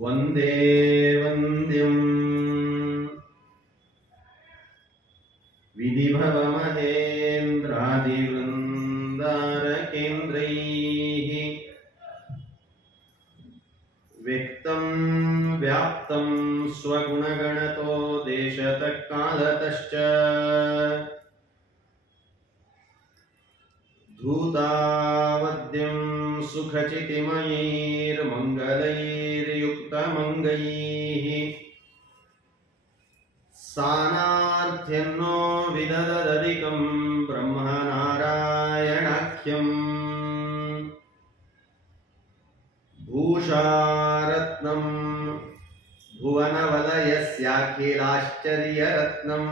ವಂದೇ ವಂದ್ಯಂ ವಿಧಿಭವಮಹೇಂದ್ರಾದಿವೃಂದಾರಕೇಂದ್ರೈಃ ವ್ಯಕ್ತಂ ವ್ಯಾಪ್ತಂ ಸ್ವಗುಣಗಣತೋ ದೇಶತಃ ಕಾಲತಶ್ಚ ಧೂತಾವದ್ಯಂ ಸುಖಚಿತಿಮಯೈರ್ಮಂಗಲೈರ್ಯುಕ್ತಮಂಗೈಃ ಸಾನಾರ್ಥ್ಯನ್ನೋ ವಿದದಧಿಕಂ ಬ್ರಹ್ಮನಾರಾಯಣಾಖ್ಯಂ ಭೂಷಾರತ್ನಂ ಭುವನವಲಯಸ್ಯಾಖಿಲಾಶ್ಚರ್ಯರತ್ನಂ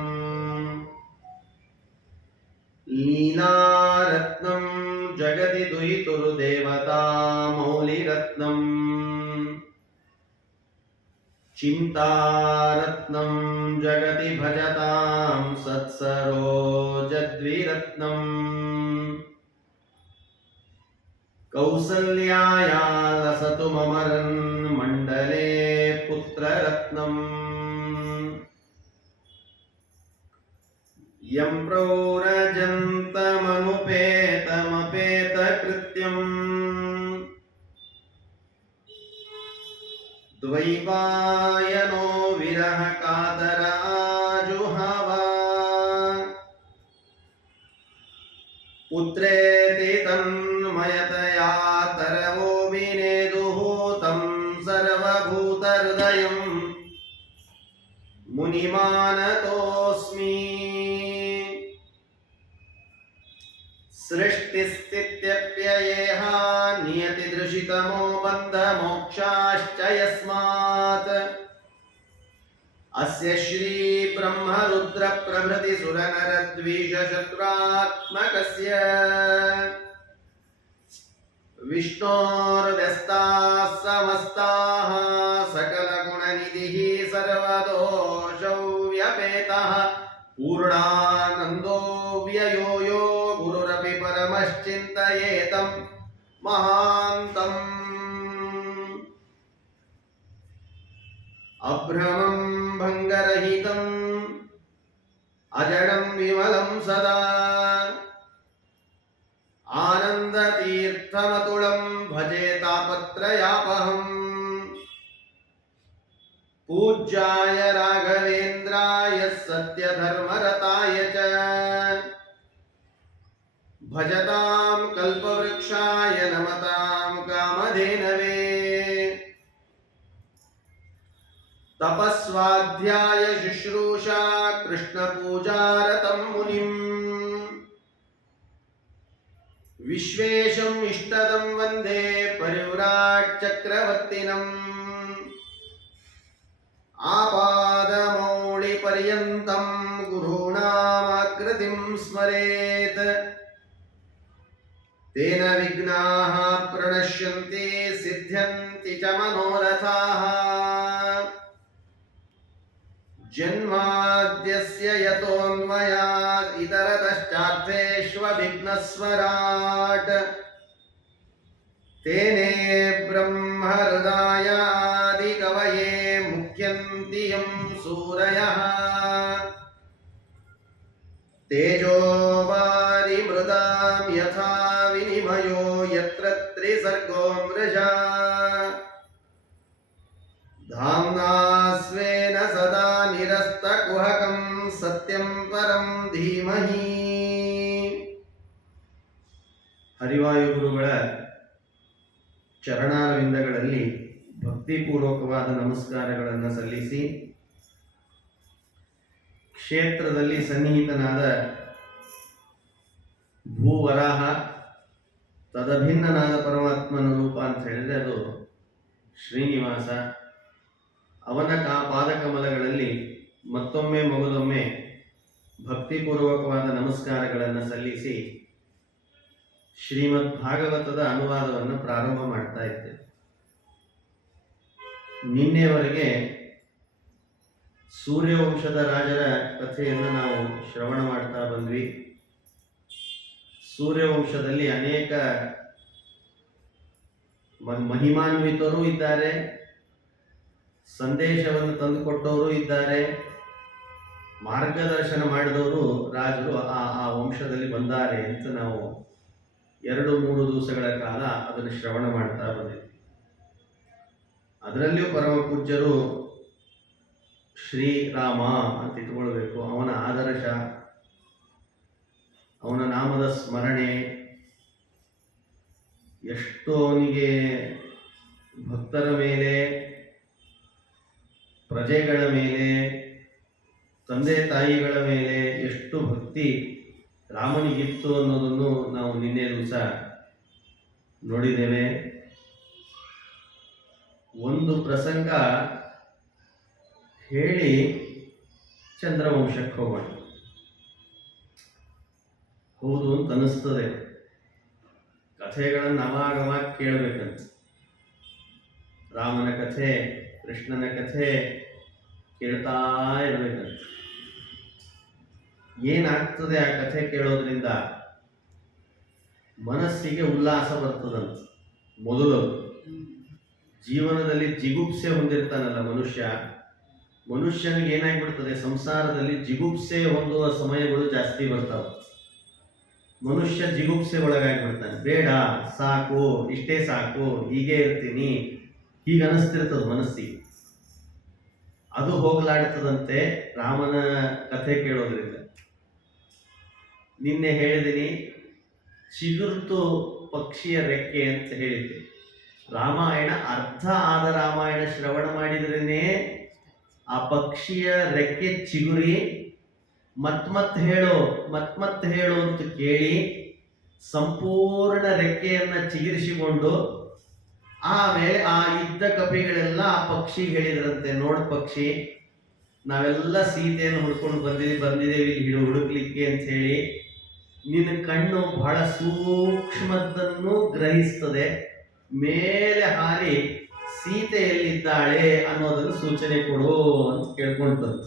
ಲೀಲಾರತ್ನಂ ಜಗತಿ ದುಹಿತುರ್ದೇವತಾ ಮೌಲಿರತ್ನಂ ಚಿಂತಾರತ್ನಂ ಜಗತಿ ಭಜತಾಂ ಸತ್ಸರೋಜದ್ವಿರತ್ನಂ ಕೌಸಲ್ಯಾಯಾ ಲಸತು ಮಮರನ್ ಮಂಡಲೇ ಪುತ್ರರತ್ನಂ ಯಂ ಪ್ರೌರಜಂತಮನುಪೇತಮಪೇತಕೃತ್ಯಂ ದ್ವೈಪಾಯನೋ ವಿರಹ ಕಾತರ ಆಜುಹಾವ ಪುತ್ರೇತಿ ತನ್ಮಯತಯಾ ತರವೋ ವಿನೇದುಃ तं ಸರ್ವಭೂತಹೃದಯಂ ಮುನಿಮಾನತೋಸ್ಮಿ ಸೃಷ್ಟಿಸ್ಥಿತ್ಯಪ್ಯಯೇಹ ನಿಯತಿದೃಶಿತಮೋ ಬಂಧಮೋಕ್ಷಾಶ್ಚ ಯಸ್ಮಾತ್ ಅಸ್ಯ ಶ್ರೀ ಬ್ರಹ್ಮರುದ್ರ ಪ್ರಭೃತಿ ಸುರನರದ್ವಿಷಶತ್ರುತ್ಮಕಸ್ಯ ವಿಷ್ಣೋರ್ವ್ಯಸ್ತಾಃ ಸಮಸ್ತಾಃ ಸಕಲಗುಣನಿಧಿಃ ಸರ್ವದೋಷೌ ವ್ಯಪೇತಃ ಪೂರ್ಣಾನಂದೋ ವ್ಯಯೋ ಯೋ ಗುರುರಪಿ ಪರಮಶ್ಚಿಂತಯೇತಂ ಮಹಾಂತಂ ಅಭ್ರಮಂ ಭಂಗರಹಿತಂ ಅಜಡಂ ವಿಮಲಂ ಸದಾ ಆನಂದತೀರ್ಥಮತುಳಂ ಭಜೆ ತಾಪತ್ರಯಾಪಹಂ ಪೂಜ್ಯಾಯ ರಾಘವೇಂದ್ರಾಯ ಸತ್ಯಧರ್ಮರತಾಯ ಚ ಭಜತಾಂ ಕಲ್ಪವೃಕ್ಷಾಯ ನಮತಾಂ ಕಾಮಧೇನವೇ ತಪಸ್ವಾಧ್ಯಾಯ ಶುಶ್ರೂಷಾ ಕೃಷ್ಣಪೂಜಾರತಂ ಮುನಿಂ ವಿಶ್ವೇಶಂ ಇಷ್ಟದಂ ವಂದೇ ಪರಿವ್ರಾಟ್ ಚಕ್ರವರ್ತಿನಂ ಆಪಾದಮೌಳಿ ಪರ್ಯಂತಂ ಗುರುಣಾಮಾಕೃತಿಂ ಸ್ಮರೇತ್ ತೇನ ವಿಘ್ನಾಃ ಪ್ರಣಶ್ಯಂತಿ ಸಿದ್ಧ್ಯಂತಿ ಚ ಮನೋರಥಾಃ ಜನ್ಮಾದ್ಯಸ್ಯ ಯತೋನ್ಮಯಾತ್ ಇತರತಶ್ಚಾರ್ಥೇಷ್ವಭಿಘ್ನಸ್ವರಾಟ್ ತೇನೇ ಬ್ರಹ್ಮಹೃದಯಾದಿಕವಯೇ ಮುಖ್ಯಂತಿ ಯಂ ಸೂರಯಃ ತೇಜೋವಾರಿಮೃತಾಂ ಯಥಾ ವಿನಿಮಯೋ ಯತ್ರ ತ್ರಿಸರ್ಗೋ ಮೃಷಾ ಧಾಮ್ನಾ ಸ್ವೇನ ಸದಾ ನಿರಸ್ತಕುಹಕಂ ಸತ್ಯಂ ಪರಂ ಧೀಮಹಿ. ಹರಿವಾಯು ಗುರುಗಳ ಚರಣಾರವಿಂದಗಳಲ್ಲಿ ಭಕ್ತಿಪೂರ್ವಕವಾದ ನಮಸ್ಕಾರಗಳನ್ನು ಸಲ್ಲಿಸಿ, ಕ್ಷೇತ್ರದಲ್ಲಿ ಸನ್ನಿಹಿತನಾದ ಭೂವರಾಹ ತದಭಿನ್ನನಾದ ಪರಮಾತ್ಮನ ರೂಪ ಅಂತ ಹೇಳಿದ್ರೆ ಅದು ಶ್ರೀನಿವಾಸ. ಅವನ ಪಾದಕಮಲಗಳಲ್ಲಿ ಮತ್ತೊಮ್ಮೆ ಮಗದೊಮ್ಮೆ ಭಕ್ತಿಪೂರ್ವಕವಾದ ನಮಸ್ಕಾರಗಳನ್ನು ಸಲ್ಲಿಸಿ ಶ್ರೀಮದ್ ಭಾಗವತದ ಅನುವಾದವನ್ನು ಪ್ರಾರಂಭ ಮಾಡ್ತಾ ಇದ್ದೇವೆ. ನಿನ್ನೆವರೆಗೆ ಸೂರ್ಯವಂಶದ ರಾಜರ ಕಥೆಯನ್ನು ನಾವು ಶ್ರವಣ ಮಾಡ್ತಾ ಬಂದ್ವಿ. ಸೂರ್ಯವಂಶದಲ್ಲಿ ಅನೇಕ ಮಹಿಮಾನ್ವಿತರೂ ಇದ್ದಾರೆ, ಸಂದೇಶವನ್ನು ತಂದುಕೊಟ್ಟವರು ಇದ್ದಾರೆ, ಮಾರ್ಗದರ್ಶನ ಮಾಡಿದವರು ರಾಜರು ಆ ವಂಶದಲ್ಲಿ ಬಂದಾರೆ ಅಂತ ನಾವು 2-3 ದಿವಸಗಳ ಕಾಲ ಅದನ್ನು ಶ್ರವಣ ಮಾಡ್ತಾ ಬಂದಿದ್ವಿ. ಅದರಲ್ಲಿಯೂ ಪರಮ ಪೂಜ್ಯರು ಶ್ರೀರಾಮ ಅಂತ ಇಟ್ಕೊಳ್ಬೇಕು. ಅವನ ಆದರ್ಶ, ಅವನ ನಾಮದ ಸ್ಮರಣೆ, ಎಷ್ಟು ಅವನಿಗೆ ಭಕ್ತರ ಮೇಲೆ, ಪ್ರಜೆಗಳ ಮೇಲೆ, ತಂದೆ ತಾಯಿಗಳ ಮೇಲೆ ಎಷ್ಟು ಭಕ್ತಿ ರಾಮನಿಗಿತ್ತು ಅನ್ನೋದನ್ನು ನಾವು ನಿನ್ನೆ ದಿವಸ ನೋಡಿದ್ದೇವೆ. ಒಂದು ಪ್ರಸಂಗ ಹೇಳಿ ಚಂದ್ರವಂಶಕ್ಕೆ ಹೋಗೋಣ. ಹೌದು ಅಂತ ಅನಿಸ್ತದೆ, ಕಥೆಗಳನ್ನು ಅವಾಗವಾಗ ಕೇಳಬೇಕಂತ. ರಾಮನ ಕಥೆ, ಕೃಷ್ಣನ ಕಥೆ ಕೇಳ್ತಾ ಇರಬೇಕಂತ. ಏನಾಗ್ತದೆ ಆ ಕಥೆ ಕೇಳೋದ್ರಿಂದ? ಮನಸ್ಸಿಗೆ ಉಲ್ಲಾಸ ಬರ್ತದಂತ. ಮೊದಲು ಜೀವನದಲ್ಲಿ ಜಿಗುಪ್ಸೆ ಹೊಂದಿರ್ತಾನಲ್ಲ ಮನುಷ್ಯನಿಗೆ ಏನಾಗ್ಬಿಡ್ತದೆ, ಸಂಸಾರದಲ್ಲಿ ಜಿಗುಪ್ಸೆ ಹೊಂದುವ ಸಮಯಗಳು ಜಾಸ್ತಿ ಬರ್ತಾವೆ. ಮನುಷ್ಯ ಜಿಗುಪ್ಸೆ ಒಳಗಾಗ್ಬಿಡ್ತಾನೆ. ಬೇಡ, ಸಾಕು, ಇಷ್ಟೇ ಸಾಕು, ಹೀಗೆ ಇರ್ತೀನಿ, ಹೀಗೆ ಅನಿಸ್ತಿರ್ತದ ಮನಸ್ಸಿಗೆ. ಅದು ಹೋಗಲಾಡ್ತದಂತೆ ರಾಮನ ಕಥೆ ಕೇಳೋದ್ರಿಂದ. ನಿನ್ನೆ ಹೇಳಿದ್ದೀನಿ, ಚಿಗುರ್ತು ಪಕ್ಷಿಯ ರೆಕ್ಕೆ ಅಂತ ಹೇಳಿದ್ದೆ. ರಾಮಾಯಣ ಅರ್ಧ ಆದ ರಾಮಾಯಣ ಶ್ರವಣ ಮಾಡಿದ್ರೇನೆ ಆ ಪಕ್ಷಿಯ ರೆಕ್ಕೆ ಚಿಗುರಿ ಮತ್ ಹೇಳು ಅಂತ ಕೇಳಿ ಸಂಪೂರ್ಣ ರೆಕ್ಕೆಯನ್ನ ಚಿಗುರಿಸಿಕೊಂಡು ಆಮೇಲೆ ಆ ಇದ್ದ ಕಪಿಗಳೆಲ್ಲ ಆ ಪಕ್ಷಿ ಹೇಳಿದ್ರಂತೆ, ನೋಡ್ ಪಕ್ಷಿ, ನಾವೆಲ್ಲ ಸೀತೆಯನ್ನು ಹುಡ್ಕೊಂಡು ಬಂದಿದ್ದೇವೆ ಇಲ್ಲಿ ಹುಡುಕ್ಲಿಕ್ಕೆ ಅಂತ ಹೇಳಿ. ನಿನ್ನ ಕಣ್ಣು ಬಹಳ ಸೂಕ್ಷ್ಮದನ್ನು ಗ್ರಹಿಸ್ತದೆ, ಮೇಲೆ ಹಾರಿ ಸೀತೆ ಎಲ್ಲಿದ್ದಾಳೆ ಅನ್ನೋದನ್ನು ಸೂಚನೆ ಕೊಡು ಅಂತ ಕೇಳ್ಕೊಂತಂತ.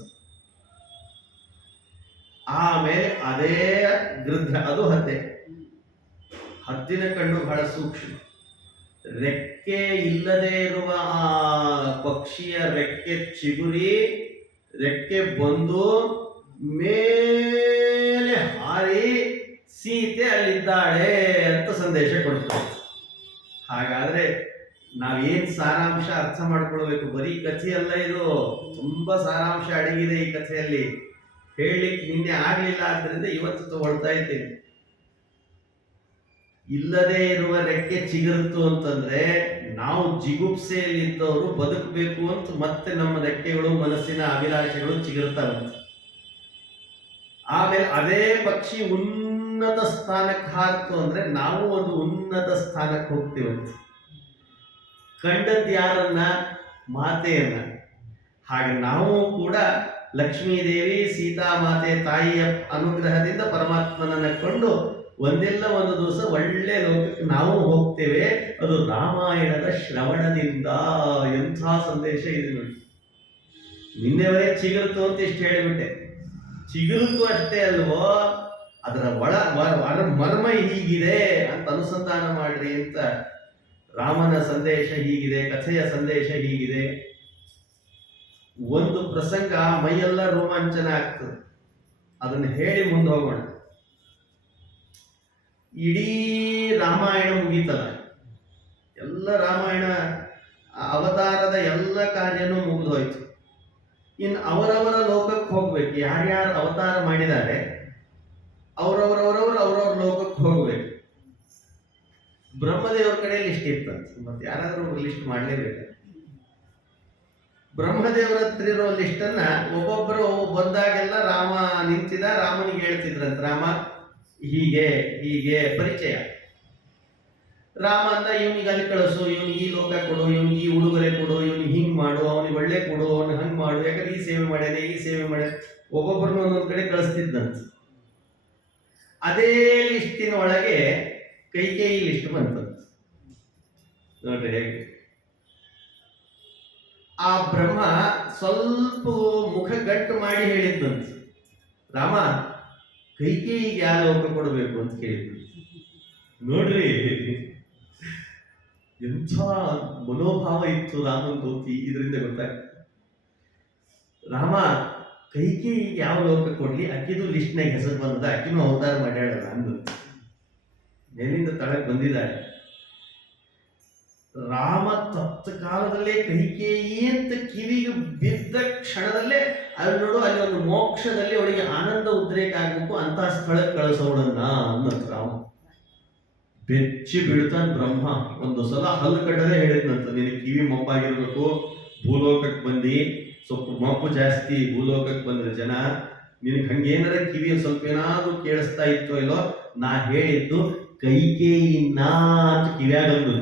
ಆಮೇಲೆ ಅದೇ ಗೃಧ್ರ, ಅದು ಹದ್ದಿನ ಕಣ್ಣು ಬಹಳ ಸೂಕ್ಷ್ಮ. ರೆಕ್ಕೆ ಇಲ್ಲದೆ ಇರುವ ಆ ಪಕ್ಷಿಯ ರೆಕ್ಕೆ ಚಿಗುರಿ ರೆಕ್ಕೆ ಬಂದು ಮೇಲೆ ಹಾರಿ ಸೀತೆ ಅಲ್ಲಿದ್ದಾಳೆ ಅಂತ ಸಂದೇಶ ಕೊಡ್ತಾರೆ. ಹಾಗಾದ್ರೆ ನಾವೇನ್ ಸಾರಾಂಶ ಅರ್ಥ ಮಾಡ್ಕೊಳ್ಬೇಕು? ಬರೀ ಕಥೆಯಲ್ಲ ಇದು, ತುಂಬಾ ಸಾರಾಂಶ ಅಡಗಿದೆ ಈ ಕಥೆಯಲ್ಲಿ. ಹೇಳಲಿಕ್ಕೆ ನಿನ್ನೆ ಆಗ್ಲಿಲ್ಲ ಆದ್ರಿಂದ ಇವತ್ತು ತಗೊಳ್ತಾ ಇದ್ದೇನೆ. ಇಲ್ಲದೆ ಇರುವ ರೆಕ್ಕೆ ಚಿಗುರುತ್ತು ಅಂತಂದ್ರೆ ನಾವು ಜಿಗುಪ್ಸೆಯಲ್ಲಿದ್ದವರು ಬದುಕಬೇಕು ಅಂತ ಮತ್ತೆ ನಮ್ಮ ರೆಕ್ಕೆಗಳು, ಮನಸ್ಸಿನ ಅಭಿಲಾಷೆಗಳು ಚಿಗುರ್ತಾವಂತೆ. ಆಮೇಲೆ ಅದೇ ಪಕ್ಷಿ ಉನ್ನತ ಸ್ಥಾನಕ್ಕೆ ಹಾರ್ತು ಅಂದ್ರೆ ನಾವು ಒಂದು ಉನ್ನತ ಸ್ಥಾನಕ್ಕೆ ಹೋಗ್ತೀವಂತೆ. ಕಂಡದ್ದು ಯಾರನ್ನ? ಮಾತೆಯನ್ನ. ಹಾಗೆ ನಾವು ಕೂಡ ಲಕ್ಷ್ಮೀದೇವಿ ಸೀತಾಮಾತೆ ತಾಯಿಯ ಅನುಗ್ರಹದಿಂದ ಪರಮಾತ್ಮನನ್ನ ಕೊಂಡು ಒಂದೆಲ್ಲ ಒಂದು ದಿವಸ ಒಳ್ಳೆ ಲೋಕಕ್ಕೆ ನಾವು ಹೋಗ್ತೇವೆ. ಅದು ರಾಮಾಯಣದ ಶ್ರವಣದಿಂದ. ಎಂಥ ಸಂದೇಶ ಇದೆ ನೋಡಿ. ನಿನ್ನೆವರೇ ಚಿಗುರುತು ಅಂತ ಇಷ್ಟು ಹೇಳಿಬಿಟ್ಟೆ. ಚಿಗುರುತು ಅಷ್ಟೇ ಅಲ್ವೋ, ಅದರ ಮರ್ಮ ಹೀಗಿದೆ ಅಂತ ಅನುಸಂಧಾನ ಮಾಡ್ರಿ ಅಂತ. ರಾಮನ ಸಂದೇಶ ಹೀಗಿದೆ, ಕಥೆಯ ಸಂದೇಶ ಹೀಗಿದೆ. ಒಂದು ಪ್ರಸಂಗ ಮೈಯೆಲ್ಲ ರೋಮಾಂಚನ ಆಗ್ತದೆ, ಅದನ್ನು ಹೇಳಿ ಮುಂದೆ ಹೋಗೋಣ. ಇಡೀ ರಾಮಾಯಣ ಮುಗೀತಲ್ಲ, ಎಲ್ಲ ರಾಮಾಯಣ ಅವತಾರದ ಎಲ್ಲ ಕಾರ್ಯನೂ ಮುಗಿದೋಯ್ತು. ಇನ್ನು ಅವರವರ ಲೋಕಕ್ಕೆ ಹೋಗ್ಬೇಕು. ಯಾರ್ಯಾರು ಅವತಾರ ಮಾಡಿದ್ದಾರೆ ಅವ್ರವ್ರ ಲೋಕಕ್ಕೆ ಹೋಗ್ಬೇಕು. ಬ್ರಹ್ಮದೇವ್ರ ಕಡೆ ಲಿಸ್ಟ್ ಇರ್ತಂತೆ, ಮತ್ತೆ ಯಾರಾದ್ರೂ ಲಿಸ್ಟ್ ಮಾಡಲೇಬೇಕು. ಬ್ರಹ್ಮದೇವರ ಹತ್ರ ಇರೋ ಲಿಸ್ಟನ್ನ ಒಬ್ಬೊಬ್ಬರು ಬಂದಾಗೆಲ್ಲ ರಾಮ ನಿಂತಿದ, ರಾಮನಿಗೆ ಹೇಳ್ತಿದ್ರಂತ, ರಾಮ ಹೀಗೆ ಹೀಗೆ ಪರಿಚಯ. ರಾಮ ಅಂತ ಇವನಿಗೆ ಅಲ್ಲಿ ಕಳಿಸು, ಇವನಿಗೆ ಈ ಲೋಕ ಕೊಡು, ಇವನಿಗೆ ಈ ಉಡುಗೊರೆ ಕೊಡು, ಇವನಿಗೆ ಹಿಂಗ್ ಮಾಡು, ಅವನಿಗೆ ಒಳ್ಳೆ ಕೊಡು, ಅವನಿಗೆ ಹಂಗ್ ಮಾಡು, ಯಾಕಂದ್ರೆ ಈ ಸೇವೆ ಮಾಡ್ಯಾನೆ, ಈ ಸೇವೆ ಮಾಡ್ಯಾನೆ, ಒಬ್ಬೊಬ್ಬರನ್ನ ಒಂದೊಂದ್ ಕಡೆ ಕಳಿಸ್ತಿದ್ದಂತ. ಅದೇ ಲಿಸ್ಟಿನ ಒಳಗೆ ಕೈಕೇಯಿ ಲಿಸ್ಟ್ ಬಂತಂತ. ನೋಡ್ರಿ ಹೇಗೆ ಆ ಬ್ರಹ್ಮ ಸ್ವಲ್ಪ ಮುಖ ಗಟ್ಟು ಮಾಡಿ ಹೇಳಿದ್ದಂತ, ರಾಮ ಕೈಕೇಯಿಗೆ ಯಾವ ಲೋಕ ಕೊಡಬೇಕು ಅಂತ ಕೇಳಿದ್ರು. ನೋಡ್ರಿ ಎಂಥ ಮನೋಭಾವ ಇತ್ತು ರಾಮನ್ ಗೋತಿ, ಇದರಿಂದ ಗೊತ್ತಾಗ್ತದೆ. ರಾಮ ಕೈಕೇಯಿಗೆ ಯಾವ ಲೋಕ ಕೊಡ್ಲಿ, ಅಕ್ಕಿದು ಲಿಸ್ಟ್ನಾಗ ಹೆಸರು ಬಂದದ, ಅಕ್ಕಿನೂ ಅವತಾರ ಮಾಡ್ಯಾಳಲ್ಲ ಅಂದು ಮೇಲಿಂದ ತಳಕ್ ಬಂದಿದ್ದಾಳೆ. ರಾಮ ತತ್ಕಾಲದಲ್ಲೇ ಕೈಕೇಯಿ ಅಂತ ಕಿವಿಗೆ ಬಿದ್ದ ಕ್ಷಣದಲ್ಲೇ ಅಲ್ಲಿ ನೋಡು, ಅಲ್ಲಿ ಒಂದು ಮೋಕ್ಷದಲ್ಲಿ ಅವಳಿಗೆ ಆನಂದ ಉದ್ರೇಕ ಆಗ್ಬೇಕು ಅಂತಹ ಸ್ಥಳಕ್ಕೆ ಕಳಿಸೋಳನ್ನ ಅನ್ನತ್ ರಾಮ. ಬೆಚ್ಚಿ ಬೀಳ್ತಾನ ಬ್ರಹ್ಮ. ಒಂದು ಸಲ ಹಲ್ಲು ಕಟ್ಟದೆ ಹೇಳಿದ್ನಂತ, ನಿನಗೆ ಕಿವಿ ಮೊಪ್ಪಾಗಿರ್ಬೇಕು, ಭೂಲೋಕಕ್ಕೆ ಬಂದು ಸ್ವಲ್ಪ ಮೊಪ್ಪು ಜಾಸ್ತಿ, ಭೂಲೋಕಕ್ಕೆ ಬಂದ್ರೆ ಜನ ನಿನಗೆ ಹಂಗೇನಾರ ಕಿವಿ ಸ್ವಲ್ಪ ಏನಾದ್ರು ಕೇಳಿಸ್ತಾ ಇತ್ತೋ ಇಲ್ಲೋ, ನಾ ಹೇಳಿದ್ದು ಕೈಕೇಯಿನ ಅಂತ ಕಿವ್ಯಾಗಂದು.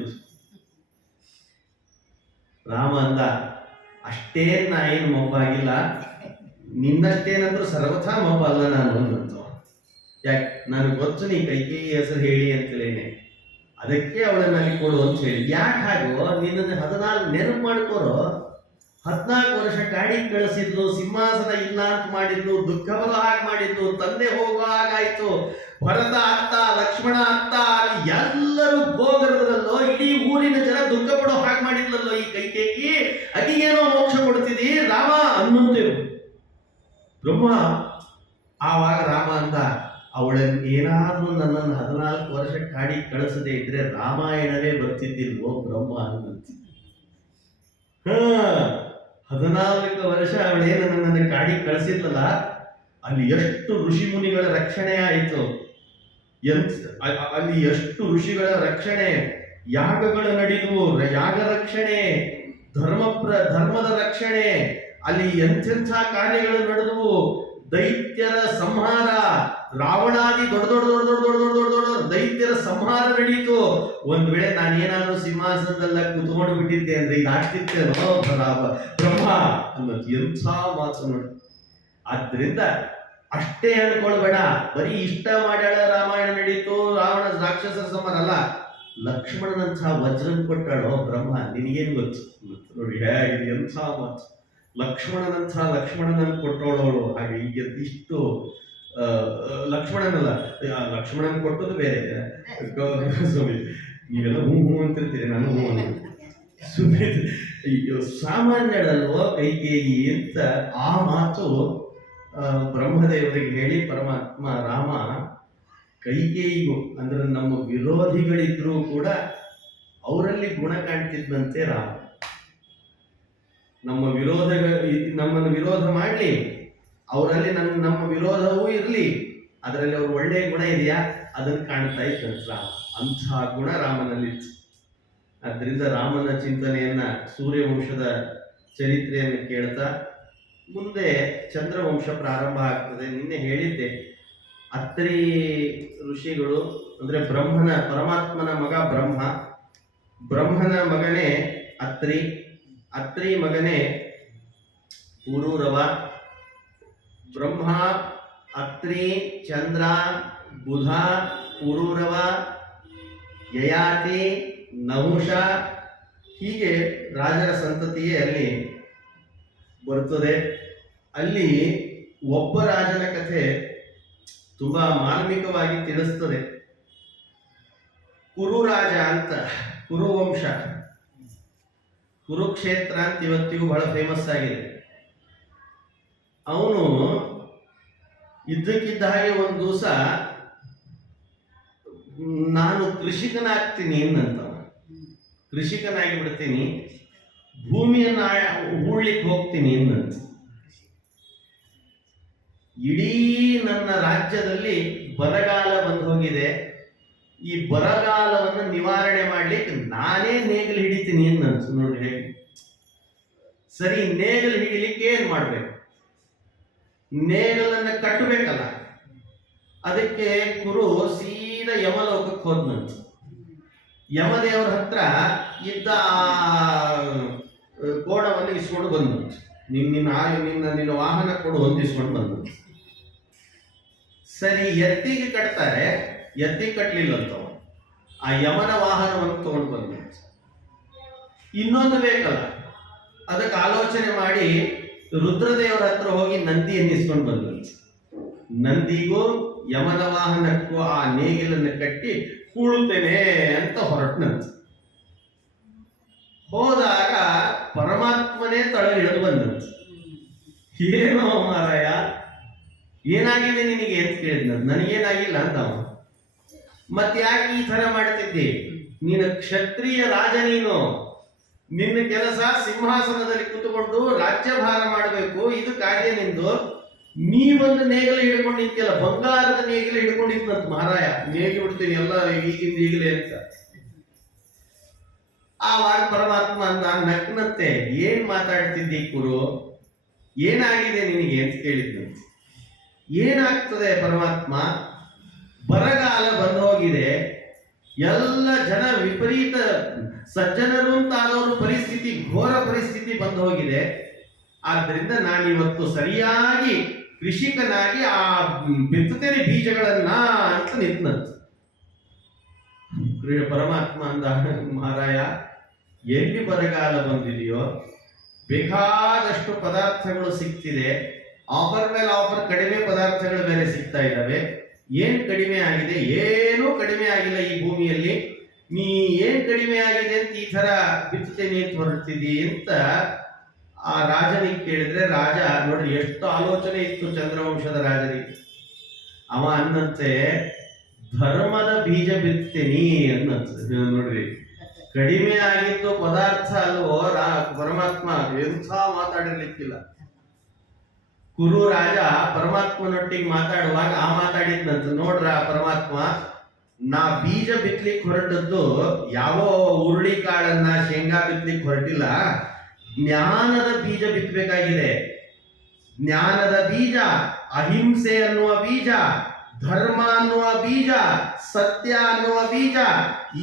ರಾಮ ಅಂದ, ಅಷ್ಟೇ ನಾ ಏನು ಮೊಬ್ಬಾಗಿಲ್ಲ, ನಿನ್ನಷ್ಟೇನಂದ್ರೂ ಸರ್ವಥಾ ಮೊಬ್ಬ ಅಲ್ಲ ನಾನು ಅಂದಂತ. ಯಾಕೆ ನನಗೆ ಗೊತ್ತು ನೀ ಕೈಕೇಯಿ ಹೆಸರು ಹೇಳಿ ಅಂತೇಳೇನೆ, ಅದಕ್ಕೆ ಅವಳನ್ನ ಅಲ್ಲಿ ಕೊಡು ಅಂತ ಹೇಳಿ. ಯಾಕೆ ಹಾಗೋ, ನಿನ್ನನ್ನು 14 ನೆನಪು ಮಾಡ್ಕೋರೋ. 14 ವರ್ಷ ಕಾಡಿ ಕಳಿಸಿದ್ಲು, ಸಿಂಹಾಸನ ಇಲ್ಲ ಅಂತ ಮಾಡಿದ್ಲು, ದುಃಖವಲ್ಲ ಹಾಗೆ ಮಾಡಿದ್ಲು, ತಂದೆ ಹೋಗೋ ಹಾಗಾಯ್ತು, ಭರತ ಅತ್ತ, ಲಕ್ಷ್ಮಣ ಅತ್ತ, ಎಲ್ಲರೂ ಭೋಗರದಲ್ಲೋ, ಇಡೀ ಊರಿನ ಜನ ದುಃಖ ಪಡೋ ಹಾಗೆ ಮಾಡಿದ್ಲಲ್ಲೋ ಈ ಕೈಕೇಯಿ, ಅದಿಗೇನೋ ಮೋಕ್ಷ ಕೊಡ್ತಿದಿ ರಾಮ ಅನ್ನುತ್ತೇವೆ ಬ್ರಹ್ಮ. ಆವಾಗ ರಾಮ ಅಂದ, ಅವಳನ್ನು ಏನಾದ್ರೂ ನನ್ನನ್ನು 14 ವರ್ಷ ಕಾಡಿ ಕಳಿಸದೆ ಇದ್ರೆ ರಾಮಾಯಣವೇ ಬರ್ತಿದ್ದಿಲ್ವೋ ಬ್ರಹ್ಮ ಅನ್ನಂತ. 14 ವರ್ಷ ಅವಳೇನು ನನ್ನನ್ನು ಕಾಡಿ ಕಳಿಸಿದ್ಲಲ್ಲ, ಅಲ್ಲಿ ಎಷ್ಟು ಋಷಿ ಮುನಿಗಳ ರಕ್ಷಣೆ ಆಯಿತು, ಅಲ್ಲಿ ಎಷ್ಟು ಋಷಿಗಳ ರಕ್ಷಣೆ, ಯಾಗಗಳು ನಡೆದವು, ಯಾಗ ರಕ್ಷಣೆ, ಧರ್ಮದ ರಕ್ಷಣೆ, ಅಲ್ಲಿ ಎಂತೆಂಥ ಕಾರ್ಯಗಳು ನಡೆದವು, ದೈತ್ಯರ ಸಂಹಾರ, ರಾವಣಾದಿ ದೊಡ್ಡ ದೊಡ್ಡ ದೊಡ್ಡ ದೊಡ್ಡ ದೊಡ್ಡ ದೊಡ್ಡ ದೊಡ್ಡ ದೊಡ್ಡ ದೈತ್ಯರ ಸಂಹಾರ ನಡೀತು. ಒಂದ್ ವೇಳೆ ನಾನೇನಾದ್ರೂ ಸಿಂಹಾಸನದಲ್ಲ ಕುತ್ಕೊಂಡು ಬಿಟ್ಟಿದ್ದೆ ಅಂದ್ರೆ ಇದಾಗ್ತಿತ್ತೇನೋ ಬ್ರಹ್ಮ ಅನ್ನೋದು ಎಂಥ ಮಾತು ನೋಡಿ. ಆದ್ರಿಂದ ಅಷ್ಟೇ ಅನ್ಕೊಳ್ಬೇಡ, ಬರೀ ಇಷ್ಟ ಮಾಡ್ಯಾಳ ರಾಮಾಯಣ ನಡೀತು, ರಾವಣ ರಾಕ್ಷಸರ ಸಂಹಾರ ಅಲ್ಲ, ಲಕ್ಷ್ಮಣನಂಥ ವಜ್ರನ್ ಕೊಟ್ಟಾಳೋ ಬ್ರಹ್ಮ, ನಿನಗೇನು ಗೊತ್ತು ನೋಡಿ. ಇದು ಎಂಥ ಮಾತು, ಲಕ್ಷ್ಮಣನನ್ನು ಕೊಟ್ಟೋಳವಳು. ಹಾಗೆ ಈಗ ಇಷ್ಟು ಲಕ್ಷ್ಮಣನಲ್ಲ, ಲಕ್ಷ್ಮಣನ್ ಕೊಟ್ಟದ್ದು ಬೇರೆ. ಸ್ವಾಮಿ ನೀವೆಲ್ಲ ಹೂ ಅಂತಿರ್ತೀರಿ, ನಾನು ಹೂ ಅಂತ ಸಾಮಾನ್ಯಳಲ್ವೋ ಕೈಕೇಯಿ ಅಂತ ಆ ಮಾತು ಬ್ರಹ್ಮದೇವರಿಗೆ ಹೇಳಿ ಪರಮಾತ್ಮ ರಾಮ ಕೈಕೇಯಿಗೂ, ಅಂದ್ರೆ ನಮ್ಮ ವಿರೋಧಿಗಳಿದ್ರೂ ಕೂಡ ಅವರಲ್ಲಿ ಗುಣ ಕಾಣ್ತಿದ್ದಂತೆ ರಾಮ. ನಮ್ಮನ್ನು ವಿರೋಧ ಮಾಡಲಿ, ಅವರಲ್ಲಿ ನಮ್ಮ ವಿರೋಧವೂ ಇರಲಿ, ಅದರಲ್ಲಿ ಅವ್ರ ಒಳ್ಳೆಯ ಗುಣ ಇದೆಯಾ ಅದನ್ನು ಕಾಣ್ತಾ ಇದ್ದಂತೆ ರಾಮ. ಅಂಥ ಗುಣ ರಾಮನಲ್ಲಿತ್ತು. ಆದ್ದರಿಂದ ರಾಮನ ಚಿಂತನೆಯನ್ನ, ಸೂರ್ಯವಂಶದ ಚರಿತ್ರೆಯನ್ನು ಕೇಳ್ತಾ ಮುಂದೆ ಚಂದ್ರವಂಶ ಪ್ರಾರಂಭ ಆಗ್ತದೆ. ನಿನ್ನೆ ಹೇಳಿದ್ದೆ, ಅತ್ರಿ ಋಷಿಗಳು ಅಂದ್ರೆ ಪರಮಾತ್ಮನ ಮಗ ಬ್ರಹ್ಮನ ಮಗನೇ ಅತ್ರಿ ಮಗನೇ ಪುರೂರವ. ಬ್ರಹ್ಮ, ಅತ್ರಿ, ಚಂದ್ರ, ಬುಧ, ಪುರೂರವ, ಯಯಾತಿ, ನಹುಷ, ಹೀಗೆ ರಾಜರ ಸಂತತಿಯೇ ಅಲ್ಲಿ ಬರುತ್ತದೆ. ಅಲ್ಲಿ ಒಬ್ಬ ರಾಜನ ಕಥೆ ತುಂಬಾ ಮಾರ್ಮಿಕವಾಗಿ ತಿಳಿಸ್ತದೆ. ಕುರುರಾಜ ಅಂತ, ಕುರುವಂಶ, ಕುರುಕ್ಷೇತ್ರ ಅಂತ ಇವತ್ತಿಗೂ ಬಹಳ ಫೇಮಸ್ ಆಗಿದೆ. ಅವನು ಇದ್ದಕ್ಕಿದ್ದ ಹಾಗೆ ಒಂದು ದಿವಸ ನಾನು ಕೃಷಿಕನಾಗ್ತೀನಿ ಅನ್ನಂತ, ಕೃಷಿಕನಾಗಿ ಬಿಡ್ತೀನಿ, ಭೂಮಿಯನ್ನು ಹೂಳ್ಲಿಕ್ಕೆ ಹೋಗ್ತೀನಿ ಅನ್ನಂತ. ಇಡೀ ನನ್ನ ರಾಜ್ಯದಲ್ಲಿ ಬರಗಾಲ ಬಂದು ಹೋಗಿದೆ, ಈ ಬರಗಾಲವನ್ನು ನಿವಾರಣೆ ಮಾಡ್ಲಿಕ್ಕೆ ನಾನೇ ನೇಗಿಲು ಹಿಡಿತೀನಿ ಅನ್ನಂತ. ನೋಡಿ ಹೇಗೆ ಸರಿ, ನೇಗಿಲು ಹಿಡಿಲಿಕ್ಕೆ ಏನ್ ಮಾಡ್ಬೇಕು? ನೇಗಲನ್ನ ಕಟ್ಟಬೇಕಲ್ಲ. ಅದಕ್ಕೆ ಕುರು ಸೀದಾ ಯಮಲೋಕಕ್ಕೆ ಹೋದ್ನಂತ. ಯಮದೇವರ ಹತ್ರ ಇದ್ದ ಕೋಣವನ್ನು ಇಸ್ಕೊಂಡು ಬಂದಂತ. ನಿನ್ನ ವಾಹನ ಕೊಡು ಅಂತ ಇಸ್ಕೊಂಡು ಬಂದಂತ. ಸರಿ, ಎತ್ತಿಗೆ ಕಟ್ತಾರೆ, ಎತ್ತಿಗೆ ಕಟ್ಲಿಲ್ಲಂತವ. ಆ ಯಮನ ವಾಹನವನ್ನು ತಗೊಂಡು ಬಂದಂತ. ಇನ್ನೊಂದು ಬೇಕಲ್ಲ, ಅದಕ್ಕೆ ಆಲೋಚನೆ ಮಾಡಿ ರುದ್ರದೇವರ ಹತ್ರ ಹೋಗಿ ನಂದಿಯನ್ನು ಇಸ್ಕೊಂಡು ಬಂದಂತ. ನಂದಿಗೂ ಯಮನ ವಾಹನಕ್ಕೂ ಆ ನೇಗಿಲನ್ನು ಕಟ್ಟಿ ಕೂಳುತ್ತೇನೆ ಅಂತ ಹೊರಟನಂತ. ಹೋದಾಗ ಪರಮಾತ್ಮನೇ ತಳ ಹಿಡಿದು ಬಂದಂತ. ಏನೋ ಮಾರಾಯ, ಏನಾಗಿದೆ ನಿನಗೆ ಅಂತ ಕೇಳಿದ್ನ. ನನಗೇನಾಗಿಲ್ಲ ಅಂತವ. ಮತ್ತೆ ಯಾಕೆ ಈ ತರ ಮಾಡ್ತಿದ್ದಿ? ನೀನು ಕ್ಷತ್ರಿಯ ರಾಜ, ನಿನ್ನ ಕೆಲಸ ಸಿಂಹಾಸನದಲ್ಲಿ ಕೂತ್ಕೊಂಡು ರಾಜ್ಯಭಾರ ಮಾಡಬೇಕು, ಇದು ಕಾರ್ಯ ನಿಂದು. ನೀ ಒಂದು ನೇಗಿಲು ಹಿಡ್ಕೊಂಡು ನಿಂತಿಯಲ್ಲ, ಬಂಗಾರದ ನೇಗಿಲು ಹಿಡ್ಕೊಂಡಿದ್ನಂತ ಮಹಾರಾಯ. ನೇಗಿ ಬಿಡ್ತೀನಿ ಎಲ್ಲ ಈಗಿಂದ ಈಗಲೇ ಅಂತ. ಆವಾಗ ಪರಮಾತ್ಮ ಅಂದ, ನಕ್ನಂತೆ, ಏನ್ ಮಾತಾಡ್ತಿದ್ದಿ ಕುರು, ಏನಾಗಿದೆ ನಿನಗೆ ಅಂತ ಕೇಳಿದ್ನು. ಏನಾಗ್ತದೆ ಪರಮಾತ್ಮ, ಬರಗಾಲ ಬಂದು ಹೋಗಿದೆ, ಎಲ್ಲ ಜನ ವಿಪರೀತ, ಸಜ್ಜನರು ಅಂತಾದವರು ಪರಿಸ್ಥಿತಿ, ಘೋರ ಪರಿಸ್ಥಿತಿ ಬಂದು ಹೋಗಿದೆ. ಆದ್ದರಿಂದ ನಾನಿವತ್ತು ಸರಿಯಾಗಿ ಕೃಷಿಕನಾಗಿ ಆ ಬಿತ್ತುತ್ತೇನೆ ಬೀಜಗಳನ್ನ ಅಂತ ನಿಂತಂತ. ಪರಮಾತ್ಮ ಅಂದ, ಮಹಾರಾಯ, ಎಲ್ಲಿ ಬರಗಾಲ ಬಂದಿದೆಯೋ ಬೇಕಾದಷ್ಟು ಪದಾರ್ಥಗಳು ಸಿಗ್ತಿದೆ, ಆಫರ್ ಮೇಲೆ ಆಫರ್, ಕಡಿಮೆ ಪದಾರ್ಥಗಳು ಬೇರೆ ಸಿಗ್ತಾ ಇದ್ದಾವೆ. ಏನ್ ಕಡಿಮೆ ಆಗಿದೆ? ಏನೂ ಕಡಿಮೆ ಆಗಿಲ್ಲ ಈ ಭೂಮಿಯಲ್ಲಿ. ನೀ ಏನ್ ಕಡಿಮೆ ಆಗಿದೆ ಅಂತ ಈ ತರ ಬಿತ್ತುತ್ತೇನೆ ಅಂತ ಹೊರಡ್ತಿದ್ದಿ ಅಂತ ಆ ರಾಜನಿಗೆ ಕೇಳಿದ್ರೆ, ರಾಜ ನೋಡ್ರಿ ಎಷ್ಟು ಆಲೋಚನೆ ಇತ್ತು ಚಂದ್ರವಂಶದ ರಾಜನಿಗೆ. ಅವ ಅನ್ನಂತೆ, ಧರ್ಮದ ಬೀಜ ಬಿತ್ತೇನಿ ಅನ್ನಂತ. ನೋಡ್ರಿ, ಕಡಿಮೆ ಆಗಿದ್ದು ಪದಾರ್ಥ ಅಲ್ವೋ ಪರಮಾತ್ಮ ಎಂಥ ಮಾತಾಡಿರ್ಲಿಕ್ಕಿಲ್ಲ. ಕುರು ರಾಜ ಪರಮಾತ್ಮನೊಟ್ಟಿಗೆ ಮಾತಾಡುವಾಗ ಆ ಮಾತಾಡಿದ್ನಂತ. ನೋಡ್ರ ಪರಮಾತ್ಮ, ನಾ ಬೀಜ ಬಿತ್ತಲಿಕ್ಕೆ ಹೊರಟದ್ದು ಯಾವ ಹುರುಳಿ ಕಾಳನ್ನ, ಶೇಂಗಾ ಬಿತ್ತಲಿಕ್ಕೆ ಹೊರಟಿಲ್ಲ, ಜ್ಞಾನದ ಬೀಜ ಬಿತ್ತಬೇಕಾಗಿದೆ. ಜ್ಞಾನದ ಬೀಜ, ಅಹಿಂಸೆ ಅನ್ನುವ ಬೀಜ, ಧರ್ಮ ಅನ್ನುವ ಬೀಜ, ಸತ್ಯ ಅನ್ನುವ ಬೀಜ,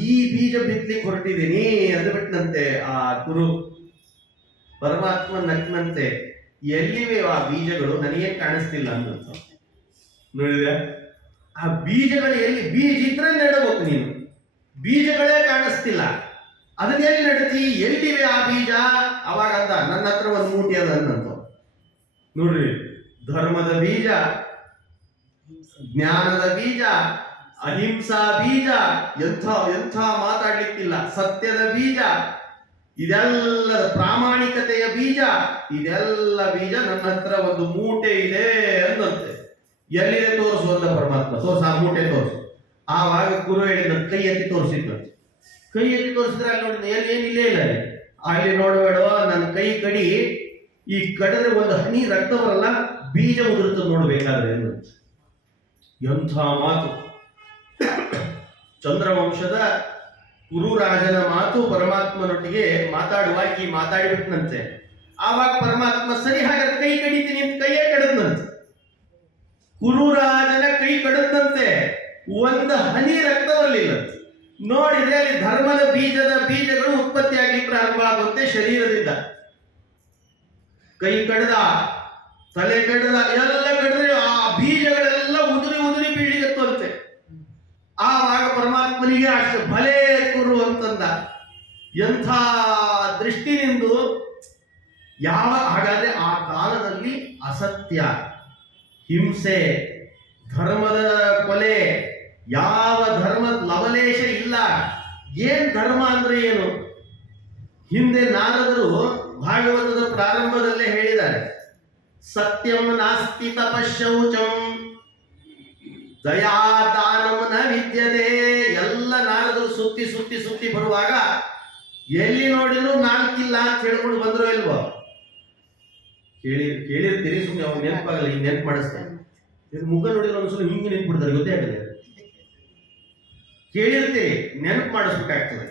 ಈ ಬೀಜ ಬಿತ್ತಲಿಕ್ಕೆ ಹೊರಟಿದ್ದೀನಿ ಅಂದ್ಬಿಟ್ನಂತೆ ಆ ಗುರು. ಪರಮಾತ್ಮ ನಕ್ನಂತೆ, ಎಲ್ಲಿವೆ ಆ ಬೀಜಗಳು, ನನಗೇನ್ ಕಾಣಿಸ್ತಿಲ್ಲ ಅನ್ನಂತ. ನೋಡಿದ, ಆ ಬೀಜಗಳು ಎಲ್ಲಿ? ಬೀಜ ಇದ್ರೆ ನೆಡಬೇಕು ನೀನು, ಬೀಜಗಳೇ ಕಾಣಿಸ್ತಿಲ್ಲ, ಅದನ್ನ ಎಲ್ಲಿ ನಡತಿ? ಎಲ್ಲಿವೆ ಆ ಬೀಜ? ಅವಾಗ ಅಂದ, ನನ್ನ ಹತ್ರ ಒಂದು ಮೂಟೆ ಅದ ಅನ್ನಂತ. ನೋಡ್ರಿ, ಧರ್ಮದ ಬೀಜ, ಜ್ಞಾನದ ಬೀಜ, ಅಹಿಂಸಾ ಬೀಜ, ಎಂಥ ಮಾತಾಡ್ಲಿಕ್ಕಿಲ್ಲ, ಸತ್ಯದ ಬೀಜ, ಇದೆಲ್ಲ ಪ್ರಾಮಾಣಿಕತೆಯ ಬೀಜ, ಇದೆಲ್ಲ ಬೀಜ ನನ್ನ ಹತ್ರ ಒಂದು ಮೂಟೆ ಇದೆ ಅಂದಂತೆ. ಎಲ್ಲಿದೆ ತೋರಿಸು ಅಂತ ಪರಮಾತ್ಮ. ತೋರ್ಸ, ಆ ಮೂಟೆ ತೋರಿಸು. ಆವಾಗ ಗುರು ಹೇಳಿದ, ಕೈ ಎತ್ತಿ ತೋರಿಸಿದ್ನು. ಕೈ ಎತ್ತಿ ತೋರಿಸಿದ್ರೆ ಅಲ್ಲಿ ನೋಡಿ, ಎಲ್ಲಿ ಏನಿಲ್ಲೇ ಇಲ್ಲ, ಅಲ್ಲಿ ನೋಡಬೇಡ, ನನ್ನ ಕೈ ಕಡಿ, ಈ ಕಡಿದ್ರೆ ಒಂದು ಹನಿ ರಕ್ತ ಬರಲ್ಲ, ಬೀಜ ಉದುರುತ್ತದೆ ನೋಡ್ಬೇಕಾದ್ರೆ. ಎಂಥ ಮಾತು! ಚಂದ್ರವಂಶದ ಕುರುರಾಜನ ಮಾತು ಪರಮಾತ್ಮನೊಟ್ಟಿಗೆ ಮಾತಾಡುವಾಗ ಈ ಮಾತಾಡಿಬಿಟ್ನಂತೆ. ಆವಾಗ ಪರಮಾತ್ಮ, ಸರಿ ಹಾಗಾದ್ರೆ ಕೈ ಕಡಿತೀನಿ ಅಂತ ಕೈಯೇ ಕಡದ್ನಂತೆ. ಕುರುರಾಜನ ಕೈ ಕಡದ್ನಂತೆ, ಒಂದು ಹನಿ ರಕ್ತ ಬರಲಿಲ್ಲಂತೆ. ನೋಡಿದ್ರೆ ಅಲ್ಲಿ ಧರ್ಮದ ಬೀಜಗಳು ಉತ್ಪತ್ತಿ ಆಗ್ಲಿಕ್ಕೆ ಪ್ರಾರಂಭ ಆಗುತ್ತೆ ಶರೀರದಿಂದ. ಕೈ ಕಡ್ದ, ತಲೆ ಕಡ್ದ, ಎಲ್ಲ ಕಡಿದ್ರೆ ಆ ಬೀಜಗಳೆಲ್ಲ ಉದುರಿ ಉದುರಿ ಬೀಳಿಗತ್ತಂತೆ. ಆವಾಗ ಪರಮಾತ್ಮನಿಗೆ ಅಷ್ಟು ಭಲೇ ಕುರು ಅಂತಂದ. ಎಂಥ ದೃಷ್ಟಿ ನಿಂದು! ಹಾಗಾದ್ರೆ ಆ ಕಾಲದಲ್ಲಿ ಅಸತ್ಯ, ಹಿಂಸೆ, ಧರ್ಮದ ಕೊಲೆ, ಯಾವ ಧರ್ಮದ ಲವಲೇಶ ಇಲ್ಲ. ಏನ್ ಧರ್ಮ ಅಂದ್ರೆ ಏನು? ಹಿಂದೆ ನಾರದರು ಭಾಗವತದ ಪ್ರಾರಂಭದಲ್ಲೇ ಹೇಳಿದ್ದಾರೆ, ಸತ್ಯಂ ನಾಸ್ತಿ ತಪಶೌಚಂ ದಯಾದಾನಂ ನ ವಿದ್ಯತೆ. ಎಲ್ಲ ನಾರದರು ಸುತ್ತಿ ಬರುವಾಗ ಎಲ್ಲಿ ನೋಡಿದ್ರು ನಾಲ್ಕಿಲ್ಲ ಅಂತ ಹೇಳ್ಕೊಂಡು ಬಂದ್ರು ಇಲ್ವೋ? ಕೇಳಿರ್ತೀರಿ, ಸುಮ್ಮನೆ ಅವ್ರು ನೆನಪಾಗಲ್ಲ, ಹಿಂಗೆ ನೆನಪು ಮಾಡಿಸ್ತಾರೆ. ಮುಖ ನೋಡಿದ್ರೆ ಒಂದ್ಸಲ ಹಿಂಗೆ ನಿಂತ್ಬಿಡ್ತಾರೆ, ಗೊತ್ತೇ ಆಗಲ್ಲ. ಕೇಳಿರ್ತೀರಿ, ನೆನಪು ಮಾಡಿಸ್ಬೇಕಾಗ್ತದೆ.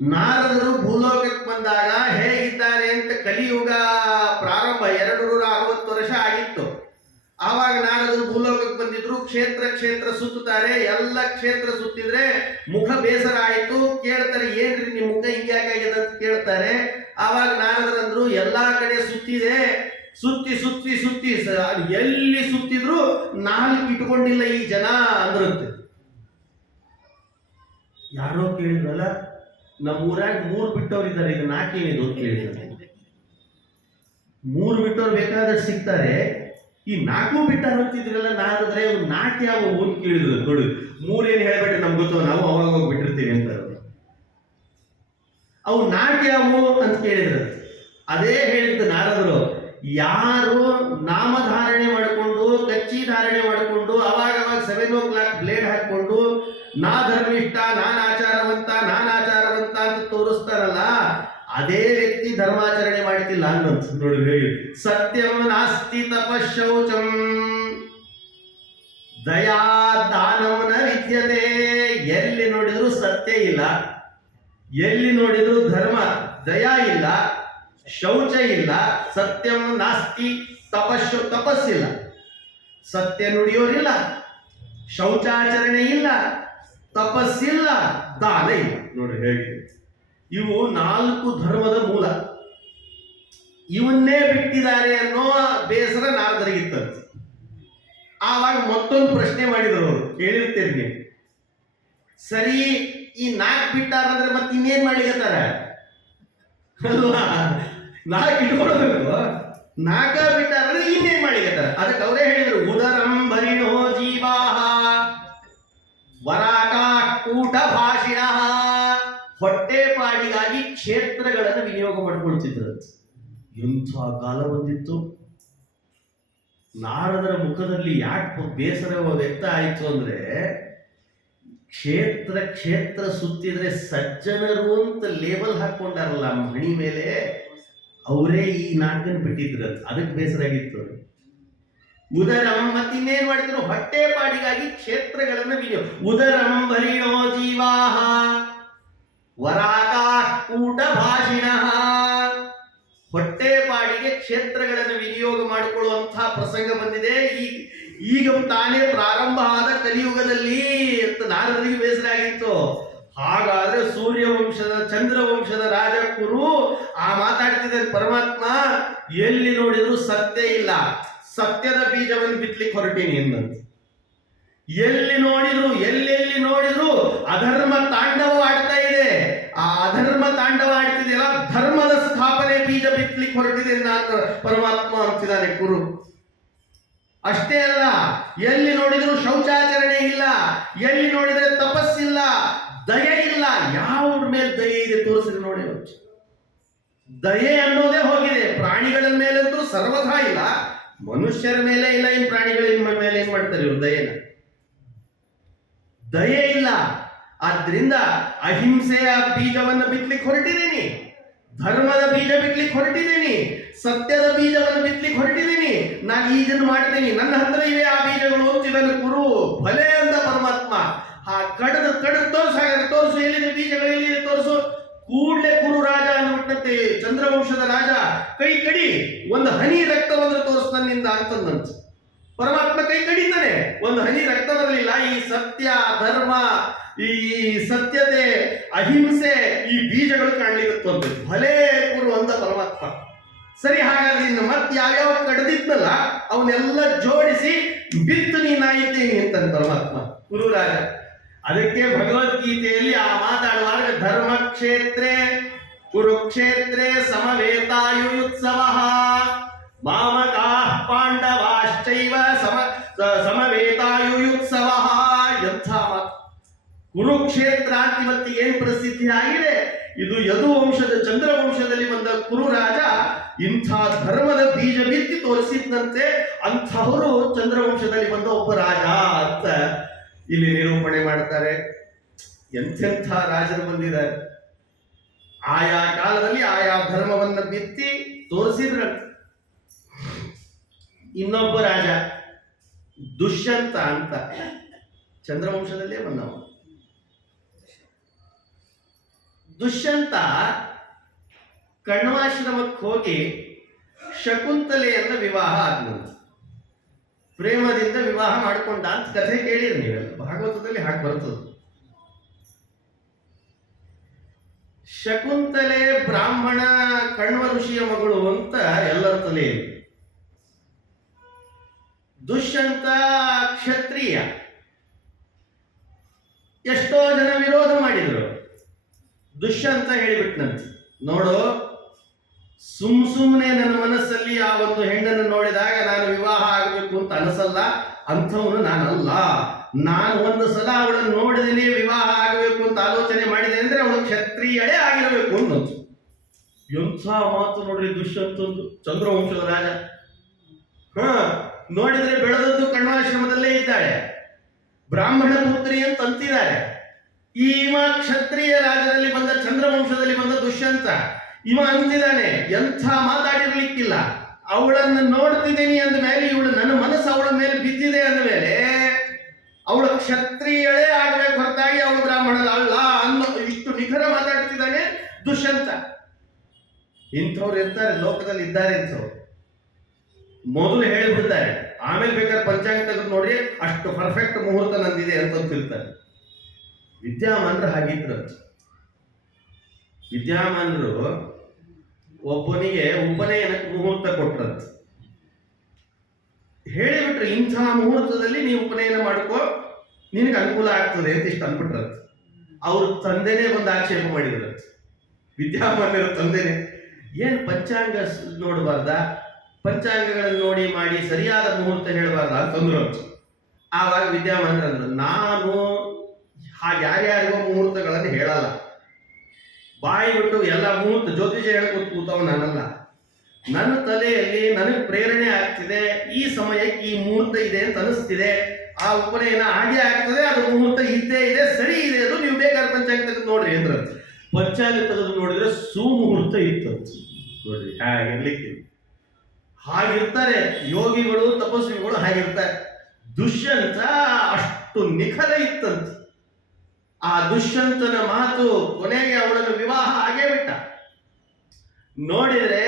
ನಾರದರು ಭೂಲೋಕಕ್ಕೆ ಬಂದಾಗ ಹೇಗಿದ್ದಾರೆ ಅಂತ ಕಲಿಯುಗ ಪ್ರಾರಂಭ 260 ವರ್ಷ ಆಗಿತ್ತು. ಆವಾಗ ನಾರದರು ಭೂಲೋಕಕ್ಕೆ ಬಂದಿದ್ರು, ಕ್ಷೇತ್ರ ಸುತ್ತುತ್ತಾರೆ. ಎಲ್ಲ ಕ್ಷೇತ್ರ ಸುತ್ತಿದ್ರೆ ಮುಖ ಬೇಸರ ಆಯಿತು. ಕೇಳ್ತಾರೆ, ಏನ್ರಿ ನಿಮ್ಮ ಮುಖ ಹಿಂಗೆ ಯಾಕಾಗಿದೆ ಅಂತ ಕೇಳ್ತಾರೆ. ಆವಾಗ ನಾರದರಂದ್ರು, ಎಲ್ಲಾ ಕಡೆ ಸುತ್ತಿದೆ, ಸುತ್ತಿ ಎಲ್ಲಿ ಸುತ್ತಿದ್ರು ನಾಲ್ಕು ಇಟ್ಕೊಂಡಿಲ್ಲ ಈ ಜನ ಅಂದ್ರಂತೆ. ಯಾರೋ ಕೇಳಿದ್ರಲ್ಲ, ನಮ್ಮೂರಾಗ 3 ಬಿಟ್ಟವ್ರು ಇದ್ದಾರೆ, ಇದು 4 ಏನಿದೆ ಅಂತ ಕೇಳಿದ್ರೆ. 3 ಬಿಟ್ಟವ್ರು ಬೇಕಾದಷ್ಟು ಸಿಗ್ತಾರೆ, ಈ 4 ಬಿಟ್ಟಾರ ಅಂತಿದ್ರಲ್ಲ ನಾರದ್ರೆ, ಅವ್ರು 4 ಯಾವ ಅಂತ ಕೇಳಿದ್ರು. ನೋಡಿ, 3 ಏನು ಹೇಳ್ಬೇಡ್ರಿ, ನಮ್ಗೆ ಗೊತ್ತು, ನಾವು ಅವಾಗ ಹೋಗ್ಬಿಟ್ಟಿರ್ತೀವಿ ಅಂತ. ಅವು 4 ಯಾವು ಅಂತ ಕೇಳಿದ್ರು. ಅದೇ ಹೇಳಿದ್ದು ನಾರದರು, ಯಾರು ನಾಮಧಾರಣೆ ಮಾಡಿಕೊಂಡು ಕಚ್ಚಿ ಧಾರಣೆ ಮಾಡಿಕೊಂಡು ಅವಾಗ 7 o'clock ಬ್ಲೇಡ್ ಹಾಕೊಂಡು ನಾ ಧರ್ಮಿಷ್ಠ ನಾನ್ ಆಚಾರವಂತ ಅಂತ ತೋರಿಸ್ತಾರಲ್ಲ, ಅದೇ ವ್ಯಕ್ತಿ ಧರ್ಮಾಚರಣೆ ಮಾಡ್ತಿಲ್ಲ ಅನ್ನೋದು ನೋಡಿ ಹೇಳಿ. ಸತ್ಯಂ ನಾಸ್ತಿ ತಪಶೌಚಂ ದಯಾ ದಾನಂ ನ ವಿದ್ಯತೆ. ಎಲ್ಲಿ ನೋಡಿದ್ರು ಸತ್ಯ ಇಲ್ಲ, ಎಲ್ಲಿ ನೋಡಿದ್ರು ಧರ್ಮ ದಯಾ ಇಲ್ಲ, ಶೌಚ ಇಲ್ಲ. ಸತ್ಯಂ ನಾಸ್ತಿ ತಪಸ್ಸಿಲ್ಲ, ಸತ್ಯ ನುಡಿಯೋರಿಲ್ಲ, ಶೌಚಾಚರಣೆ ಇಲ್ಲ, ತಪಸ್ಸಿಲ್ಲ, ದಾನ ಇಲ್ಲ. ನೋಡಿ ಹೇಳಿ, ಇವು 4 ಧರ್ಮದ ಮೂಲ. ಇವನ್ನೇ ಬಿಟ್ಟಿದ್ದಾರೆ ಅನ್ನೋ ಬೇಸರ ನಾರದರಿಗಿತ್ತಂತೆ. ಆವಾಗ ಮತ್ತೊಂದು ಪ್ರಶ್ನೆ ಮಾಡಿದ್ರು ಅವರು, ಕೇಳಿರ್ತೀರಿ ನೀವು. ಸರಿ, ಈ 4 ಬಿಟ್ಟಾರಂದ್ರೆ ಮತ್ತೆ ಇನ್ನೇನ್ ಮಾಡ್ಲಿಕತ್ತಾರ ಅಲ್ವಾ? 4 ಇಟ್ಕೊಳ್ಬೇಕು, 4 ಬಿಟ್ಟಾರಂದ್ರೆ ಇನ್ನೇನ್ ಮಾಡ್ಲಿಕತ್ತಾರ? ಅದಕ್ಕೆ ಅವರೇ ಹೇಳಿದ್ರು, ಉದರಂ ಬರಿಣೋ ಜೀವಾಹ ವರಾಟ ಕೂಟ ಭಾಷಿಣ. ಹೊಟ್ಟೆಪಾಡಿಗಾಗಿ ಕ್ಷೇತ್ರಗಳನ್ನು ವಿನಿಯೋಗ ಮಾಡಿಕೊಳ್ತಿದ್ರು. ಎಂಥ ಕಾಲ ಬಂದಿತ್ತು. ನಾರದರ ಮುಖದಲ್ಲಿ ಯಾಕೆ ಬೇಸರ ವ್ಯಕ್ತ ಆಯಿತು ಅಂದ್ರೆ, ಕ್ಷೇತ್ರ ಸುತ್ತಿದ್ರೆ ಸಜ್ಜನರು ಅಂತ ಲೇಬಲ್ ಹಾಕೊಂಡಾರಲ್ಲ ಮಣಿ ಮೇಲೆ, ಅವರೇ ಈ 4 ಬಿಟ್ಟಿದ್ರಂತ. ಅದಕ್ಕೆ ಬೇಸರ ಆಗಿತ್ತು. ಉದರಂ ಮತ್ತಿನ್ನೇನ್ ಮಾಡಿದ್ರು? ಹೊಟ್ಟೆಪಾಡಿಗಾಗಿ ಕ್ಷೇತ್ರಗಳನ್ನು ವಿನಿಯೋಗ. ಉದರಂ ಬಲಿನೋ ಜೀವಾಹ ವರಾಟ ಕೂಟ ಭಾಷಿಣ. ಹೊಟ್ಟೆಪಾಡಿಗೆ ಕ್ಷೇತ್ರಗಳನ್ನು ವಿನಿಯೋಗ ಮಾಡಿಕೊಳ್ಳುವಂತಹ ಪ್ರಸಂಗ ಬಂದಿದೆ. ಈಗ ತಾನೇ ಪ್ರಾರಂಭ ಆದ ಕಲಿಯುಗದಲ್ಲಿ ಅಂತ ನಾರದರಿಗೆ ಬೇಸರ ಆಗಿತ್ತು. ಹಾಗಾದ್ರೆ ಸೂರ್ಯವಂಶದ ಚಂದ್ರವಂಶದ ರಾಜ ಕುರು ಮಾತಾಡ್ತಿದ್ದಾರೆ ಪರಮಾತ್ಮ, ಎಲ್ಲಿ ನೋಡಿದ್ರು ಸತ್ಯ ಇಲ್ಲ, ಸತ್ಯದ ಬೀಜವನ್ನು ಬಿತ್ತಲಿಕ್ಕೆ ಹೊರಟೀನಿ ಎಂದಂತೆ. ಎಲ್ಲೆಲ್ಲಿ ನೋಡಿದ್ರು ಅಧರ್ಮ ತಾಂಡವ ಆಡ್ತಾ ಇದೆ. ಆ ಅಧರ್ಮ ತಾಂಡವ ಆಡ್ತಿದೆಯಲ್ಲ, ಧರ್ಮದ ಸ್ಥಾಪನೆ ಬೀಜ ಬಿತ್ತಲಿಕ್ಕೆ ಹೊರಟಿದೆ ನಾನು ಪರಮಾತ್ಮ ಅಂತಿದ್ದಾನೆ ಕುರು. ಅಷ್ಟೇ ಅಲ್ಲ, ಎಲ್ಲಿ ನೋಡಿದ್ರು ಶೌಚಾಚರಣೆ ಇಲ್ಲ, ಎಲ್ಲಿ ನೋಡಿದ್ರೆ ತಪಸ್ಸಿಲ್ಲ, ದಯೆ ಇಲ್ಲ. ಯಾವ್ರ ಮೇಲೆ ದಯೆ ಇದೆ ತೋರಿಸಿದ್ರೆ ನೋಡಿ. ದಯೆ ಅನ್ನೋದೇ ಹೋಗಿದೆ. ಪ್ರಾಣಿಗಳ ಮೇಲಂತೂ ಸರ್ವಥಾ ಇಲ್ಲ, ಮನುಷ್ಯರ ಮೇಲೆ ಇಲ್ಲ. ಇನ್ ಪ್ರಾಣಿಗಳ ಮೇಲೆ ಏನ್ ಮಾಡ್ತಾರೆ ಇವರು? ದಯೆ ಇಲ್ಲ. ಆದ್ರಿಂದ ಅಹಿಂಸೆಯ ಬೀಜವನ್ನು ಬಿತ್ತಲಿಕ್ಕೆ ಹೊರಟಿದ್ದೀನಿ, ಧರ್ಮದ ಬೀಜ ಬಿತ್ತಲಿಕ್ಕೆ ಹೊರಟಿದ್ದೀನಿ, ಸತ್ಯದ ಬೀಜವನ್ನು ಬಿತ್ತಲಿಕ್ಕೆ ಹೊರಟಿದ್ದೀನಿ. ನಾನು ಇದನ್ನು ಮಾಡ್ತೀನಿ, ನನ್ನ ಹತ್ರ ಇವೆ ಆ ಬೀಜಗಳು ಅಂತಿದ್ದಾನೆ ಕುರು. ಭಲೆ ಅಂತ ಪರಮಾತ್ಮ ಕಡದು ತೋರಿಸು, ಎಲ್ಲಿದೆ ಬೀಜಗಳು, ಎಲ್ಲಿದೆ ತೋರಿಸು. ಕೂಡ್ಲೆ ಕುರು ರಾಜ ಅಂದ್ಬಿಟ್ಟಂತೆ ಚಂದ್ರವಂಶದ ರಾಜ, ಕೈ ಕಡಿ, ಒಂದು ಹನಿ ರಕ್ತವನ್ನು ತೋರಿಸ್ ನನ್ನಿಂದ ಅಂತಂದಂತ. ಪರಮಾತ್ಮ ಕೈ ಕಡಿತಾನೆ, ಒಂದು ಹನಿ ರಕ್ತ ಬರಲಿಲ್ಲ. ಈ ಸತ್ಯ ಧರ್ಮ, ಈ ಸತ್ಯತೆ, ಅಹಿಂಸೆ, ಈ ಬೀಜಗಳು ಕಾಣ್ಲಿಕ್ಕೆ ಭಲೇ ಕುರು ಅಂತ ಪರಮಾತ್ಮ. ಸರಿ, ಹಾಗಾದ್ರೆ ಇನ್ನು ಮತ್ತೆ ಯಾವ್ಯಾವ ಕಡ್ದಿದ್ನಲ್ಲ ಅವನ್ನೆಲ್ಲ ಜೋಡಿಸಿ ಬಿತ್ತು ನೀನಾಯಿತೀನಿ ಅಂತಾನೆ ಪರಮಾತ್ಮ ಕುರು ರಾಜ. ಅದಕ್ಕೆ ಭಗವದ್ಗೀತೆಯಲ್ಲಿ ಮಾತಾಡುವಾಗ ಧರ್ಮಕ್ಷೇತ್ರೇ ಕುರುಕ್ಷೇತ್ರೇ ಸಮವೇತಾಯುತ್ಸವ ಮಾಮಕಾಃ ಪಾಂಡವಾಶ್ಚೈವ ಸಮವೇತಾಯುತ್ಸವ. ಎಂಥ ಮಾತು! ಕುರುಕ್ಷೇತ್ರ ಇವತ್ತಿಗೆ ಏನ್ ಪ್ರಸಿದ್ಧಿ ಆಗಿದೆ. ಇದು ಯದುವಂಶದ ಚಂದ್ರವಂಶದಲ್ಲಿ ಬಂದ ಕುರು ರಾಜ ಇಂಥ ಧರ್ಮದ ಬೀಜ ಬಿತ್ತಿ ತೋರಿಸಿದಂತೆ ಅಂಥವರು ಚಂದ್ರವಂಶದಲ್ಲಿ ಬಂದ ಒಬ್ಬ ರಾಜ ಅಂತ ಇಲ್ಲಿ ನಿರೂಪಣೆ ಮಾಡ್ತಾರೆ. ಎಂತೆಂಥ ರಾಜರು ಬಂದಿದ್ದಾರೆ, ಆಯಾ ಕಾಲದಲ್ಲಿ ಆಯಾ ಧರ್ಮವನ್ನ ಬಿತ್ತಿ ತೋರಿಸಿದ್ರ. ಇನ್ನೊಬ್ಬ ರಾಜ ದುಷ್ಯಂತ ಅಂತ ಚಂದ್ರವಂಶದಲ್ಲೇ ಬಂದವ. ದುಷ್ಯಂತ ಕಣ್ವಾಶ್ರಮಕ್ಕೆ ಹೋಗಿ ಶಕುಂತಲೆಯನ್ನ ವಿವಾಹ ಆದ್ನಂತ. ಪ್ರೇಮದಿಂದ ವಿವಾಹ ಮಾಡಿಕೊಂಡ ಅಂತ ಕಥೆ ಕೇಳಿರಿ ನೀವೆಲ್ಲ, ಭಾಗವತದಲ್ಲಿ ಹಾಗೆ ಬರ್ತದೆ. ಶಕುಂತಲೆ ಬ್ರಾಹ್ಮಣ ಕಣ್ವ ಋಷಿಯ ಮಗಳು ಅಂತ ಎಲ್ಲರ ತಲೆಯಲ್ಲಿ. ದುಷ್ಯಂತ ಕ್ಷತ್ರಿಯ. ಎಷ್ಟೋ ಜನ ವಿರೋಧ ಮಾಡಿದ್ರು. ದುಷ್ಯಂತ ಹೇಳಿಬಿಟ್ನಂತೆ, ನೋಡು, ಸುಮ್ಮನೆ ನನ್ನ ಮನಸ್ಸಲ್ಲಿ ಆ ಒಂದು ಹೆಣ್ಣನ್ನು ನೋಡಿದಾಗ ನಾನು ವಿವಾಹ ಆಗಬೇಕು ಅಂತ ಅನಿಸಲ್ಲ, ಅಂಥವನು ನಾನಲ್ಲ. ನಾನು ಒಂದು ಸಲ ಅವಳನ್ನು ನೋಡಿದೀನಿ, ವಿವಾಹ ಆಗಬೇಕು ಅಂತ ಆಲೋಚನೆ ಮಾಡಿದೆ ಅಂದ್ರೆ ಅವಳು ಕ್ಷತ್ರಿಯಳೇ ಆಗಿರಬೇಕು ಅನ್ನೋದು. ಎಂಥ ಮಾತು ನೋಡ್ರಿ ದುಷ್ಯಂತಂದು, ಚಂದ್ರವಂಶದ ರಾಜ. ನೋಡಿದ್ರೆ ಬೆಳೆದದ್ದು ಕಣ್ವಾಶ್ರಮದಲ್ಲೇ ಇದ್ದಾಳೆ, ಬ್ರಾಹ್ಮಣ ಪುತ್ರಿ ಅಂತ ಅಂತಿದ್ದಾರೆ. ಇವ ಕ್ಷತ್ರಿಯ ರಾಜದಲ್ಲಿ ಬಂದ, ಚಂದ್ರವಂಶದಲ್ಲಿ ಬಂದ ದುಷ್ಯಂತ. ಇವ ಅಂತಿದ್ದಾನೆ, ಎಂಥ ಮಾತಾಡಿರ್ಲಿಕ್ಕಿಲ್ಲ. ಅವಳನ್ನು ನೋಡ್ತಿದ್ದೀನಿ ಅಂದ ಮೇಲೆ, ಇವಳು ನನ್ನ ಮನಸ್ಸು ಅವಳ ಮೇಲೆ ಬಿದ್ದಿದೆ ಅಂದ ಮೇಲೆ ಅವಳ ಕ್ಷತ್ರಿಯಳೇ ಆಗ್ಬೇಕು ಹೊರತಾಗಿ ಅವಳು ಬ್ರಾಹ್ಮಣ ಅಲ್ಲ ಅನ್ನೋ ಇಷ್ಟು ನಿಖರ ಮಾತಾಡ್ತಿದ್ದಾನೆ ದುಷ್ಯಂತ. ಇಂಥವ್ರು ಇರ್ತಾರೆ, ಲೋಕದಲ್ಲಿ ಇದ್ದಾರೆ ಇಂಥವ್ರು. ಮೊದಲು ಹೇಳಿಬಿಡ್ತಾರೆ, ಆಮೇಲೆ ಬೇಕಾದ್ರೆ ಪಂಚಾಂಗ ತೆಗೆದು ನೋಡಿ ಅಷ್ಟು ಪರ್ಫೆಕ್ಟ್ ಮುಹೂರ್ತ ನಂದಿದೆ ಅಂತಂತಿರ್ತಾರೆ. ವಿದ್ಯಾಮಾನರು ಹಾಗಿದ್ರು. ವಿದ್ಯಾಮಾನರು ಒಬ್ಬನಿಗೆ ಉಪನಯನಕ್ಕೆ ಮುಹೂರ್ತ ಕೊಟ್ರಂತ. ಹೇಳಿಬಿಟ್ರು, ಇಂಥ ಮುಹೂರ್ತದಲ್ಲಿ ನೀವು ಉಪನಯನ ಮಾಡ್ಕೋ, ನಿನಗೆ ಅನುಕೂಲ ಆಗ್ತದೆ ಅಂತ ಇಷ್ಟು ಅಂದ್ಬಿಟ್ರಂತ. ಅವ್ರ ತಂದೆನೇ ಒಂದು ಆಕ್ಷೇಪ ಮಾಡಿದ್ರಂತ, ವಿದ್ಯಾಮಾನ್ಯರ ತಂದೆನೇ. ಏನು ಪಂಚಾಂಗ ನೋಡಬಾರ್ದ, ಪಂಚಾಂಗಗಳನ್ನು ನೋಡಿ ಮಾಡಿ ಸರಿಯಾದ ಮುಹೂರ್ತ ಹೇಳಬಾರ್ದ ಅಂತಂದ್ರು. ಆವಾಗ ವಿದ್ಯಾಮಾನ್ಯರಂದ್ರು, ನಾನು ಹಾಗೆ ಯಾರ್ಯಾರಿಗೋ ಮುಹೂರ್ತಗಳನ್ನು ಹೇಳಲ್ಲ, ಬಾಯಿ ಬಿಟ್ಟು ಎಲ್ಲ ಮುಹೂರ್ತ ಜ್ಯೋತಿಷ ಹೇಳ್ಕೊತ ಕೂತವ್ ನಾನಲ್ಲ. ನನ್ನ ತಲೆಯಲ್ಲಿ ನನಗೆ ಪ್ರೇರಣೆ ಆಗ್ತಿದೆ, ಈ ಸಮಯಕ್ಕೆ ಈ ಮುಹೂರ್ತ ಇದೆ ಅಂತ ಅನಿಸ್ತಿದೆ, ಆ ಉಪನಯನ ಹಾಗೆ ಆಗ್ತದೆ, ಅದು ಮುಹೂರ್ತ ಇದ್ದೇ ಇದೆ, ಸರಿ ಇದೆ, ಅದು ನೀವು ಬೇಕಾದ್ರೆ ಪಂಚಾಂಗ ತೆಗೆದು ನೋಡ್ರಿ ಅಂದ್ರ. ಪಂಚಾಂಗ ತೆಗೆದು ನೋಡಿದ್ರೆ ಸುಮುಹೂರ್ತ ಇತ್ತು ನೋಡ್ರಿ. ಹಾಗಿರ್ಲಿಕ್ಕೆ ಹಾಗಿರ್ತಾರೆ ಯೋಗಿಗಳು, ತಪಸ್ವಿಗಳು ಹಾಗಿರ್ತಾರೆ. ದುಷ್ಯಂತ ಅಷ್ಟು ನಿಖರ ಇತ್ತಂತ. ಆ ದುಷ್ಯಂತನ ಮಾತು ಕೊನೆಗೆ ಅವಳನ್ನು ವಿವಾಹ ಆಗೇ ಬಿಟ್ಟ. ನೋಡಿದ್ರೆ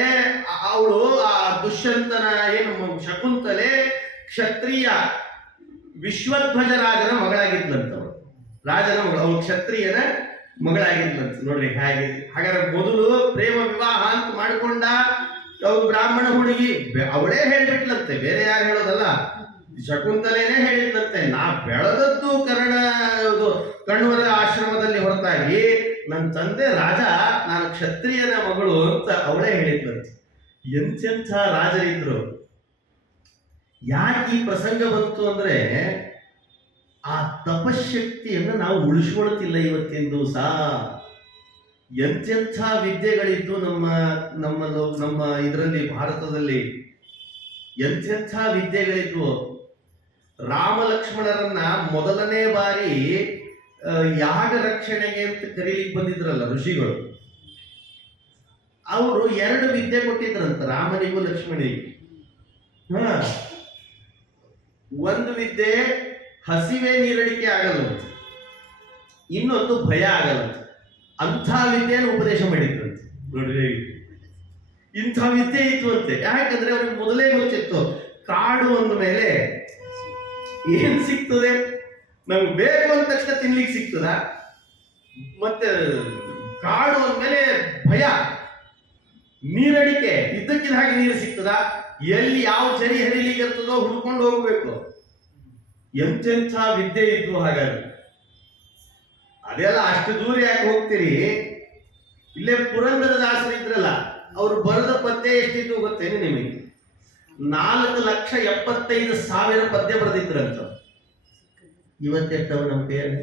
ಅವಳು ಆ ದುಷ್ಯಂತನ ಏನು ಶಕುಂತಲೆ ಕ್ಷತ್ರಿಯ ವಿಶ್ವಧ್ವಜ ರಾಜನ ಮಗಳಾಗಿದ್ಲಂತವಳು. ರಾಜನ ಮಗಳು, ಅವಳು ಕ್ಷತ್ರಿಯನ ಮಗಳಾಗಿದ್ಲಂತ. ನೋಡ್ರಿ ಹಾಗೆ. ಹಾಗಾದ್ರೆ ಮೊದಲು ಪ್ರೇಮ ವಿವಾಹ ಅಂತ ಮಾಡಿಕೊಂಡ ಅವಳು ಬ್ರಾಹ್ಮಣ ಹುಡುಗಿ, ಅವಳೇ ಹೇಳ್ಬಿಟ್ಲಂತೆ, ಬೇರೆ ಯಾರು ಹೇಳೋದಲ್ಲ, ಶಕುಂತಲೇನೆ ಹೇಳಿದ್ಲಂತೆ, ನಾ ಬೆಳೆದದ್ದು ಕಣ್ವರ ಆಶ್ರಮದಲ್ಲಿ ಹೊರತಾಗಿ ನನ್ನ ತಂದೆ ರಾಜ, ನಾನು ಕ್ಷತ್ರಿಯನ ಮಗಳು ಅಂತ ಅವಳೇ ಹೇಳಿದ್ಲಂತೆ. ಎಂತೆಂಥ ರಾಜರಿದ್ರು. ಯಾಕೆ ಈ ಪ್ರಸಂಗ ಬಂತು ಅಂದ್ರೆ, ಆ ತಪಶಕ್ತಿಯನ್ನು ನಾವು ಉಳಿಸ್ಕೊಳ್ತಿಲ್ಲ ಇವತ್ತಿನ ದಿವಸ. ಎಂತೆಂಥ ವಿದ್ಯೆಗಳಿದ್ದು ನಮ್ಮ ಇದರಲ್ಲಿ, ಭಾರತದಲ್ಲಿ ಎಂತೆಂಥ ವಿದ್ಯೆಗಳಿದ್ವು. ರಾಮ ಲಕ್ಷ್ಮಣರನ್ನ ಮೊದಲನೇ ಬಾರಿ ಯಾಗ ರಕ್ಷಣೆಗೆ ಅಂತ ಕರೀಲಿಕ್ಕೆ ಬಂದಿದ್ರಲ್ಲ ಋಷಿಗಳು, ಅವರು 2 ವಿದ್ಯೆ ಕೊಟ್ಟಿದ್ರಂತ ರಾಮನಿಗೂ ಲಕ್ಷ್ಮಣಿಗೂ. ಒಂದು ವಿದ್ಯೆ ಹಸಿವೆ ನೀರಡಿಕೆ ಆಗಲ್ಲಂತ, ಇನ್ನೊಂದು ಭಯ ಆಗಲ್ಲಂತ. ಅಂಥ ವಿದ್ಯೆಯನ್ನು ಉಪದೇಶ ಮಾಡಿದ್ರಂತೆ. ನೋಡ್ರಿ, ಇಂಥ ವಿದ್ಯೆ ಇತ್ತು ಅಂತೆ. ಯಾಕಂದ್ರೆ ಅವ್ರಿಗೆ ಮೊದಲೇ ಗೊತ್ತಿತ್ತು, ಕಾಡು ಅಂದ ಮೇಲೆ ಏನ್ ಸಿಗ್ತದೆ, ನಮ್ಗೆ ಬೇಕು ಅಂದ ತಕ್ಷಣ ತಿನ್ಲಿಕ್ಕೆ ಸಿಗ್ತದ, ಮತ್ತೆ ಕಾಡು ಅಂದ್ಮೇಲೆ ಭಯ, ನೀರಡಿಕೆ ಇದ್ದಕ್ಕಿದ್ದ ಹಾಗೆ ನೀರು ಸಿಗ್ತದ, ಎಲ್ಲಿ ಯಾವ ಚರಿ ಹರಿಲಿಕ್ಕೆ ಇರ್ತದೋ ಹುಡ್ಕೊಂಡು ಹೋಗ್ಬೇಕು. ಎಂತೆಂಥ ವಿದ್ಯೆ ಇತ್ತು. ಹಾಗಾಗಿ ಅದೆಲ್ಲ ಅಷ್ಟು ದೂರ ಯಾಕೆ ಹೋಗ್ತೀರಿ? ಇಲ್ಲೇ ಪುರಂದರದಾಸರು ಇದ್ರಲ್ಲ, ಅವರು ಬರೆದ ಪದ್ಯ ಎಷ್ಟಿತ್ತು ಗೊತ್ತೇನು ನಿಮಗೆ? 4,75,000 ಪದ್ಯ ಬರೆದಿದ್ರಂತ. ಇವತ್ತೆಷ್ಟವ ನಮ್ಮ ಕೈಯಲ್ಲಿ?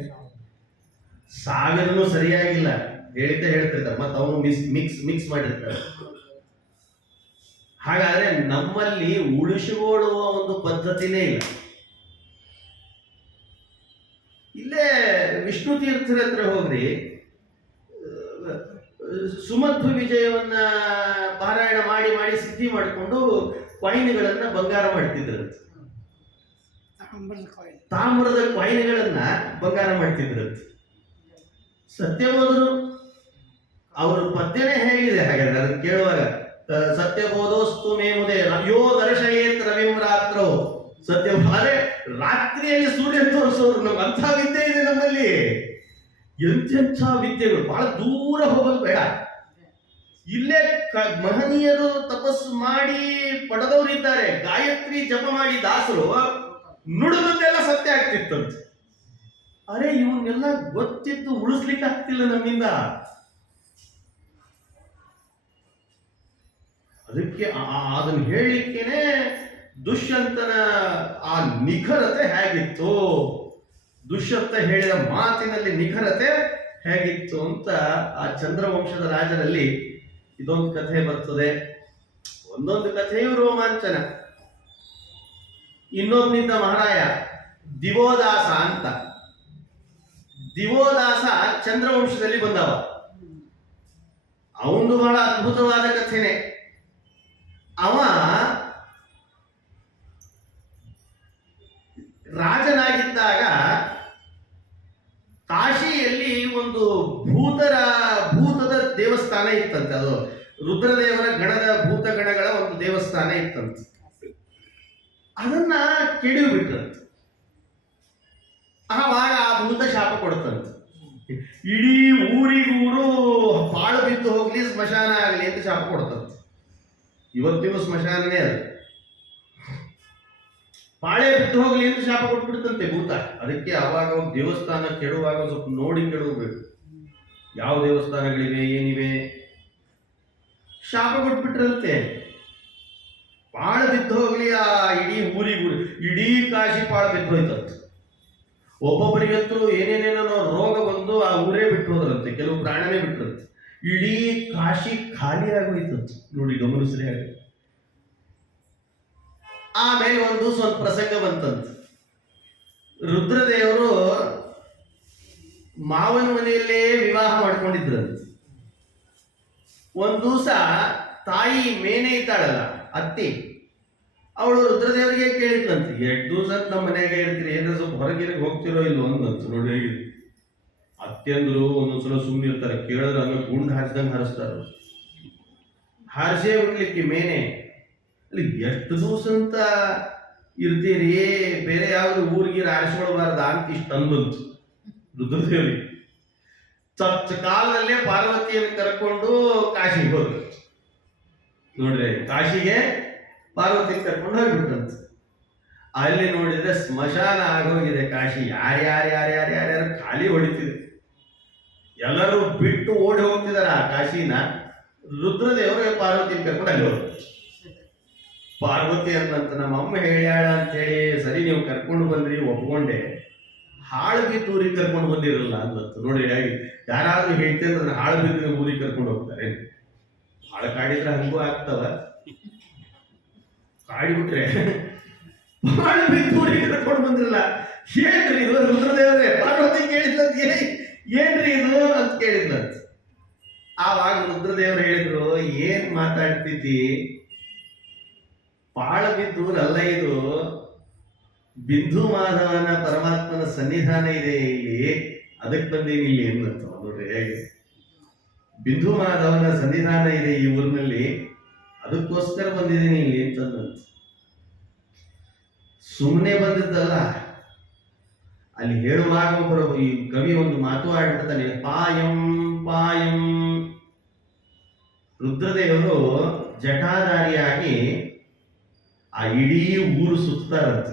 1000 ಸರಿಯಾಗಿಲ್ಲ, ಹೇಳಿದ್ದೆ ಹೇಳ್ತಿರ್ತಾರೆ, ಮತ್ತೆ ಅವನು ಮಿಕ್ಸ್ ಮಾಡಿರ್ತಾರೆ. ಹಾಗಾದ್ರೆ ನಮ್ಮಲ್ಲಿ ಉಳಿಸಿಕೊಳ್ಳುವ ಒಂದು ಪದ್ಧತಿನೇ ಇಲ್ಲ. ಇಲ್ಲೇ ವಿಷ್ಣು ತೀರ್ಥರ ಹತ್ರ ಹೋಗ್ರಿ, ಸುಮಧ್ವ ವಿಜಯವನ್ನ ಪಾರಾಯಣ ಮಾಡಿ ಮಾಡಿ ಸಿದ್ಧಿ ಮಾಡಿಕೊಂಡು ಕಾಯಿನ್ಗಳನ್ನ ಬಂಗಾರ ಮಾಡ್ತಿದ್ರಂತೆ. ತಾಮ್ರದ ಕಾಯಿನ್ಗಳನ್ನ ಬಂಗಾರ ಮಾಡ್ತಿದ್ರಂತೆ. ಸತ್ಯಬೋಧರು ಅವ್ರ ಪದ್ಯನೇ ಹೇಗಿದೆ ಹಾಗಾದ್ರೆ ಅದನ್ನ ಕೇಳುವಾಗ, ಸತ್ಯಬೋಧೋಸ್ತು ಮೇಮುದೇ ಯೋ ದರ್ಶಯೇತ್ ರವಿಂ ರಾತ್ರೋ. ಸತ್ಯವಾದ್ರೆ ರಾತ್ರಿಯಲ್ಲಿ ಸೂರ್ಯ ತೋರಿಸೋರು. ನಮ್ಗೆ ಅಂಥ ವಿದ್ಯೆ ಇದೆ ನಮ್ಮಲ್ಲಿ. ಎಂತೆಂಥ ವಿದ್ಯೆಗಳು, ಬಹಳ ದೂರ ಹೋಗೋದು ಬೇಡ. ಇಲ್ಲೇ ಮಹನೀಯರು ತಪಸ್ಸು ಮಾಡಿ ಪಡೆದವರಿದ್ದಾರೆ. ಗಾಯತ್ರಿ ಜಪ ಮಾಡಿ ದಾಸರು ನುಡಿದದ್ದೆಲ್ಲ ಸತ್ಯ ಆಗ್ತಿತ್ತಂತೆ. ಅರೆ, ಇವನ್ನೆಲ್ಲ ಗೊತ್ತಿತ್ತು, ಉಳಿಸ್ಲಿಕ್ಕೆ ಆಗ್ತಿಲ್ಲ ನಮ್ಮಿಂದ. ಅದಕ್ಕೆ ಅದನ್ನು ಹೇಳಲಿಕ್ಕೇನೆ ದುಷ್ಯಂತನ ಆ ನಿಖರತೆ ಹೇಗಿತ್ತು, ದುಷ್ಯಂತ ಹೇಳಿದ ಮಾತಿನಲ್ಲಿ ನಿಖರತೆ ಹೇಗಿತ್ತು ಅಂತ ಆ ಚಂದ್ರವಂಶದ ರಾಜರಲ್ಲಿ ಇದೊಂದು ಕಥೆ ಬರ್ತದೆ. ಒಂದೊಂದು ಕಥೆಯೂ ರೋಮಾಂಚನ. ಇನ್ನೊಬ್ಬನಿಂದ ಮಹಾರಾಯ ದಿವೋದಾಸ ಅಂತ. ದಿವೋದಾಸ ಚಂದ್ರವಂಶದಲ್ಲಿ ಬಂದವ. ಅವನು ಬಹಳ ಅದ್ಭುತವಾದ ಕಥೆನೆ. ಅವ ರಾಜನಾಗಿದ್ದಾಗ ಕಾಶಿಯಲ್ಲಿ ಒಂದು ಭೂತದ ದೇವಸ್ಥಾನ ಇತ್ತಂತೆ. ಅದು ರುದ್ರದೇವರ ಭೂತಗಣಗಳ ಒಂದು ದೇವಸ್ಥಾನ ಇತ್ತಂತೆ. ಅದನ್ನ ಕೆಡವಿಬಿಟ್ರಂತೆ. ಆವಾಗ ಆ ಭೂತ ಶಾಪ ಕೊಡ್ತಂತೆ, ಇಡೀ ಊರಿಗೂರು ಪಾಳು ಬಿದ್ದು ಹೋಗ್ಲಿ, ಸ್ಮಶಾನ ಆಗಲಿ ಅಂತ ಶಾಪ ಕೊಡ್ತಂತೆ. ಇವತ್ತಿಗೂ ಸ್ಮಶಾನನೇ ಅದು. ಪಾಳೆ ಬಿದ್ದು ಹೋಗ್ಲಿ ಅಂತ ಶಾಪ ಕೊಟ್ಬಿಡ್ತಂತೆ ಭೂತ. ಅದಕ್ಕೆ ಅವಾಗ ದೇವಸ್ಥಾನ ಕೆಡುವಾಗ ಸ್ವಲ್ಪ ನೋಡಿ ಕೆಡಬೇಕು. ಯಾವ ದೇವಸ್ಥಾನಗಳಿವೆ, ಏನಿವೆ, ಶಾಪ ಕೊಟ್ಬಿಟ್ರಂತೆ. ಪಾಳು ಬಿದ್ದು ಹೋಗ್ಲಿ, ಆ ಇಡೀ ಊರಿಗೂ, ಇಡೀ ಕಾಶಿ ಪಾಳು ಬಿದ್ದು ಹೋಯ್ತಂತೆ. ಒಬ್ಬೊಬ್ಬರಿಗಂತೂ ಏನೇನೇನೋ ರೋಗ ಬಂದು ಆ ಊರೇ ಬಿಟ್ಟು ಹೋದ್ರಂತೆ, ಕೆಲವು ಪ್ರಾಣನೇ ಬಿಟ್ರಂತೆ. ಇಡೀ ಕಾಶಿ ಖಾಲಿ ಆಗೋಯ್ತಂತೆ. ನೋಡಿ, ಗಮನಿಸ್ರಿ. ಆಗ ಆಮೇಲೆ ಒಂದು ಸ್ವಲ್ಪ ಪ್ರಸಂಗ ಬಂತಂತೆ. ರುದ್ರದೇವರು ಮಾವನ ಮನೆಯಲ್ಲೇ ವಿವಾಹ ಮಾಡ್ಕೊಂಡಿದ್ರಂತೆ. ಒಂದು ದಿವಸ ತಾಯಿ ಮೇನೆ ಇದ್ದಾಳಲ್ಲ, ಅತ್ತಿ, ಅವಳು ರುದ್ರದೇವರಿಗೆ ಕೇಳಿದ್ಲಂತೆ, 2 ದಿವಸ ನಮ್ಮ ಮನೆಯಾಗ ಇರ್ತೀರಿ, ಏನಾದ್ರು ಸ್ವಲ್ಪ ಹೊರಗಿರ ಹೋಗ್ತಿರೋ ಇಲ್ಲೋ ಅಂದಂತ. ನೋಡಿ ಹೇಗಿದೆ. ಅತ್ತೆಂದ್ರು ಒಂದೊಂದ್ಸಲ ಸುಮ್ಮನೆ ಇರ್ತಾರೆ, ಕೇಳಿದ್ರೆ ಹಂಗ ಗುಂಡು ಹಾರಿಸ್ದಂಗೆ ಹಾರಿಸ್ತಾರ. ಹಾರಿಸೇ ಬಿಡ್ಲಿಕ್ಕೆ ಮೇನೆ. ಅಲ್ಲಿ ಎಷ್ಟು ದಿವಸ ಅಂತ ಇರ್ತೀರಿ, ಬೇರೆ ಯಾವ್ದು ಊರಿಗೆ ಆರಿಸ್ಕೊಳ್ಬಾರ್ದ ಅಂತ ಇಷ್ಟು ಅಂದಂತು ರುದ್ರದೇವರಿಗೆ. ಚಚ್ಚ ಕಾಲದಲ್ಲೇ ಪಾರ್ವತಿಯನ್ನು ಕರ್ಕೊಂಡು ಕಾಶಿಗೆ ಹೋದ್ರು. ನೋಡ್ರಿ, ಕಾಶಿಗೆ ಪಾರ್ವತಿ ಕರ್ಕೊಂಡು ಹೋಗ್ಬಿಟ್ಟಂತೆ. ಅಲ್ಲಿ ನೋಡಿದ್ರೆ ಸ್ಮಶಾನ ಆಗೋಗಿದೆ ಕಾಶಿ. ಯಾರ್ಯಾರು ಖಾಲಿ ಹೊಡಿತಿದೆ. ಎಲ್ಲರೂ ಬಿಟ್ಟು ಓಡಿ ಹೋಗ್ತಿದಾರ ಆ ಕಾಶಿನ. ರುದ್ರದೇವರು ಪಾರ್ವತಿನ ಕರ್ಕೊಂಡು ಅಲ್ಲಿ ಹೋದ್ರು. ಪಾರ್ವತಿ ಅನ್ನಂತ ನಮ್ಮ ಅಮ್ಮ ಹೇಳ್ಯಾಳ ಅಂತೇಳಿ, ಸರಿ ನೀವು ಕರ್ಕೊಂಡು ಬಂದ್ರಿ, ಒಪ್ಕೊಂಡೆ. ಹಾಳು ಬಿದ್ದು ಊರಿಗೆ ಕರ್ಕೊಂಡು ಬಂದಿರಲ್ಲ ಅಂದಂತ. ನೋಡಿ ಹೇಗೆ ಯಾರಾದ್ರೂ ಹೇಳ್ತಿದ್ರೆ ಹಾಳು ಬಿದ್ದು ಊರಿಗೆ ಕರ್ಕೊಂಡು ಹೋಗ್ತಾರೆ. ಹಾಳು ಕಾಡಿದ್ರೆ ಹಂಗೂ ಆಗ್ತವ, ಕಾಡಿಬಿಟ್ರೆ ಹಾಳು ಬಿದ್ದು ಊರಿಗೆ ಕರ್ಕೊಂಡು ಬಂದಿರಲ್ಲ. ಏನ್ರಿ ಇದು ರುದ್ರದೇವರೇ? ಪಾರ್ವತಿ ಕೇಳಿದ್ಲಂತ, ಏನ್ರಿ ಇದು ಅಂತ ಕೇಳಿದ್ಲಂತ. ಆವಾಗ ರುದ್ರದೇವರು ಹೇಳಿದ್ರು, ಏನ್ ಮಾತಾಡ್ತಿದ್ದಿ, ಪಾಳ ಬಿದ್ದೂರಲ್ಲ ಇದು, ಬಿಂದು ಮಾಧವನ ಪರಮಾತ್ಮನ ಸನ್ನಿಧಾನ ಇದೆ ಇಲ್ಲಿ, ಅದಕ್ಕೆ ಬಂದೀನಿ ಇಲ್ಲಿ ಅನ್ನಂತ. ನೋಡ್ರಿ ಹೇಗೆ, ಬಿಂದು ಮಾಧವನ ಸನ್ನಿಧಾನ ಇದೆ ಈ ಊರಿನಲ್ಲಿ, ಅದಕ್ಕೋಸ್ಕರ ಬಂದಿದ್ದೀನಿ ಇಲ್ಲಿ ಅಂತಂದಂತ. ಸುಮ್ಮನೆ ಬಂದಿದ್ದಲ್ಲ, ಅಲ್ಲಿ ಹೇಳುವಾಗ ಒಬ್ಬರು ಈ ಕವಿ ಒಂದು ಮಾತು ಆಡ್ಬಿಡ್ತಾನೆ, ಪಾಯಂ ಪಾಯಂ. ರುದ್ರದೇವರು ಜಟಾಧಾರಿಯಾಗಿ ಆ ಇಡೀ ಊರು ಸುತ್ತಾರಂತೆ,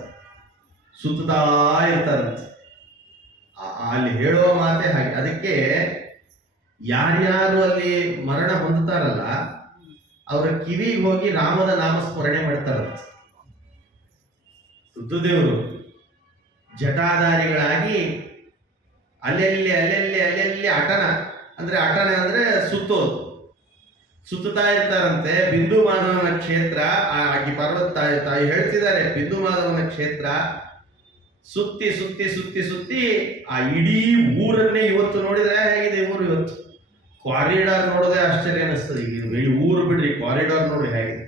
ಸುತ್ತಾ ಇರ್ತಾರಂತೆ. ಅಲ್ಲಿ ಹೇಳುವ ಮಾತೆ ಹಾಗೆ. ಅದಕ್ಕೆ ಯಾರ್ಯಾರು ಅಲ್ಲಿ ಮರಣ ಹೊಂದುತ್ತಾರಲ್ಲ, ಅವರ ಕಿವಿಗೆ ಹೋಗಿ ರಾಮದ ನಾಮಸ್ಮರಣೆ ಮಾಡ್ತಾರಂತೆ. ರುದ್ರದೇವರು ಜಟಾಧಾರಿಗಳಾಗಿ ಅಲ್ಲೆಲ್ಲಿ ಅಟನ ಅಂದ್ರೆ ಸುತ್ತುತ್ತಾ ಇರ್ತಾರಂತೆ. ಬಿಂದು ಮಾಧವನ ಕ್ಷೇತ್ರ, ಆಗಿ ಪಾರ್ವತಿ ತಾಯಿ ಹೇಳ್ತಿದ್ದಾರೆ, ಬಿಂದು ಮಾಧವನ ಕ್ಷೇತ್ರ ಸುತ್ತಿ ಸುತ್ತಿ ಸುತ್ತಿ ಸುತ್ತಿ ಆ ಇಡೀ ಊರನ್ನೇ ಇವತ್ತು ನೋಡಿದ್ರೆ ಹೇಗಿದೆ ಊರು. ಇವತ್ತು ಕಾರಿಡಾರ್ ನೋಡೋದೇ ಆಶ್ಚರ್ಯ ಅನಿಸ್ತದೆ. ಈಗ ಈ ಊರು ಬಿಡ್ರಿ, ಕಾರಿಡಾರ್ ನೋಡ್ರಿ ಹೇಗಿದೆ.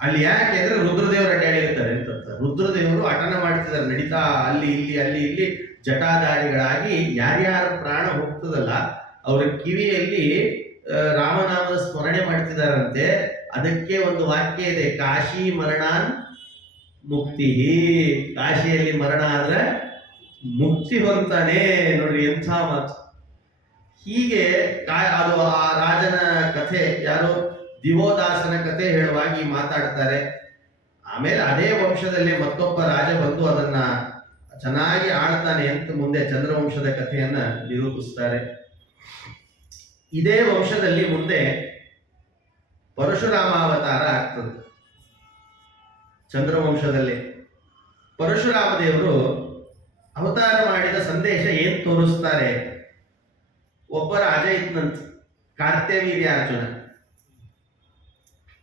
ಅಲ್ಲಿ ಯಾಕೆ ಅಂದ್ರೆ ರುದ್ರದೇವರು ಅಡ್ಡಾಡಿರ್ತಾರೆ ಅಂತ. ರುದ್ರದೇವರು ಅಟನ ಮಾಡ್ತಿದ್ದಾರೆ, ನಡೀತಾ ಅಲ್ಲಿ ಇಲ್ಲಿ ಜಟಾಧಾರಿಗಳಾಗಿ ಯಾರ್ಯಾರ ಪ್ರಾಣ ಹೋಗ್ತದಲ್ಲ ಅವರ ಕಿವಿಯಲ್ಲಿ ರಾಮನಾಮದ ಸ್ಮರಣೆ ಮಾಡ್ತಿದಾರಂತೆ. ಅದಕ್ಕೆ ಒಂದು ವಾಕ್ಯ ಇದೆ, ಕಾಶಿ ಮರಣಾನ್ ಮುಕ್ತಿ. ಕಾಶಿಯಲ್ಲಿ ಮರಣ ಆದ್ರೆ ಮುಕ್ತಿ ಹೊಂತಾನೆ. ನೋಡ್ರಿ ಎಂಥ ಮಾತು. ಹೀಗೆ ಅದು ಆ ರಾಜನ ಕಥೆ, ಯಾರು ದಿವೋದಾಸನ ಕಥೆ ಹೇಳುವಾಗಿ ಮಾತಾಡ್ತಾರೆ. ಆಮೇಲೆ ಅದೇ ವಂಶದಲ್ಲಿ ಮತ್ತೊಬ್ಬ ರಾಜ ಬಂದು ಅದನ್ನ ಚೆನ್ನಾಗಿ ಆಳ್ತಾನೆ ಅಂತ ಮುಂದೆ ಚಂದ್ರವಂಶದ ಕಥೆಯನ್ನ ನಿರೂಪಿಸ್ತಾರೆ. ಇದೇ ವಂಶದಲ್ಲಿ ಮುಂದೆ ಪರಶುರಾಮ ಅವತಾರ ಆಗ್ತದೆ. ಚಂದ್ರವಂಶದಲ್ಲಿ ಪರಶುರಾಮ ದೇವರು ಅವತಾರ ಮಾಡಿದ ಸಂದೇಶ ಏನ್ ತೋರಿಸ್ತಾರೆ. ಒಬ್ಬ ರಾಜ ಇದ್ನಂತ, ಕಾರ್ತ್ಯವೀರ್ಯಾರ್ಜುನ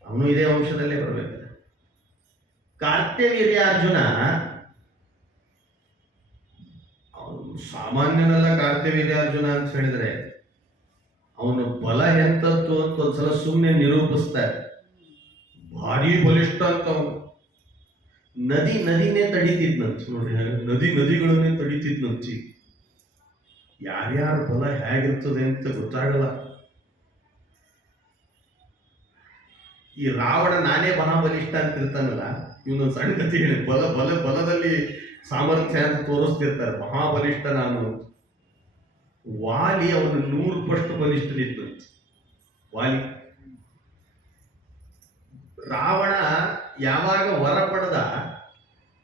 ಅವನು ಇದೇ ವಂಶದಲ್ಲೇ ಬರಬೇಕು. ಕಾರ್ತ್ಯವೀರ್ಯಾರ್ಜುನ ಅವನು ಸಾಮಾನ್ಯನಲ್ಲ. ಕಾರ್ತ್ಯವೀರ್ಯಾರ್ಜುನ ಅಂತ ಹೇಳಿದ್ರೆ ಅವನ ಬಲ ಎಂತದ್ದು ಅಂತ ಒಂದ್ಸಲ ಸುಮ್ಮನೆ ನಿರೂಪಿಸ್ತಾರೆ. ಭಾರಿ ಬಲಿಷ್ಠ ಅಂತ ಅವನು. ನದಿನೇ ತಡಿತಿದ್ನಂತ ನೋಡ್ರಿ, ನದಿಗಳನ್ನೇ ತಡಿತಿದ್ನಂತಿ. ಯಾರ್ಯಾರ ಬಲ ಹೇಗಿರ್ತದೆ ಅಂತ ಗೊತ್ತಾಗಲ್ಲ. ಈ ರಾವಣ ನಾನೇ ಮಹಾಬಲಿಷ್ಠ ಅಂತ ಇರ್ತಾನಲ್ಲ, ಇವನು ಸಣ್ಣ ಕಥೆ ಹೇಳಿ ಬಲದಲ್ಲಿ ಸಾಮರ್ಥ್ಯ ಅಂತ ತೋರಿಸ್ತಿರ್ತಾರೆ. ಮಹಾಬಲಿಷ್ಠ ನಾನು. ವಾಲಿ ಅವನು 100% ಬಲಿಷ್ಠನಿದ್ದಂತ. ವಾಲಿ ರಾವಣ ಯಾವಾಗ ವರ ಪಡೆದ,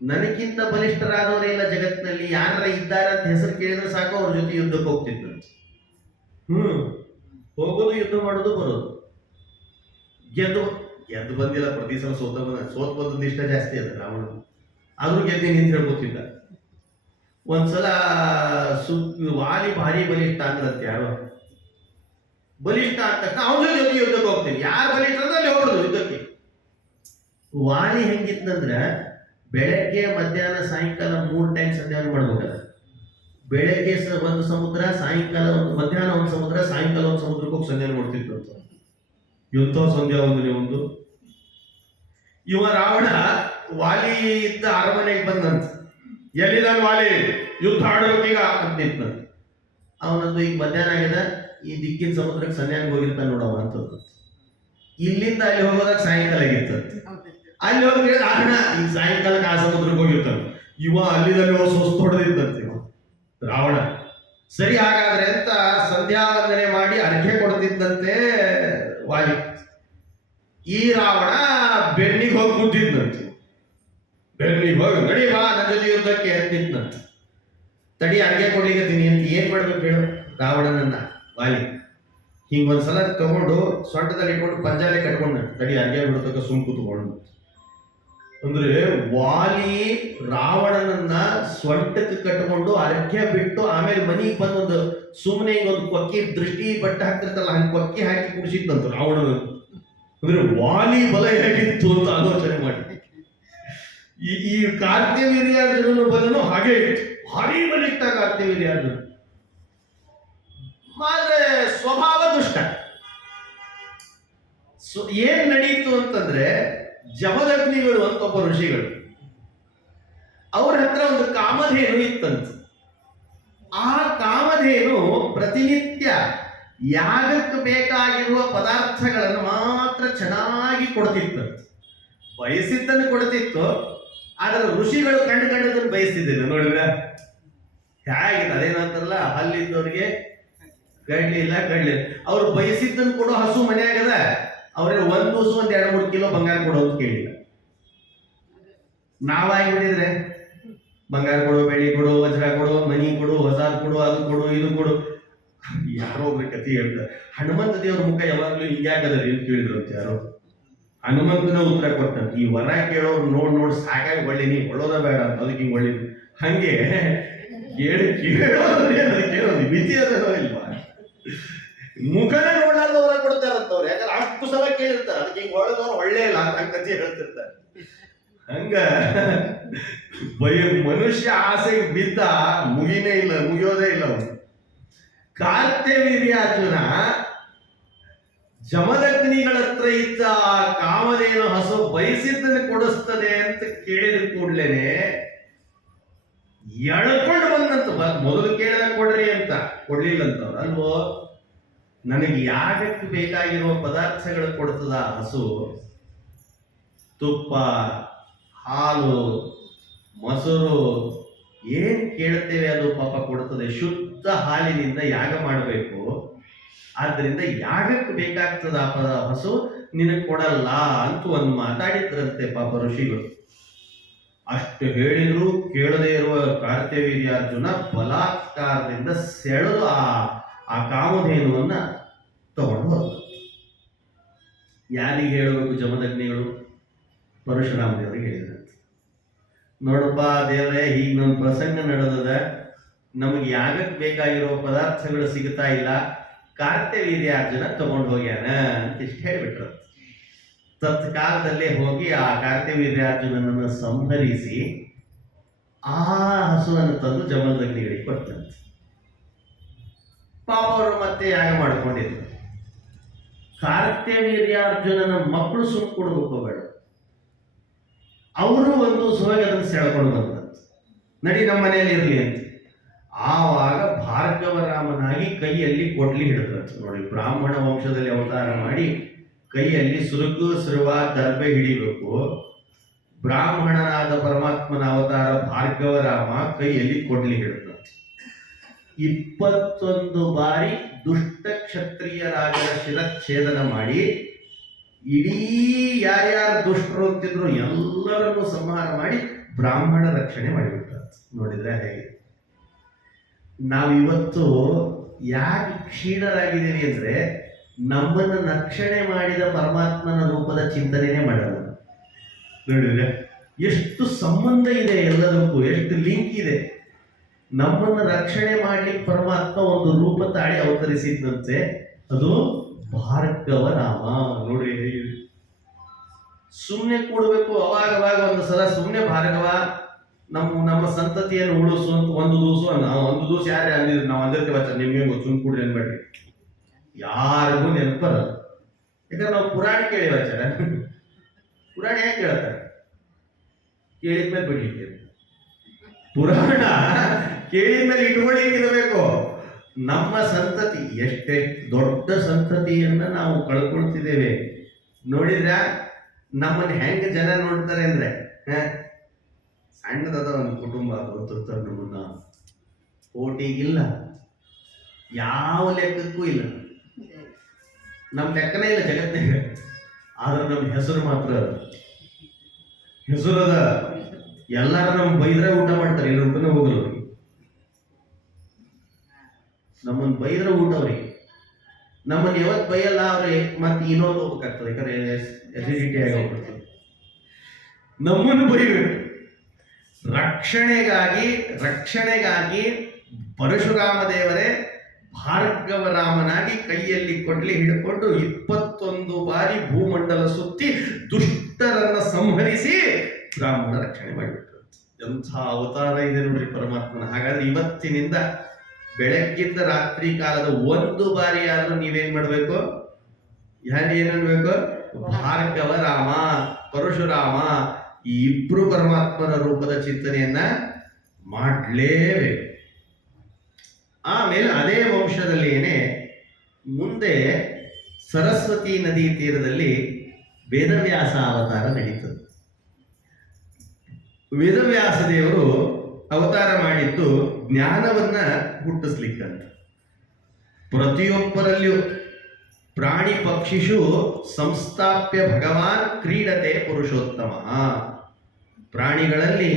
ನನಗಿಂತ ಬಲಿಷ್ಠರಾದವರೇ ಇಲ್ಲ ಜಗತ್ತಿನಲ್ಲಿ, ಯಾರ ಇದ್ದಾರೆ ಅಂತ ಹೆಸರು ಕೇಳಿದ್ರೆ ಸಾಕು ಅವ್ರ ಜೊತೆ ಯುದ್ಧಕ್ಕೆ ಹೋಗ್ತಿದ್ದಂತೆ. ಹೋಗೋದು, ಯುದ್ಧ ಮಾಡೋದು, ಬರೋದು. ಗೆದ್ದು ಬಂದಿಲ್ಲ. ಪ್ರತಿ ಸಲ ಸೋತ್ ಬಂದದ್ದು ಇಷ್ಟ ಜಾಸ್ತಿ ಅದ ರಾವಣ. ಆದ್ರೂ ಗೆದ್ದೀನಿ ಅಂತ ಹೇಳ್ಬೋತಿದ್ದ. ಒಂದ್ಸಲ ವಾಲಿ ಭಾರಿ ಬಲಿಷ್ಠ ಅಂದ್ರಂತೆ. ಯಾರು ಬಲಿಷ್ಠ ಅಂತ ಅವನ ಜೊತೆ ಯುದ್ಧಕ್ಕೆ ಹೋಗ್ತೀನಿ. ಯಾರು ಬಲಿಷ್ಠ ಅಂದ್ರೆ ಅಲ್ಲಿ ಹೋಗೋದು ಯುದ್ಧಕ್ಕೆ. ವಾಲಿ ಹೆಂಗಿತ್ತಂದ್ರೆ ಬೆಳಗ್ಗೆ ಮಧ್ಯಾಹ್ನ ಸಾಯಂಕಾಲ 3 ಟೈಮ್ ಸಂಧ್ಯಾನ ಮಾಡ್ಬೇಕಲ್ಲ. ಬೆಳಗ್ಗೆ ಒಂದು ಸಮುದ್ರ, ಸಾಯಂಕಾಲ ಮಧ್ಯಾಹ್ನ ಒಂದು ಸಮುದ್ರ, ಸಾಯಂಕಾಲ ಒಂದು ಸಮುದ್ರಕ್ಕೆ ಹೋಗಿ ಸಂಧ್ಯಾನ ಮಾಡ್ತಿತ್ತು ಅಂತ. ಎಂಥ ಸಂಧ್ಯಾ ಒಂದು. ಇವ ರಾವಣ ವಾಲಿ ಇದ್ದ ಅರಮನೆಗೆ ಬಂದಂತ. ಎಲ್ಲಿದ್ದಾನ ವಾಲಿ, ಯುದ್ಧ ಆಡಬೇಕೀಗ ಅಂತ ನಿಂತಂತ. ಅವನಂದು ಈಗ ಮಧ್ಯಾಹ್ನ ಆಗಿದೆ, ಈ ದಿಕ್ಕಿನ ಸಮುದ್ರಕ್ಕೆ ಸಂಧ್ಯಾನಿಗೆ ಹೋಗಿರ್ತಾನೆ ನೋಡವ ಅಂತ. ಇಲ್ಲಿಂದ ಅಲ್ಲಿ ಹೋಗೋದಾಗ ಸಾಯಂಕಾಲ ಆಗಿರ್ತಂತೆ. ಅಲ್ಲಿ ಹೋಗಿ ರಾವಣ ಈಗ ಸಾಯಂಕಾಲಕ್ಕೆ ಆ ಸಮುದ್ರಕ್ಕೆ ಹೋಗಿರ್ತಾನೆ. ಇವ ಅಲ್ಲಿದಲ್ಲಿ ಹೊಸ ಹೊಡೆದಿದ್ದಂತೆ ಇವ ರಾವಣ. ಸರಿ ಹಾಗಾದ್ರೆ ಅಂತ ಸಂಧ್ಯಾ ವಂದನೆ ಮಾಡಿ ಅರ್ಘ್ಯ ಕೊಡ್ತಿದ್ದಂತೆ ವಾಲಿ. ಈ ರಾವಣ ಬೆನ್ನಿಗೆ ಹೋಗಿ ಕೂತಿದ್ನಂತೆ. ಬೆನ್ನಿಗೆ ಹೋಗಿ ನಡಿ ಬಾ ನನ್ನ ಜೊತೆ ಯುದ್ಧಕ್ಕೆ ಅಂತಿದ್ನಂತೆ. ತಡಿ ಅರ್ಘ್ಯ ಕೊಡ್ಲಿಕ್ಕೆ ಅಂತ ಏನ್ ಮಾಡ್ಬೇಕು ಹೇಳು ರಾವಣನನ್ನ ವಾಲಿ. ಹಿಂಗೊಂದ್ಸಲ ತಗೊಂಡು ಸೊಂಟದಲ್ಲಿ ಇಟ್ಕೊಂಡು ಪಂಜಾಲೆ ಕಟ್ಕೊಂಡ. ತಡಿ ಅರ್ಘ್ಯ ಬಿಡ್ತಕ್ಕ ಸುಮ್ ಕೂತ್ಕೊಂಡು. ಅಂದ್ರೆ ವಾಲಿ ರಾವಣನನ್ನ ಸೊಂಟಕ್ಕೆ ಕಟ್ಕೊಂಡು ಅರ್ಘ್ಯ ಬಿಟ್ಟು ಆಮೇಲೆ ಮನೆಗೆ ಬಂದೊಂದು ಸುಮ್ಮನೆ ಒಂದು ಕೊಕ್ಕಿ ದೃಷ್ಟಿ ಬಟ್ಟೆ ಹಾಕ್ತಿರ್ತಲ್ಲ, ಹಂಗೆ ಕೊಕ್ಕಿ ಹಾಕಿ ಕುಡಿಸಿದ್ನಂತ ರಾವಣನ. ಅಂದ್ರೆ ವಾಲಿ ಬಲ ಹೇಗಿತ್ತು ಅಂತ ಆಲೋಚನೆ ಮಾಡಿ. ಈ ಕಾರ್ತ್ಯವೀರ್ಯಾರ್ಜುನನ ಬಲನು ಹಾಗೆ ಇತ್ತು. ಭಾರಿ ಬಲಿಷ್ಠ ಕಾರ್ತ್ಯವೀರ್ಯಾರ್ಜುನ. ಆದ್ರೆ ಸ್ವಭಾವ ದುಷ್ಟ. ಏನ್ ನಡೀತು ಅಂತಂದ್ರೆ, ಜಮದಗ್ನಿಗಳು ಅಂತ ಒಬ್ಬ ಋಷಿಗಳು, ಅವ್ರ ಹತ್ರ ಒಂದು ಕಾಮಧೇನು ಇತ್ತಂತ. ಆ ಕಾಮಧೇನು ಪ್ರತಿನಿತ್ಯ ಯಾಗಕ್ಕೆ ಬೇಕಾಗಿರುವ ಪದಾರ್ಥಗಳನ್ನು ಮಾತ್ರ ಚೆನ್ನಾಗಿ ಕೊಡ್ತಿತ್ತಂತ. ಬಯಸಿದ್ದನ್ನು ಕೊಡ್ತಿತ್ತು, ಆದ್ರೆ ಋಷಿಗಳು ಕಂಡದನ್ನು ಬಯಸ್ತಿದ್ದಿಲ್ಲ. ನೋಡಿದ್ರ ಹೇಗಿದೆ ಅದೇನಂತಾರಲ್ಲ, ಹಲ್ಲಿದ್ದವ್ರಿಗೆ ಕಡ್ಲಿಲ್ಲ. ಅವ್ರು ಬಯಸಿದ್ದನ್ನು ಕೊಡೋ ಹಸು ಮನೆಯಾಗದ. ಅವ್ರಿಗೆ ಒಂದು ದಿವಸ 2-3 ಕಿಲೋ ಬಂಗಾರ ಕೊಡೋದು ಕೇಳಿಲ್ಲ. ನಾವಾಗಿ ಬಿಟ್ಟಿದ್ರೆ ಬಂಗಾರ ಕೊಡು, ಬೆಳ್ಳಿ ಕೊಡು, ವಜ್ರ ಕೊಡು, ಮನಿ ಕೊಡು, ಹೊಸಾದ್ ಕೊಡು, ಅದು ಕೊಡು, ಇದು ಕೊಡು. ಯಾರೋ ಒಬ್ರು ಕಥೆ ಹೇಳ್ತಾರೆ, ಹನುಮಂತ ದೇವ್ರ ಮುಖ ಯಾವಾಗ್ಲೂ ಹಿಂಗ್ಯಾಕದ್ರಿ ಅಂತ ಕೇಳಿದ್ರು ಅಂತ ಯಾರೋ. ಹನುಮಂತನ ಉತ್ತರ ಕೊಟ್ಟಂತ, ಈ ವರ ಕೇಳೋರು ನೋಡ್ ಸಾಕಾಗಿ ಒಳ್ಳಿನಿ, ಒಳ್ಳೋದ ಬೇಡ ಅಂತ, ಅದಕ್ಕೆ ಹಿಂಗ್ ಒಳ್ಳಿದ್. ಹಂಗೆ ಕೇಳೋದು ಮಿತಿ ಅದೋ ಇಲ್ವಾ? ಮುಖನೇ ನೋಡಲ್ದವ್ರ ಕೊಡ್ತಾರಂತವ್ರು. ಯಾಕಂದ್ರೆ ಅಷ್ಟು ಸಲ ಕೇಳಿರ್ತಾರೆ, ಅದಕ್ಕೆ ಹಿಂಗ್ ಒಳ್ಳದವ್ರು ಒಳ್ಳೆ ಇಲ್ಲ ಅಂತ ಕಥೆ ಹೇಳ್ತಿರ್ತಾರೆ. ಹಂಗ ಮನುಷ್ಯ ಆಸೆಗೆ ಬಿದ್ದ ಮುಗಿಯೋದೇ ಇಲ್ಲ ಅವನು. ಕಾರ್ತ್ಯವೀರ್ಯಾರ್ಜುನ ಜಮದಗ್ನಿಗಳ ಹತ್ರ ಇದ್ದ ಕಾಮಧೇನು ಹಸು ಬಯಸಿದ್ದನ್ನು ಕೊಡಿಸ್ತದೆ ಅಂತ ಕೇಳಿದ ಕೂಡ್ಲೇನೆ ಎಳ್ಕೊಂಡು ಬಂದಂತ. ಮೊದಲು ಕೇಳಿದಾಗ ಕೊಡ್ರಿ ಅಂತ, ಕೊಡ್ಲಿಲ್ಲ ಅಂತವ್ರು. ಅಲ್ವೋ, ನನಗೆ ಯಾಗಕ್ಕೆ ಬೇಕಾಗಿರುವ ಪದಾರ್ಥಗಳು ಕೊಡ್ತದ ಹಸು. ತುಪ್ಪ, ಹಾಲು, ಮೊಸರು, ಏನ್ ಕೇಳ್ತೇವೆ ಅದು ಪಾಪ ಕೊಡ್ತದೆ. ಶುದ್ಧ ಹಾಲಿನಿಂದ ಯಾಗ ಮಾಡಬೇಕು, ಆದ್ರಿಂದ ಯಾಗಕ್ಕೆ ಬೇಕಾಗ್ತದ ಹಸು, ನಿನಗೆ ಕೊಡಲ್ಲ ಅಂತ ಒಂದು ಮಾತಾಡಿದ್ರಂತೆ ಪಾಪ ಋಷಿಗಳು. ಅಷ್ಟು ಹೇಳಿದ್ರು ಕೇಳದೇ ಇರುವ ಕಾರ್ತ್ಯವೀರ್ಯಾರ್ಜುನ ಬಲಾತ್ಕಾರದಿಂದ ಸೆಳೆದು ಆ ಕಾಮಧೇನುವನ್ನ ತಗೊಂಡು ಹೋದ. ಯಾರಿಗೆ ಹೇಳಬೇಕು? ಜಮದಗ್ನಿಗಳು ಪರಶುರಾಮ ದೇವರಿಗೆ ಹೇಳಿದಂತೆ, ನೋಡಪ್ಪ ದೇವರೇ, ಹೀಗೆ ನನ್ನ ಪ್ರಸಂಗ ನಡೆದದ, ನಮಗೆ ಯಾಗಕ್ಕೆ ಬೇಕಾಗಿರೋ ಪದಾರ್ಥಗಳು ಸಿಗ್ತಾ ಇಲ್ಲ, ಕಾರ್ತ್ಯವೀರ್ಯಾರ್ಜುನ ತಗೊಂಡು ಹೋಗ್ಯಾನ ಅಂತ ಇಷ್ಟು ಹೇಳಿಬಿಟ್ರು. ತತ್ಕಾಲದಲ್ಲೇ ಹೋಗಿ ಆ ಕಾರ್ತ್ಯವೀರ್ಯಾರ್ಜುನನನ್ನು ಸಂಹರಿಸಿ ಆ ಹಸುವನ್ನು ತಂದು ಜಮದಗ್ನಿಗಳಿಗೆ ಕೊಟ್ಟಂತೆ. ಪಾಪ ಅವರು ಮತ್ತೆ ಯಾಗ ಮಾಡ್ಕೊಂಡಿದ್ರು. ಕಾರ್ತ್ಯವೀರ್ಯಾರ್ಜುನನ ಮಕ್ಕಳು ಸುಮ್ ಕೊಡ್ಬೇಕು ಬೇಡ, ಅವರು ಒಂದು ಸೋಗಿ ಅದನ್ನು ಸೆಳ್ಕೊಂಡು ಬಂದಂತೆ, ನಡಿ ನಮ್ಮ ಮನೆಯಲ್ಲಿ ಇರಲಿ ಅಂತ. ಆವಾಗ ಭಾರ್ಗವರಾಮನಾಗಿ ಕೈಯಲ್ಲಿ ಕೊಡ್ಲಿ ಹಿಡಿದ್ರಂತೆ. ನೋಡಿ, ಬ್ರಾಹ್ಮಣ ವಂಶದಲ್ಲಿ ಅವತಾರ ಮಾಡಿ ಕೈಯಲ್ಲಿ ಸುರುಕು ಸುರುವ ದರ್ಬೆ ಹಿಡಿಬೇಕು. ಬ್ರಾಹ್ಮಣನಾದ ಪರಮಾತ್ಮನ ಅವತಾರ ಭಾರ್ಗವರಾಮ ಕೈಯಲ್ಲಿ ಕೊಡ್ಲಿ ಹಿಡಿದ್ರಂತೆ. 21 ಬಾರಿ ದುಷ್ಟ ಕ್ಷತ್ರಿಯ ರಾಜರ ಶಿರಚ್ಛೇದನ ಮಾಡಿ ಇಡೀ ಯಾರ್ಯಾರು ದುಷ್ಟರು ಅಂತಿದ್ರು ಎಲ್ಲರನ್ನು ಸಂಹಾರ ಮಾಡಿ ಬ್ರಾಹ್ಮಣ ರಕ್ಷಣೆ ಮಾಡಿಬಿಟ್ರು. ನೋಡಿದ್ರೆ ಹೇಗೆ ನಾವಿವತ್ತು ಯಾಕೆ ಕ್ಷೀಣರಾಗಿದ್ದೀವಿ ಅಂದ್ರೆ ನಮ್ಮನ್ನು ರಕ್ಷಣೆ ಮಾಡಿದ ಪರಮಾತ್ಮನ ರೂಪದ ಚಿಂತನೆನೇ ಮಾಡಲ್ಲ. ನೋಡಿದ್ರೆ ಎಷ್ಟು ಸಂಬಂಧ ಇದೆ ಎಲ್ಲದಕ್ಕೂ, ಎಷ್ಟು ಲಿಂಕ್ ಇದೆ. ನಮ್ಮನ್ನು ರಕ್ಷಣೆ ಮಾಡ್ಲಿಕ್ಕೆ ಪರಮಾತ್ಮ ಒಂದು ರೂಪ ತಾಳಿ ಅವತರಿಸಿದಂತೆ, ಅದು ಭಾರ್ಗವ ರಾಮ. ನೋಡಿ, ಸುಮ್ಮನೆ ಕೂಡಬೇಕು ಅವಾಗ ಒಂದು ಸಲ ಸುಮ್ಮನೆ ಭಾರ್ಗವ ನಮ್ಮ ಸಂತತಿಯನ್ನು ಉಳಿಸು ಅಂತ ಒಂದು ದಿವಸ ಯಾರೇ ಅಂದಿದ್ರು, ನಾವು ಅಂದಿರ್ತೀವಿ ಆಚಾರ ನಿಮ್ಗೆ ಸುಮ್ ಕೂಡ್ರಿ ಅನ್ಬೇಡ್ರಿ, ಯಾರಿಗೂ ನೆನಪಲ್ಲ. ಯಾಕಂದ್ರೆ ನಾವು ಪುರಾಣ ಕೇಳಿವ ಆಚಾರ, ಪುರಾಣ ಯಾಕೆ ಕೇಳ್ತಾರೆ? ಕೇಳಿದ್ಮೇಲೆ ಬಿಡ್ಲಿಕ್ಕೆ, ಪುರಾಣ ಕೇಳಿದ್ಮೇಲೆ ಇಟ್ಕೊಳ್ಳಿಕ್ಕಿರಬೇಕು. ನಮ್ಮ ಸಂತತಿ ಎಷ್ಟೆಷ್ಟು ದೊಡ್ಡ ಸಂತತಿಯನ್ನ ನಾವು ಕಳ್ಕೊಳ್ತಿದ್ದೇವೆ. ನೋಡಿದ್ರ ನಮ್ಮನ್ನ ಹೆಂಗ ಜನ ನೋಡ್ತಾರೆ ಅಂದ್ರೆ, ಸಣ್ಣದಾದ ಒಂದು ಕುಟುಂಬ ಗೊತ್ತಿರ್ತಾರೆ, ನಮ್ಮನ್ನ ಕೋಟಿಗಿಲ್ಲ, ಯಾವ ಲೆಕ್ಕಕ್ಕೂ ಇಲ್ಲ, ನಮ್ಮ ಲೆಕ್ಕನೇ ಇಲ್ಲ ಜಗತ್ತಿನಾಗ. ಆದ್ರೆ ನಮ್ಮ ಹೆಸರು ಮಾತ್ರ ಹೆಸರದ. ಎಲ್ಲಾರು ನಮ್ ಬೈದ್ರೆ ಊಟ ಮಾಡ್ತಾರೆ, ಇಲ್ಲ ಊಟನೇ ಹೋಗಲ್ಲ ಅವ್ರಿಗೆ. ನಮ್ಮನ್ನು ಬೈದ್ರೆ ಊಟ ಅವ್ರಿಗೆ, ನಮ್ಮನ್ನು ಯಾವತ್ತು ಬೈಯಲ್ಲ ಅವ್ರಿಗೆ ಮತ್ತೆ ಇನ್ನೊಂದು ಹೋಗ್ಬೇಕಾಗ್ತದೆ, ಯಾಕಂದ್ರೆ ಎಸಿಡಿಟಿ ಆಗಿ ಹೋಗ್ಬಿಡ್ತದೆ. ನಮ್ಮನ್ನು ಬೈಬೇಕು. ರಕ್ಷಣೆಗಾಗಿ ಪರಶುರಾಮ ದೇವರೇ ಭಾರ್ಗವರಾಮನಾಗಿ ಕೈಯಲ್ಲಿ ಕೊಡ್ಲಿ ಹಿಡ್ಕೊಂಡು 21 ಬಾರಿ ಭೂಮಂಡಲ ಸುತ್ತಿ ದುಷ್ಟರನ್ನ ಸಂಹರಿಸಿ ಬ್ರಾಹ್ಮಣ ರಕ್ಷಣೆ ಮಾಡಿಬಿಟ್ರು. ಎಂಥ ಅವತಾರ ಇದೆ ನೋಡ್ರಿ ಪರಮಾತ್ಮನ. ಹಾಗಾದ್ರೆ ಇವತ್ತಿನಿಂದ ಬೆಳಗ್ಗಿಂದ ರಾತ್ರಿ ಕಾಲದ 1 ಬಾರಿ ಆದ್ರೂ ನೀವೇನ್ ಮಾಡ್ಬೇಕು? ಏನನ್ಬೇಕು? ಭಾರ್ಗವ ರಾಮ, ಪರಶುರಾಮ, ಈ ಇಬ್ರು ಪರಮಾತ್ಮನ ರೂಪದ ಚಿಂತನೆಯನ್ನ ಮಾಡಲೇಬೇಕು. ಆಮೇಲೆ ಅದೇ ವಂಶದಲ್ಲೇನೆ ಮುಂದೆ ಸರಸ್ವತಿ ನದಿ ತೀರದಲ್ಲಿ ವೇದವ್ಯಾಸ ಅವತಾರ ನಡೀತದೆ. ವೇದವ್ಯಾಸ ದೇವರು ಅವತಾರ ಮಾಡಿದ್ದು ಜ್ಞಾನವನ್ನ ಹುಟ್ಟಿಸ್ಲಿಕ್ಕಂತ. ಪ್ರತಿಯೊಬ್ಬರಲ್ಲಿಯೂ ಪ್ರಾಣಿ ಪಕ್ಷಿಷು ಸಂಸ್ಥಾಪ್ಯ ಭಗವಾನ್ ಕ್ರೀಡತೆ ಪುರುಷೋತ್ತಮ. ಪ್ರಾಣಿಗಳಲ್ಲಿ,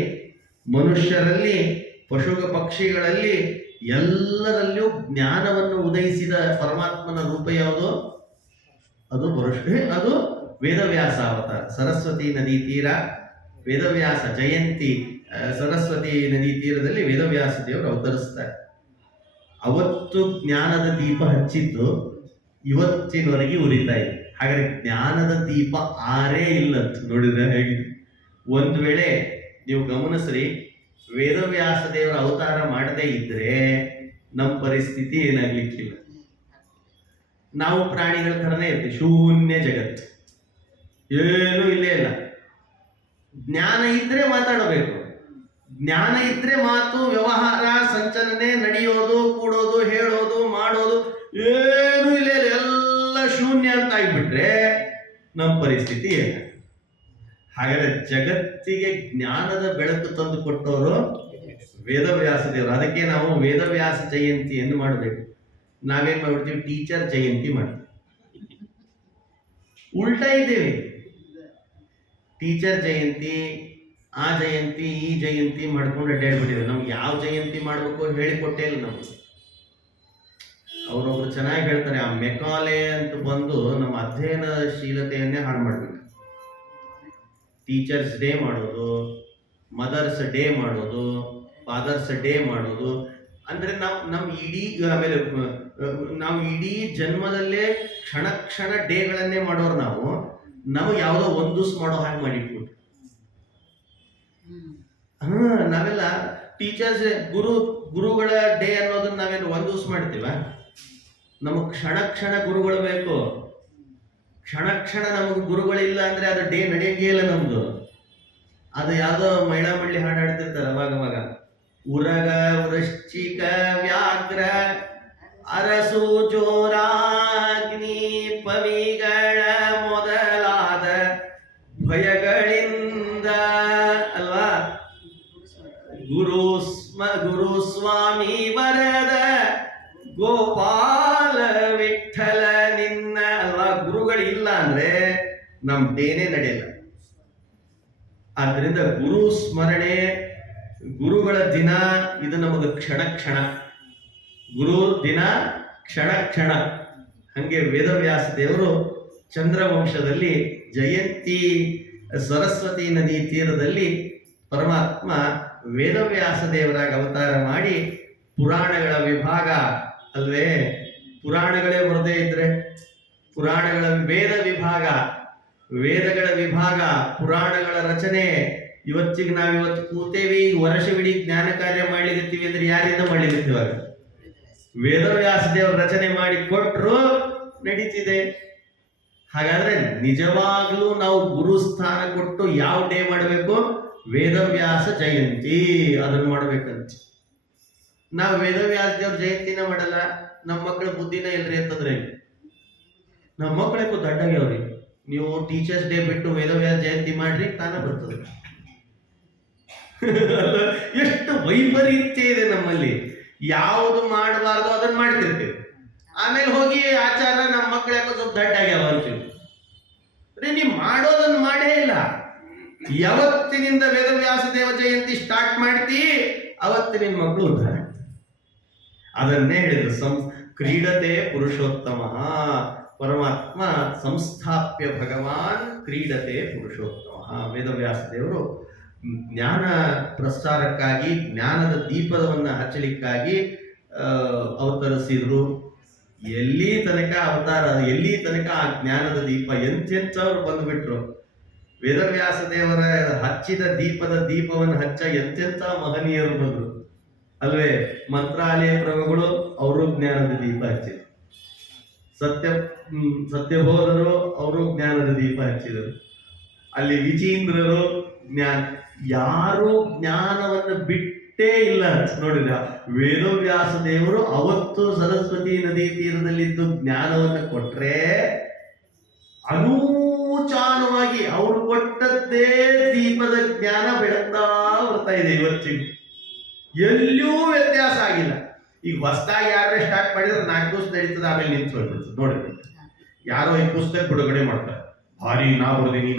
ಮನುಷ್ಯರಲ್ಲಿ, ಪಶು ಪಕ್ಷಿಗಳಲ್ಲಿ ಎಲ್ಲರಲ್ಲಿಯೂ ಜ್ಞಾನವನ್ನು ಉದಯಿಸಿದ ಪರಮಾತ್ಮನ ರೂಪ ಯಾವುದು? ಅದು ವೇದವ್ಯಾಸ ಅವತಾರ. ಸರಸ್ವತಿ ನದಿ ತೀರ ವೇದವ್ಯಾಸ ಜಯಂತಿ, ಸರಸ್ವತಿ ನದಿ ತೀರದಲ್ಲಿ ವೇದವ್ಯಾಸ ದೇವರು ಅವತರಿಸ್ತಾರೆ. ಅವತ್ತು ಜ್ಞಾನದ ದೀಪ ಹಚ್ಚಿದ್ದು ಇವತ್ತಿನವರೆಗೆ ಉರಿತಾ ಇದೆ. ಹಾಗಾದ್ರೆ ಜ್ಞಾನದ ದೀಪ ಆರೇ ಇಲ್ಲ ಅಂತ ನೋಡಿದ್ರೆ ಹೇಗೆ? ಒಂದು ವೇಳೆ ನೀವು ಗಮನಿಸ್ರಿ, ವೇದವ್ಯಾಸ ದೇವರ ಅವತಾರ ಮಾಡದೇ ಇದ್ರೆ ನಮ್ಮ ಪರಿಸ್ಥಿತಿ ಏನಾಗ್ಲಿಕ್ಕಿಲ್ಲ. ನಾವು ಪ್ರಾಣಿಗಳ ಥರನೇ ಇರ್ತೀವಿ, ಶೂನ್ಯ ಜಗತ್ತು, ಏನೂ ಇಲ್ಲೇ ಇಲ್ಲ. ಜ್ಞಾನ ಇದ್ರೆ ಮಾತಾಡಬೇಕು, ಜ್ಞಾನ ಇದ್ರೆ ಮಾತು, ವ್ಯವಹಾರ, ಸಂಚಲನೆ, ನಡೆಯೋದು, ಕೂಡೋದು, ಹೇಳೋದು, ಮಾಡೋದು ಏನೂ ಇಲ್ಲೇ ಇಲ್ಲ, ಎಲ್ಲ ಶೂನ್ಯ ಅಂತ ಆಗಿಬಿಟ್ರೆ ನಮ್ಮ ಪರಿಸ್ಥಿತಿ ಏನು? ಹಾಗಾದ್ರೆ ಜಗತ್ತಿಗೆ ಜ್ಞಾನದ ಬೆಳಕು ತಂದು ಕೊಟ್ಟವರು ವೇದವ್ಯಾಸ ದೇವರು. ಅದಕ್ಕೆ ನಾವು ವೇದವ್ಯಾಸ ಜಯಂತಿಯನ್ನು ಮಾಡಬೇಕು. ನಾವೇನ್ ಮಾಡ್ಬಿಡ್ತೀವಿ? ಟೀಚರ್ ಜಯಂತಿ ಮಾಡ್ತೀವಿ. ಉಲ್ಟಾ ಇದ್ದೇವೆ. ಟೀಚರ್ ಜಯಂತಿ, ಆ ಜಯಂತಿ, ಈ ಜಯಂತಿ ಮಾಡ್ಕೊಂಡು ಅಡ್ಡಾಡ್ಬಿಟ್ಟಿದೆ. ನಮ್ಗೆ ಯಾವ ಜಯಂತಿ ಮಾಡ್ಬೇಕು ಹೇಳಿಕೊಟ್ಟೇ ಇಲ್ಲ ನಮ್ಗೆ. ಅವರೊಬ್ರು ಚೆನ್ನಾಗಿ ಹೇಳ್ತಾರೆ, ಆ ಮೆಕಾಲೆ ಅಂತ ಬಂದು ನಮ್ಮ ಅಧ್ಯಯನಶೀಲತೆಯನ್ನೇ ಹಾಳು ಮಾಡ್ಬೇಕು. ಟೀಚರ್ಸ್ ಡೇ ಮಾಡೋದು, ಮದರ್ಸ್ ಡೇ ಮಾಡೋದು, ಫಾದರ್ಸ್ ಡೇ ಮಾಡೋದು, ಅಂದ್ರೆ ನಮ್ಮ ಇಡೀ, ಆಮೇಲೆ ನಾವು ಇಡೀ ಜನ್ಮದಲ್ಲೇ ಕ್ಷಣ ಕ್ಷಣ ಡೇಗಳನ್ನೇ ಮಾಡೋರು ನಾವು. ನಮಗೆ ಯಾವುದೋ ಒಂದು ದಿವಸ ಮಾಡೋ ಹಾಗೆ ಮಾಡಿಟ್ಬಿಟ್ಟು ನಾವೆಲ್ಲ ಟೀಚರ್ಸ್ ಗುರುಗಳ ಡೇ ಅನ್ನೋದನ್ನ ನಾವೇನು ಒಂದು ದಿವಸ ಮಾಡ್ತೀವ? ನಮಗೆ ಕ್ಷಣ ಕ್ಷಣ ಗುರುಗಳು ಬೇಕು. ಕ್ಷಣ ಕ್ಷಣ ನಮಗೆ ಗುರುಗಳಿಲ್ಲ ಅಂದ್ರೆ ಅದು ಡೇ ನಡೆಯಂಗೇ ಇಲ್ಲ ನಮ್ದು. ಅದು ಯಾವುದೋ ಮಹಿಳಾ ಮಂಡಳಿ ಹಾಡಾಡ್ತಿರ್ತಾರೆ ಅವಾಗ ಉರಗ ವೃಶ್ಚಿಕ ವ್ಯಾಘ್ರ ಅರಸು ಜೋರಾಗ್ನಿ ಪವಿಗಳ ಮೊದಲಾದ ಭಯಗಳಿಂದ ಅಲ್ವಾ, ಗುರು ಸ್ವಾಮಿ ವರದ ಗೋಪಾಲ ವಿಠಲ ನಿನ್ನ ಅಲ್ವಾ. ಗುರುಗಳಿಲ್ಲ ಅಂದ್ರೆ ನಮ್ ಡೇನೇ ನಡೆಯಲ್ಲ. ಆದ್ರಿಂದ ಗುರು ಸ್ಮರಣೆ, ಗುರುಗಳ ದಿನ ಇದು ನಮಗೆ ಕ್ಷಣ ಕ್ಷಣ. ಗುರು ದಿನ ಕ್ಷಣ ಕ್ಷಣ. ಹಂಗೆ ವೇದವ್ಯಾಸ ದೇವರು ಚಂದ್ರವಂಶದಲ್ಲಿ ಜಯಂತಿ ಸರಸ್ವತಿ ನದಿ ತೀರದಲ್ಲಿ ಪರಮಾತ್ಮ ವೇದವ್ಯಾಸ ದೇವರಾಗಿ ಅವತಾರ ಮಾಡಿ ಪುರಾಣಗಳ ವಿಭಾಗ ಅಲ್ವೇ, ಪುರಾಣಗಳೇ ಬರದೇ ಇದ್ರೆ ಪುರಾಣಗಳ ವೇದಗಳ ವಿಭಾಗ ಪುರಾಣಗಳ ರಚನೆ. ಇವತ್ತಿಗೆ ನಾವಿವತ್ತು ಕೂತೇವಿ, ವರ್ಷವಿಡೀ ಜ್ಞಾನ ಕಾರ್ಯ ಮಾಡ್ಲಿಕತ್ತೀವಿ ಅಂದ್ರೆ ಯಾರಿಂದ ಮಾಡ್ಲಿಕತ್ತೀವಾಗ? ವೇದವ್ಯಾಸ ದೇವರು ರಚನೆ ಮಾಡಿ ಕೊಟ್ರು ನಡೀತಿದೆ. ಹಾಗಾದ್ರೆ ನಿಜವಾಗ್ಲೂ ನಾವು ಗುರು ಸ್ಥಾನ ಕೊಟ್ಟು ಯಾವ ಡೇ ಮಾಡಬೇಕು? ವೇದವ್ಯಾಸ ಜಯಂತಿ ಅದನ್ನ ಮಾಡ್ಬೇಕಂತ. ನಾವು ವೇದವ್ಯಾಸ ದೇವ್ರ ಜಯಂತಿನ ಮಾಡಲ್ಲ. ನಮ್ಮ ಮಕ್ಕಳ ಬುದ್ಧಿನ ಇಲ್ರಿ ಅಂತಂದ್ರೆ ನಮ್ಮ ಮಕ್ಕಳಿಗೂ ದಡ್ಡಾಗ್ಯಾವ್ರಿ. ನೀವು ಟೀಚರ್ಸ್ ಡೇ ಬಿಟ್ಟು ವೇದವ್ಯಾಸ ಜಯಂತಿ ಮಾಡ್ರಿ, ತಾನ ಬರ್ತದೆ. ಎಷ್ಟು ವೈಪರೀತ್ಯ ಇದೆ ನಮ್ಮಲ್ಲಿ. ಯಾವುದು ಮಾಡಬಾರ್ದು ಅದನ್ನ ಮಾಡ್ತಿರ್ತೀವಿ. ಆಮೇಲೆ ಹೋಗಿ ಆಚಾರ ನಮ್ಮ ಮಕ್ಕಳು ಯಾಕೋ ಸ್ವಲ್ಪ ದಡ್ಡಾಗ್ಯಾವ ಅಂತೀವಿ. ನೀವು ಮಾಡೋದನ್ನು ಮಾಡೇ ಇಲ್ಲ. ಯಾವತ್ತಿನಿಂದ ವೇದವ್ಯಾಸ ದೇವ ಜಯಂತಿ ಸ್ಟಾರ್ಟ್ ಮಾಡ್ತಿ ಅವತ್ತಿನ ಮಕ್ಕಳು ಉದ್ಧಾರ. ಅದನ್ನೇ ಹೇಳಿದ್ರು, ಕ್ರೀಡತೆ ಪುರುಷೋತ್ತಮ. ಪರಮಾತ್ಮ ಸಂಸ್ಥಾಪ್ಯ ಭಗವಾನ್ ಕ್ರೀಡತೆ ಪುರುಷೋತ್ತಮ. ವೇದವ್ಯಾಸ ದೇವರು ಜ್ಞಾನ ಪ್ರಸಾರಕ್ಕಾಗಿ, ಜ್ಞಾನದ ದೀಪವನ್ನು ಹಚ್ಚಲಿಕ್ಕಾಗಿ ಅವತರಿಸಿದ್ರು. ಎಲ್ಲಿ ತನಕ ಅವತಾರ, ಎಲ್ಲಿ ತನಕ ಆ ಜ್ಞಾನದ ದೀಪ ಎಂತೆಂಥವ್ರು ಬಂದುಬಿಟ್ರು. ವೇದವ್ಯಾಸ ದೇವರ ಹಚ್ಚಿದ ದೀಪವನ್ನು ಹಚ್ಚ ಎಂತೆಂಥ ಮಹನೀಯರು ಬಂದರು ಅಲ್ವೇ. ಮಂತ್ರಾಲಯ ಪ್ರಭುಗಳು ಅವರು ಜ್ಞಾನದ ದೀಪ ಹಚ್ಚಿದ್ರು. ಸತ್ಯಬೋಧರು ಅವರು ಜ್ಞಾನದ ದೀಪ ಹಚ್ಚಿದರು. ಅಲ್ಲಿ ವಿಚೀಂದ್ರರು ಯಾರು ಜ್ಞಾನವನ್ನು ಬಿಟ್ಟೇ ಇಲ್ಲ ನೋಡಿದ್ರ. ವೇದವ್ಯಾಸ ದೇವರು ಅವತ್ತು ಸರಸ್ವತಿ ನದಿ ತೀರದಲ್ಲಿದ್ದು ಜ್ಞಾನವನ್ನು ಕೊಟ್ರೆ ಅನೂಚಾನವಾಗಿ ಅವರು ಕೊಟ್ಟದ್ದೇ ದೀಪದ ಜ್ಞಾನ ಬೆಳಗ್ತಾ ಬರ್ತಾ ಇದೆ ಇವತ್ತಿಗೂ. ಎಲ್ಲೂ ವ್ಯತ್ಯಾಸ ಆಗಿಲ್ಲ. ಈಗ ಹೊಸದಾಗಿ ಯಾರೇ ಸ್ಟಾರ್ಟ್ ಮಾಡಿದ್ರೆ 4 ದಿವಸ ನಡೀತದೆ, ಆಮೇಲೆ ನಿಂತು ಹೋಗ್ಬಿಡ್ತದೆ. ನೋಡ್ರಿ, ಯಾರೋ ಈ ಪುಸ್ತಕ ಬಿಡುಗಡೆ ಮಾಡ್ತಾರೆ, ಭಾರಿ ನಾ ಬರ್ದೀನಿ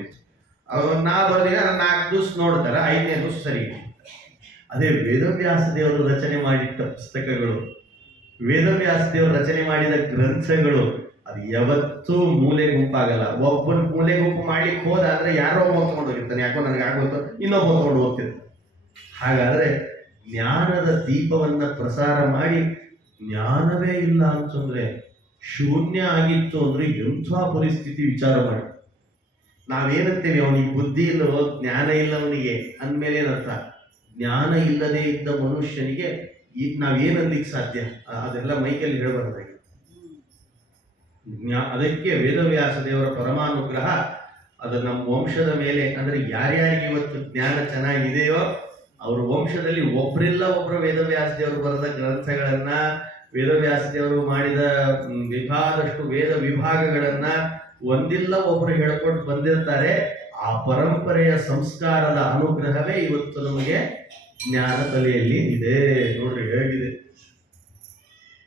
ಅಂತ. ನಾ ಬರ್ದೀನಿ 4 ದಿವಸ ನೋಡ್ತಾರೆ, 5ನೇ ದಿವಸ ಸರಿ. ಅದೇ ವೇದವ್ಯಾಸ ದೇವರು ರಚನೆ ಮಾಡಿಟ್ಟ ಪುಸ್ತಕಗಳು, ವೇದವ್ಯಾಸ ದೇವರು ರಚನೆ ಮಾಡಿದ ಗ್ರಂಥಗಳು ಅದು ಯಾವತ್ತೂ ಮೂಲೆ ಗುಂಪಾಗಲ್ಲ. ಒಬ್ಬನ ಮೂಲೆ ಗುಂಪು ಮಾಡ್ಲಿಕ್ಕೆ ಹೋದ ಅಂದ್ರೆ ಯಾರೋ ಒಬ್ಬ ತಗೊಂಡು ಹೋಗಿರ್ತಾನೆ, ಯಾಕೋ ನನಗೆ ಆಗೋದು, ಇನ್ನೊಬ್ಬ ತಗೊಂಡು ಹೋಗ್ತಿರ್ತಾನೆ. ಹಾಗಾದ್ರೆ ಜ್ಞಾನದ ದೀಪವನ್ನ ಪ್ರಸಾರ ಮಾಡಿ ಜ್ಞಾನವೇ ಇಲ್ಲ ಅಂತಂದ್ರೆ, ಶೂನ್ಯ ಆಗಿತ್ತು ಅಂದ್ರೆ ಎಂಥ ಪರಿಸ್ಥಿತಿ ವಿಚಾರ ಮಾಡಿ. ನಾವೇನಂತೇವೆ, ಅವನಿಗೆ ಬುದ್ಧಿ ಇಲ್ಲವೋ, ಜ್ಞಾನ ಇಲ್ಲ ಅವನಿಗೆ ಅಂದಮೇಲೆ ಏನರ್ಥ? ಜ್ಞಾನ ಇಲ್ಲದೆ ಇದ್ದ ಮನುಷ್ಯನಿಗೆ ನಾವೇನನ್ಲಿಕ್ಕೆ ಸಾಧ್ಯ? ಅದೆಲ್ಲ ಮೈಕಲ್ಲಿ ಹೇಳಬಾರ್ದಾಗಿ. ಅದಕ್ಕೆ ವೇದವ್ಯಾಸ ದೇವರ ಪರಮಾನುಗ್ರಹ ಅದು ನಮ್ಮ ವಂಶದ ಮೇಲೆ, ಅಂದ್ರೆ ಯಾರ್ಯಾರಿಗೆ ಇವತ್ತು ಜ್ಞಾನ ಚೆನ್ನಾಗಿದೆಯೋ ಅವ್ರ ವಂಶದಲ್ಲಿ ಒಬ್ಬರಿಲ್ಲ ಒಬ್ಬರು ವೇದವ್ಯಾಸ ದೇವರು ಬರೆದ ಗ್ರಂಥಗಳನ್ನ, ವೇದವ್ಯಾಸ ದೇವರು ಮಾಡಿದ ಬೇಕಾದಷ್ಟು ವೇದ ವಿಭಾಗಗಳನ್ನ ಒಂದಿಲ್ಲ ಒಬ್ಬರು ಹೇಳ್ಕೊಂಡು ಬಂದಿರ್ತಾರೆ. ಆ ಪರಂಪರೆಯ ಸಂಸ್ಕಾರದ ಅನುಗ್ರಹವೇ ಇವತ್ತು ನಮಗೆ ಜ್ಞಾನ ತಲೆಯಲ್ಲಿ ಇದೆ. ನೋಡ್ರಿ ಹೇಗಿದೆ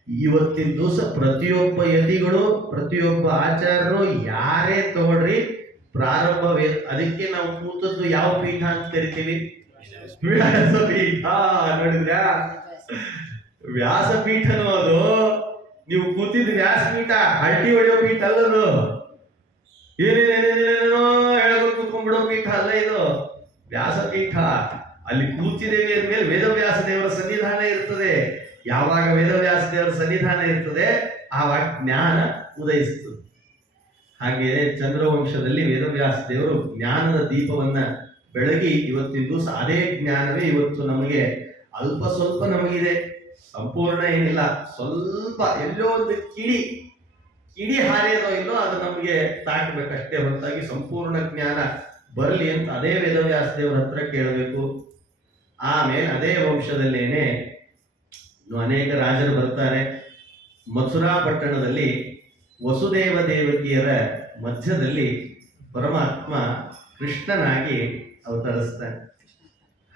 ಇವತ್ತಿನ ದಿವಸ. ಪ್ರತಿಯೊಬ್ಬ ಯತಿಗಳು, ಪ್ರತಿಯೊಬ್ಬ ಆಚಾರ್ಯರು ಯಾರೇ ತಗೊಳ್ರಿ, ಪ್ರಾರಂಭ ಅದಕ್ಕೆ ನಾವು ಕೂತದ್ದು ಯಾವ ಪೀಠ ಅಂತ ಕರಿತೀವಿ? ವ್ಯಾಸಪೀಠ. ನೋಡಿದ್ರಾ, ವ್ಯಾಸಪೀಠ ಅನ್ನೋದು ನೀವು ಕೂತಿದ್ದು ವ್ಯಾಸಪೀಠ, ಹಳ್ಳಿ ಹೊಡೆಯೋ ಪೀಠ ಅಲ್ಲದು. ಏನೇನೇನೇನೇನೋ ಹೇಳೋದು ಕೂತ್ಕೊಂಡ್ಬಿಡೋ ಪೀಠ ಅಲ್ಲ ಇದು, ವ್ಯಾಸಪೀಠ. ಅಲ್ಲಿ ಕೂತಿದ್ದೇವೆ ಅಂದ್ಮೇಲೆ ವೇದವ್ಯಾಸ ದೇವರ ಸನ್ನಿಧಾನ ಇರ್ತದೆ. ಯಾವಾಗ ವೇದವ್ಯಾಸ ದೇವರ ಸನ್ನಿಧಾನ ಇರ್ತದೆ ಆವಾಗ ಜ್ಞಾನ ಉದಯಿಸ್ತದೆ. ಹಾಗೆ ಚಂದ್ರವಂಶದಲ್ಲಿ ವೇದವ್ಯಾಸ ದೇವರು ಜ್ಞಾನದ ದೀಪವನ್ನ ಬೆಳಗಿ ಇವತ್ತಿನ ದಿವಸ ಅದೇ ಜ್ಞಾನವೇ ಇವತ್ತು ನಮಗೆ ಅಲ್ಪ ಸ್ವಲ್ಪ ನಮಗಿದೆ, ಸಂಪೂರ್ಣ ಏನಿಲ್ಲ, ಸ್ವಲ್ಪ ಎಲ್ಲೋ ಒಂದು ಕಿಡಿ ಹಾರಿಯೋದೋ ಇಲ್ಲೋ ಅದು ನಮಗೆ ತಾಕಬೇಕಷ್ಟೇ ಹೊರತಾಗಿ ಸಂಪೂರ್ಣ ಜ್ಞಾನ ಬರಲಿ ಅಂತ ಅದೇ ವೇದವ್ಯಾಸ ದೇವರ ಹತ್ರ ಕೇಳಬೇಕು. ಆಮೇಲೆ ಅದೇ ವಂಶದಲ್ಲೇನೆ ಇನ್ನು ಅನೇಕ ರಾಜರು ಬರ್ತಾರೆ. ಮಥುರಾ ಪಟ್ಟಣದಲ್ಲಿ ವಸುದೇವ ದೇವಕಿಯರ ಮಧ್ಯದಲ್ಲಿ ಪರಮಾತ್ಮ ಕೃಷ್ಣನಾಗಿ ಅವತರಿಸ್ತಾನೆ.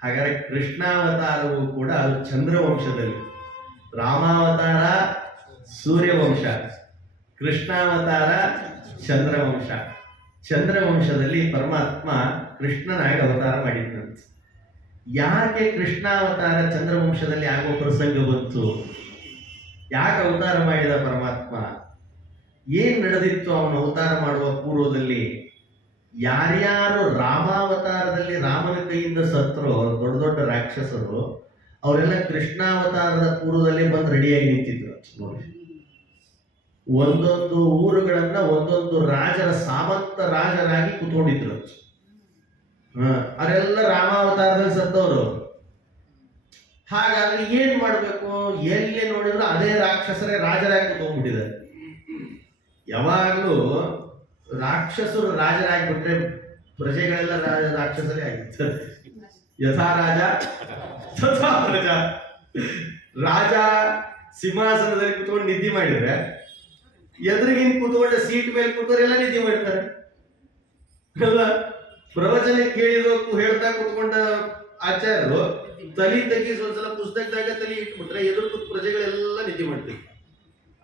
ಹಾಗಾದ್ರೆ ಕೃಷ್ಣಾವತಾರವು ಕೂಡ ಅದು ಚಂದ್ರವಂಶದಲ್ಲಿ, ರಾಮಾವತಾರ ಸೂರ್ಯವಂಶ, ಕೃಷ್ಣಾವತಾರ ಚಂದ್ರವಂಶ. ಚಂದ್ರವಂಶದಲ್ಲಿ ಪರಮಾತ್ಮ ಕೃಷ್ಣನಾಗಿ ಅವತಾರ ಮಾಡಿದ್ದಂತೆ. ಯಾಕೆ ಕೃಷ್ಣಾವತಾರ ಚಂದ್ರವಂಶದಲ್ಲಿ ಆಗೋ ಪ್ರಸಂಗ ಬಂತು? ಯಾಕೆ ಅವತಾರ ಮಾಡಿದ ಪರಮಾತ್ಮ? ಏನ್ ನಡೆದಿತ್ತು ಅವನು ಅವತಾರ ಮಾಡುವ ಪೂರ್ವದಲ್ಲಿ? ಯಾರ್ಯಾರು ರಾಮಾವತಾರದಲ್ಲಿ ರಾಮನ ಕೈಯಿಂದ ಸತ್ರೋ ದೊಡ್ಡ ದೊಡ್ಡ ರಾಕ್ಷಸರು, ಅವರೆಲ್ಲ ಕೃಷ್ಣಾವತಾರದ ಪೂರ್ವದಲ್ಲೇ ಬಂದು ರೆಡಿಯಾಗಿ ನಿಂತಿದ್ರು. ನೋಡಿ, ಒಂದೊಂದು ಊರುಗಳನ್ನ ಒಂದೊಂದು ರಾಜರ ಸಾಮಂತ ರಾಜರಾಗಿ ಕೂತ್ಕೊಂಡಿದ್ರು. ಅವರೆಲ್ಲ ರಾಮಾವತಾರದಲ್ಲಿ ಸತ್ತವರು. ಹಾಗಾದ್ರೆ ಏನ್ ಮಾಡ್ಬೇಕು? ಎಲ್ಲಿ ನೋಡಿದ್ರು ಅದೇ ರಾಕ್ಷಸರೇ ರಾಜರಾಗಿ ಕೂತ್ಕೊಂಡ್ಬಿಟ್ಟಿದ್ದಾರೆ. ಯಾವಾಗಲೂ ರಾಕ್ಷಸರು ರಾಜರಾಗಿಬಿಟ್ರೆ ಪ್ರಜೆಗಳೆಲ್ಲ ರಾಕ್ಷಸರೇ ಆಗಿರ್ತಾರೆ. ಯಥಾ ರಾಜ ತಥಾ ಪ್ರಜಾ. ರಾಜ ಸಿಂಹಾಸನದಲ್ಲಿ ಕೂತ್ಕೊಂಡು ನಿದ್ದೆ ಮಾಡಿದ್ರೆ ಎದುರಿಗಿನ ಕೂತ್ಕೊಂಡ ಸೀಟ್ ಮೇಲೆ ಕೂತವರೆಲ್ಲ ನಿದ್ದೆ ಮಾಡ್ತಾರೆ ಅಲ್ಲ. ಪ್ರವಚನ ಕೇಳಿದಕ್ಕೂ ಹೇಳ್ತಾ ಕೂತ್ಕೊಂಡ ಆಚಾರ್ಯರು ತಲೆ ತೆಗೀಸ್ ಒಂದ್ಸಲ ಪುಸ್ತಕದಾಗ ತಲೆ ಇಟ್ಬಿಟ್ರೆ ಎದುರು ಕೂತ್ ಪ್ರಜೆಗಳೆಲ್ಲ ನಿದ್ದೆ ಮಾಡ್ತೀವಿ.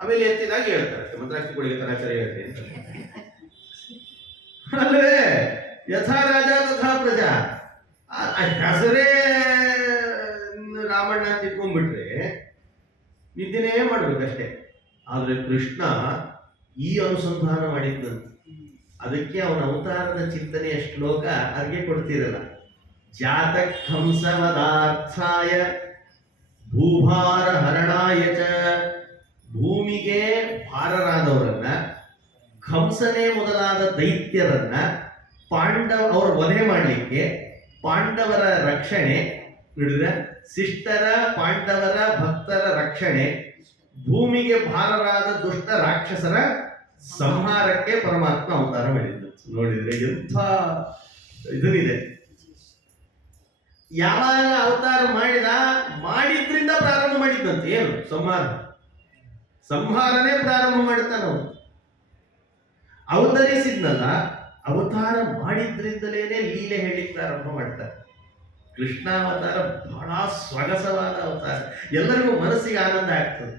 ಆಮೇಲೆ ಎತ್ತಿದಾಗ ಹೇಳ್ತಾರೆ ಮಂತ್ರಾಕ್ಷಿ ಕೊಡಿಗೆ ಆಚಾರ್ಯ ಹೇಳ್ತೆ ಅಂತ. ಅಲ್ಲವೇ ಯಥಾ ರಾಜ ತಥಾ ಪ್ರಜಾ. ಹೆಸರೇ ರಾಮಣ್ಣ ಅಂತ ಇಟ್ಕೊಂಡ್ಬಿಟ್ರೆ ನಿದ್ದೆನೇ ಮಾಡ್ಬೇಕಷ್ಟೇ. ಆದ್ರೆ ಕೃಷ್ಣ ಈ ಅನುಸಂಧಾನ ಮಾಡಿದ್ದಂತೆ. ಅದಕ್ಕೆ ಅವನ ಅವತಾರದ ಚಿಂತನೆಯ ಶ್ಲೋಕ ಅರ್ಗೆ ಕೊಡ್ತಿರಲ್ಲ. ಜಾತಕ್ ಹಂಸವದಾರ್ಥಾಯ ಭೂಭಾರ ಹರಣಾಯ ಚ. ಭೂಮಿಗೆ ಭಾರರಾದವರನ್ನ, ಕಂಸನೇ ಮೊದಲಾದ ದೈತ್ಯರನ್ನ ಅವರ ವಧೆ ಮಾಡಲಿಕ್ಕೆ, ಪಾಂಡವರ ರಕ್ಷಣೆ ನೋಡಿದ್ರೆ, ಶಿಷ್ಟರ ಪಾಂಡವರ ಭಕ್ತರ ರಕ್ಷಣೆ, ಭೂಮಿಗೆ ಭಾರರಾದ ದುಷ್ಟ ರಾಕ್ಷಸರ ಸಂಹಾರಕ್ಕೆ ಪರಮಾತ್ಮ ಅವತಾರ ಮಾಡಿದ್ದು. ನೋಡಿದ್ರೆ ಎಂಥ ಇದನಿದೆ. ಯಾವಾಗ ಅವತಾರ ಮಾಡಿದ್ರಿಂದ ಪ್ರಾರಂಭ ಮಾಡಿದ್ದಂತೆ. ಏನು ಸಂಹಾರನೇ ಪ್ರಾರಂಭ ಮಾಡ್ತಾನ. ಅವತರಿಸಿದ್ನಲ್ಲ, ಅವತಾರ ಮಾಡಿದ್ರಿಂದಲೇನೆ ಲೀಲೆ ಹೇಳಿಕ್ ಪ್ರಾರಂಭ ಮಾಡ್ತಾರೆ. ಕೃಷ್ಣಾವತಾರ ಬಹಳ ಸೊಗಸವಾದ ಅವತಾರ. ಎಲ್ಲರಿಗೂ ಮನಸ್ಸಿಗೆ ಆನಂದ ಆಗ್ತದೆ.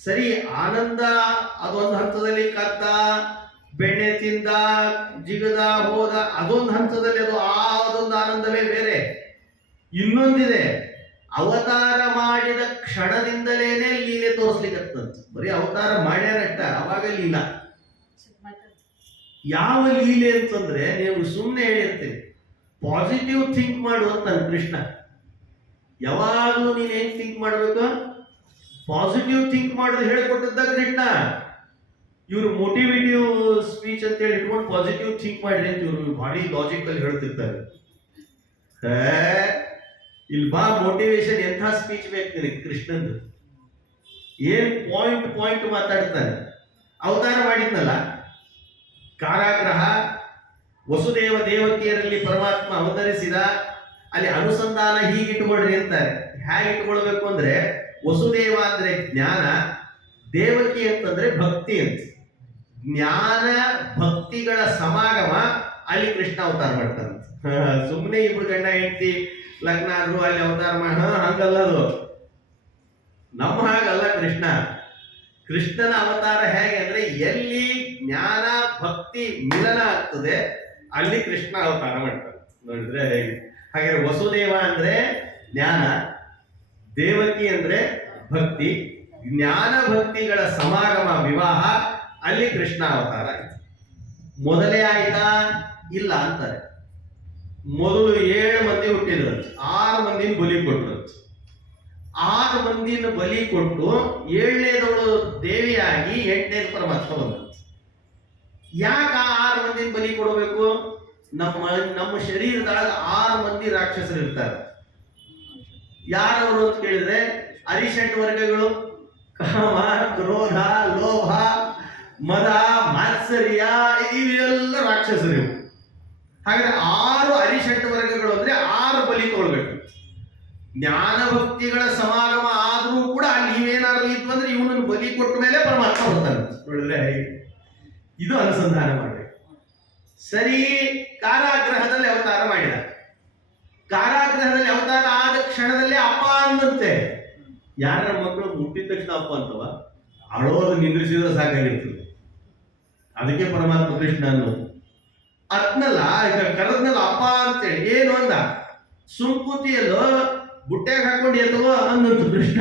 ಸರಿ, ಆನಂದ ಅದೊಂದು ಹಂತದಲ್ಲಿ ಕತ್ತ, ಬೆಣ್ಣೆ ತಿಂದ, ಜಿಗದ, ಹೋದ, ಅದೊಂದು ಹಂತದಲ್ಲಿ ಅದೊಂದು ಆನಂದವೇ ಬೇರೆ. ಇನ್ನೊಂದಿದೆ, ಅವತಾರ ಮಾಡಿದ ಕ್ಷಣದಿಂದಲೇನೆ ಲೀಲೆ ತೋರಿಸ್ಲಿಕ್ಕಂತ. ಬರೀ ಅವತಾರ ಮಾಡ್ಯಾರಷ್ಟ ಅವಾಗ ಲೀಲಾ. ಯಾವ ಲೀಲೆ ಅಂತಂದ್ರೆ, ನೀವು ಸುಮ್ಮನೆ ಹೇಳಿರ್ತೀವಿ ಪಾಸಿಟಿವ್ ಥಿಂಕ್ ಮಾಡು ಅಂತ ಕೃಷ್ಣ. ಯಾವಾಗಲೂ ನೀನೇನ್ ಥಿಂಕ್ ಮಾಡ್ಬೇಕು? ಪಾಸಿಟಿವ್ ಥಿಂಕ್ ಮಾಡೋದು ಹೇಳಿಕೊಟ್ಟಿದ್ದ ಕೃಷ್ಣ. ಇವರು ಮೋಟಿವೇಟಿವ್ ಸ್ಪೀಚ್ ಅಂತ ಹೇಳಿ ಇಟ್ಕೊಂಡು ಪಾಸಿಟಿವ್ ಥಿಂಕ್ ಮಾಡ್ರಿ ಅಂತ ಇವರು ಭಾರಿ ಲಾಜಿಕಲ್ ಹೇಳ್ತಿರ್ತಾರೆ. ಇಲ್ಲಿ ಬಾ, ಮೋಟಿವೇಶನ್ ಎಂಥ ಸ್ಪೀಚ್ ಬೇಕು ನಿನಗೆ ಕೃಷ್ಣಂದು? ಏನ್ ಪಾಯಿಂಟ್ ಮಾತಾಡ್ತಾನೆ. ಅವತಾರ ಮಾಡಿದ್ನಲ್ಲ, ಕಾರಾಗೃಹ ವಸುದೇವ ದೇವಕಿಯರಲ್ಲಿ ಪರಮಾತ್ಮ ಅವತರಿಸಿದ. ಅಲ್ಲಿ ಅನುಸಂಧಾನ ಹೀಗಿಟ್ಕೊಳ್ರಿ ಅಂತಾರೆ. ಹೇಗೆ ಇಟ್ಕೊಳ್ಬೇಕು ಅಂದ್ರೆ, ವಸುದೇವ ಅಂದ್ರೆ ಜ್ಞಾನ, ದೇವಕಿ ಅಂತಂದ್ರೆ ಭಕ್ತಿ ಅಂತ. ಜ್ಞಾನ ಭಕ್ತಿಗಳ ಸಮಾಗಮ ಅಲ್ಲಿ ಕೃಷ್ಣ ಅವತಾರ ಮಾಡ್ತಾನೆ. ಸುಮ್ಮನೆ ಇಬ್ರು ಗಂಡ ಹೆಂಡತಿ ಲಗ್ನ ಆದ್ರು ಅಲ್ಲಿ ಅವತಾರ ಹಂಗಲ್ಲ. ಅದು ನಮ್ಮ ಹಾಗಲ್ಲ ಕೃಷ್ಣನ ಅವತಾರ ಹೇಗೆ ಅಂದ್ರೆ, ಎಲ್ಲಿ ಜ್ಞಾನ ಭಕ್ತಿ ಮಿಲನ ಆಗ್ತದೆ ಅಲ್ಲಿ ಕೃಷ್ಣ ಅವತಾರ ಮಾಡ್ತಾನೆ. ನೋಡಿದ್ರೆ ಹೇಗೆ? ಹಾಗೆ ವಸುದೇವ ಅಂದ್ರೆ ಜ್ಞಾನ, ದೇವಕಿ ಅಂದ್ರೆ ಭಕ್ತಿ, ಜ್ಞಾನ ಭಕ್ತಿಗಳ ಸಮಾಗಮ ವಿವಾಹ, ಅಲ್ಲಿ ಕೃಷ್ಣ ಅವತಾರ ಆಯ್ತು. ಮೊದಲೇ ಆಯ್ತಾ? ಇಲ್ಲ ಅಂತಾರೆ. ಮೊದಲು 7 ಮಂದಿ ಹುಟ್ಟಿದ್ರು, 6 ಮಂದಿನ ಬಲಿ ಕೊಟ್ರು. 6 ಮಂದಿನ ಬಲಿ ಕೊಟ್ಟು 7ನೇದವಳು ದೇವಿಯಾಗಿ 8ನೇದು ಪರಮಾತ್ಮ ಬಂದ. ಯಾಕೆ ಆ 6 ಮಂದಿನ ಬಲಿ ಕೊಡಬೇಕು? ನಮ್ಮ ಶರೀರದಾಗ 6 ಮಂದಿ ರಾಕ್ಷಸರು ಇರ್ತಾರೆ. ಯಾರವರು ಅಂತ ಕೇಳಿದ್ರೆ ಅರಿಷಟ್ ವರ್ಗಗಳು, ಕಾಮ, ಕ್ರೋಧ, ಲೋಭ, ಮದ, ಮಾತ್ಸರ್ಯ, ಇವೆಲ್ಲ ರಾಕ್ಷಸರು ಇವು. ಹಾಗಾದ್ರೆ 6 ಅರಿಷಟ್ ವರ್ಗಗಳು ಅಂದ್ರೆ 6 ಬಲಿ ತಗೊಳ್ಬೇಕು. ಜ್ಞಾನ ಭಕ್ತಿಗಳ ಸಮಾಗಮ ಆದ್ರೂ ಕೂಡ ಅಲ್ಲಿ ಇವೇನಾದ್ರು ಇದ್ವು ಅಂದ್ರೆ ಇವನನ್ನು ಬಲಿ ಕೊಟ್ಟ ಮೇಲೆ ಪರಮಾತ್ಮ ಬರ್ತಾನೆ. ನೋಡಿದ್ರೆ ಇದು ಅನುಸಂಧಾನ ಮಾಡ್ಬೇಕು. ಸರಿ, ಕಾರಾಗೃಹದಲ್ಲಿ ಅವತಾರ ಮಾಡಿದ. ಕಾರಾಗೃಹದಲ್ಲಿ ಅವತಾರ ಆದ ಕ್ಷಣದಲ್ಲೇ ಅಪ್ಪ ಅಂದಂತೆ. ಯಾರ ಮಕ್ಕಳು ಮುಟ್ಟಿದ ತಕ್ಷಣ ಅಪ್ಪ ಅಂತವ, ಅಳೋದು ನಿಂದ್ರಿಸಿದ್ರೆ ಸಾಕಾಗಿರ್ತದೆ. ಅದಕ್ಕೆ ಪರಮಾತ್ಮ ಕೃಷ್ಣ ಅನ್ನೋದು ಅದ್ನಲ್ಲ, ಈಗ ಕರೆದ್ನಲ್ಲ ಅಪ್ಪ ಅಂತೇಳಿ. ಏನು ಅಂದ? ಸುಂಕುತಿಯಲ್ಲೋ ಬುಟ್ಟ್ಯಾಗ ಹಾಕೊಂಡು ಎತ್ತುವ ಅಂದಂತ ಕೃಷ್ಣ.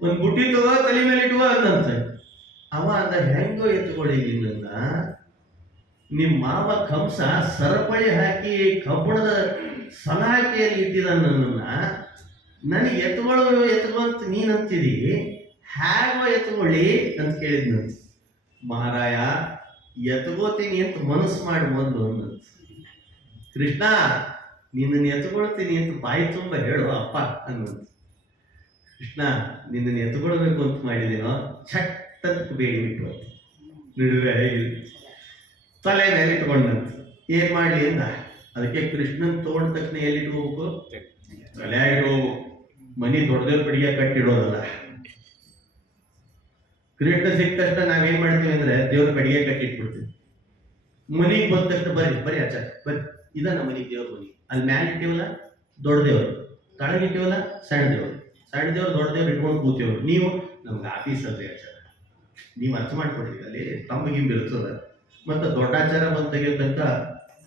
ಒಂದು ಬುಟ್ಟಿ ತಗೋ ತಲೆ ಮೇಲೆ ಇಟ್ಟುವ ಅಂದಂತೆ. ಅವ ಅಂದ, ಹೆಂಗೋ ಎತ್ತುಕೊಳ್ಳಿ ನಿನ್ನ, ನಿಮ್ಮ ಮಾವ ಕಂಸ ಸರಪಳಿ ಹಾಕಿ ಕಬ್ಬಣದ ಸಲಾಕೆಯಲ್ಲಿ ಇದ್ದಿದ ನನ್ನನ್ನ, ನನಗೆ ಎತ್ತುವಂತ ನೀನಂತಿದಿ, ಹೇಗೋ ಎತ್ತುಕೊಳ್ಳಿ ಅಂತ ಕೇಳಿದ್ನಂತ. ಮಹಾರಾಯ, ಎತ್ಕೋತೀನಿ ಅಂತ ಮನಸ್ಸು ಮಾಡಿ ಮೊದಲು ಅಂದಂತ. ಕೃಷ್ಣ, ನಿನ್ನನ್ನು ಎತ್ಕೊಳ್ತೀನಿ ಅಂತ ಬಾಯಿ ತುಂಬ ಹೇಳು ಅಪ್ಪ ಅನ್ನಂತ. ಕೃಷ್ಣ, ನಿನ್ನನ್ನು ಎತ್ಕೊಳ್ಬೇಕು ಅಂತ ಮಾಡಿದೇನೋ, ಚಟ್ ಅಂತ ಬೇಡಿ ಬಿಟ್ಟು ನಡುವೆ ತಲೆ ಮೇಲೆ ಇಟ್ಕೊಂಡಂತ. ಏನ್ ಮಾಡ್ಲಿ ಅಂದ. ಅದಕ್ಕೆ ಕೃಷ್ಣನ್ ತಗೊಂಡ ತಕ್ಷಣ ಎಲ್ಲಿಟ್ಟು ಹೋಗ್ಬೇಕು? ತಲೆಯಾಗಿಟ್ಟು ಹೋಗ್ಬೇಕು. ಮನಿ ದೊಡ್ಡದೇವ್ರ ಪಡಿಗೆ ಕಟ್ಟಿಡೋದಲ್ಲ. ಕೃಷ್ಣ ಸಿಕ್ಕ ತಕ್ಷಣ ನಾವೇನ್ ಮಾಡ್ತೀವಿ ಅಂದ್ರೆ ದೇವ್ರ ಪಡಿಗೆ ಕಟ್ಟಿಟ್ಬಿಡ್ತೀವಿ. ಮನಿಗೆ ಬಂದ ತಕ್ಷಣ ಬರೀ ಆಚಾರ ಬರ್ರಿ, ಇದ ನಮ್ಮ ಮನಿಗೆ ದೇವ್ರ ಮನಿ. ಅಲ್ಲಿ ಮ್ಯಾಲ ಇಟ್ಟಿವಲ್ಲ ದೊಡ್ಡ ದೇವ್ರು, ತಳಗಿಟ್ಟಿವಲ್ಲ ಸಣ್ಣ ದೇವ್ರು. ಸಣ್ಣ ದೇವ್ರು ದೊಡ್ಡ ದೇವ್ರು ಇಟ್ಕೊಂಡು ಕೂತೀವ್ರು. ನೀವು ನಮ್ಗೆ ಆಫೀಸ್ ಅಲ್ರಿ ಆಚಾರ, ನೀವು ಅರ್ಥ ಮಾಡ್ಕೊಡ್ರಿ. ಅಲ್ಲಿ ತಮ್ಮಗಿಂಬ ಇರ್ತದ. ಮತ್ತೆ ದೊಡ್ಡಾಚಾರ ಬಂದು ತೆಗಿಯೋ ತನಕ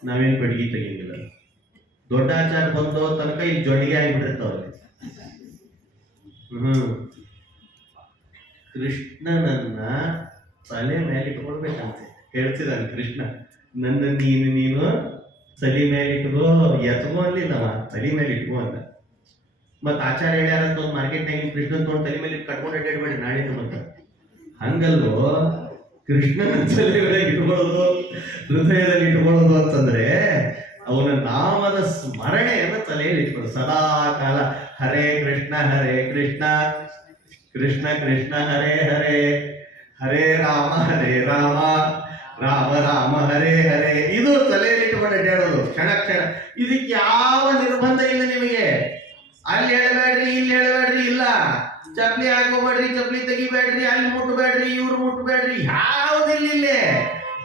ನಾವೇನು ಬಡ್ಗಿ ತೆಗಿಯಂಗಿಲ್ಲ. ದೊಡ್ಡಾಚಾರ ಬಂದೋ ತನಕ ಇಲ್ಲಿ ಜೊಡ್ಡಿಗೆ ಆಗಿಬಿಟ್ಟಿರ್ತಾವಲ್ಲಿ. ಕೃಷ್ಣನನ್ನ ತಲೆ ಮೇಲೆ ಇಟ್ಕೊಳ್ಬೇಕಂತೆ ಹೇಳ್ತಿದ್ದಾನೆ ಕೃಷ್ಣ. ನನ್ನ ನೀನು ತಲೆ ಮೇಲೆ ಇಟ್ಕೋ, ಎತ್ಕೋ ಅಲ್ಲಿಲ್ಲವ, ತಲೆ ಮೇಲೆ ಇಟ್ಕೋ ಅಂತ. ಮತ್ತೆ ಆಚಾರ ಹೇಳ್ಯಾರಂತ ಒಂದು ಮಾರ್ಕೆಟ್ನಾಗ ಕೃಷ್ಣನ್ ತೊಗೊಂಡು ತಲೆ ಮೇಲೆ ಕಟ್ಕೊಂಡು ಅಡ್ಡಾಡ್ಬೇಡಿ ನಾಳೆ ಮತ್ತೆ. ಹಂಗಲ್ವೋ, ಕೃಷ್ಣನ ತಲೆಗಳಿಗೆ ಇಟ್ಕೊಳ್ಳೋದು, ಹೃದಯದಲ್ಲಿ ಇಟ್ಕೊಳ್ಳೋದು ಅಂತಂದ್ರೆ ಅವನ ನಾಮದ ಸ್ಮರಣೆಯನ್ನು ತಲೆಯಲ್ಲಿ ಇಟ್ಕೊಳ್ಳೋದು ಸದಾ ಕಾಲ. ಹರೇ ಕೃಷ್ಣ ಕೃಷ್ಣ ಕೃಷ್ಣ ಹರೇ ಹರೇ, ಹರೇ ರಾಮ ರಾಮ ರಾಮ ಹರೇ ಹರೇ. ಇದು ತಲೆಯಲ್ಲಿ ಇಟ್ಕೊಂಡು ಅಡ್ಡಾಡೋದು ಕ್ಷಣ ಕ್ಷಣ. ಇದಕ್ಕೆ ಯಾವ ನಿರ್ಬಂಧ ಇಲ್ಲ ನಿಮಗೆ. ಅಲ್ಲಿ ಹೇಳಬೇಡ್ರಿ, ಇಲ್ಲಿ ಹೇಳಬೇಡ್ರಿ, ಇಲ್ಲ ಚಪ್ಲಿ ಹಾಕೋಬೇಡ್ರಿ, ಚಪ್ಲಿ ತೆಗಿಬೇಡ್ರಿ, ಅಲ್ಲಿ ಮುಟ್ಟಬೇಡ್ರಿ, ಇವ್ರು ಮುಟ್ಟಬೇಡ್ರಿ, ಯಾವುದಿಲ್ಲ.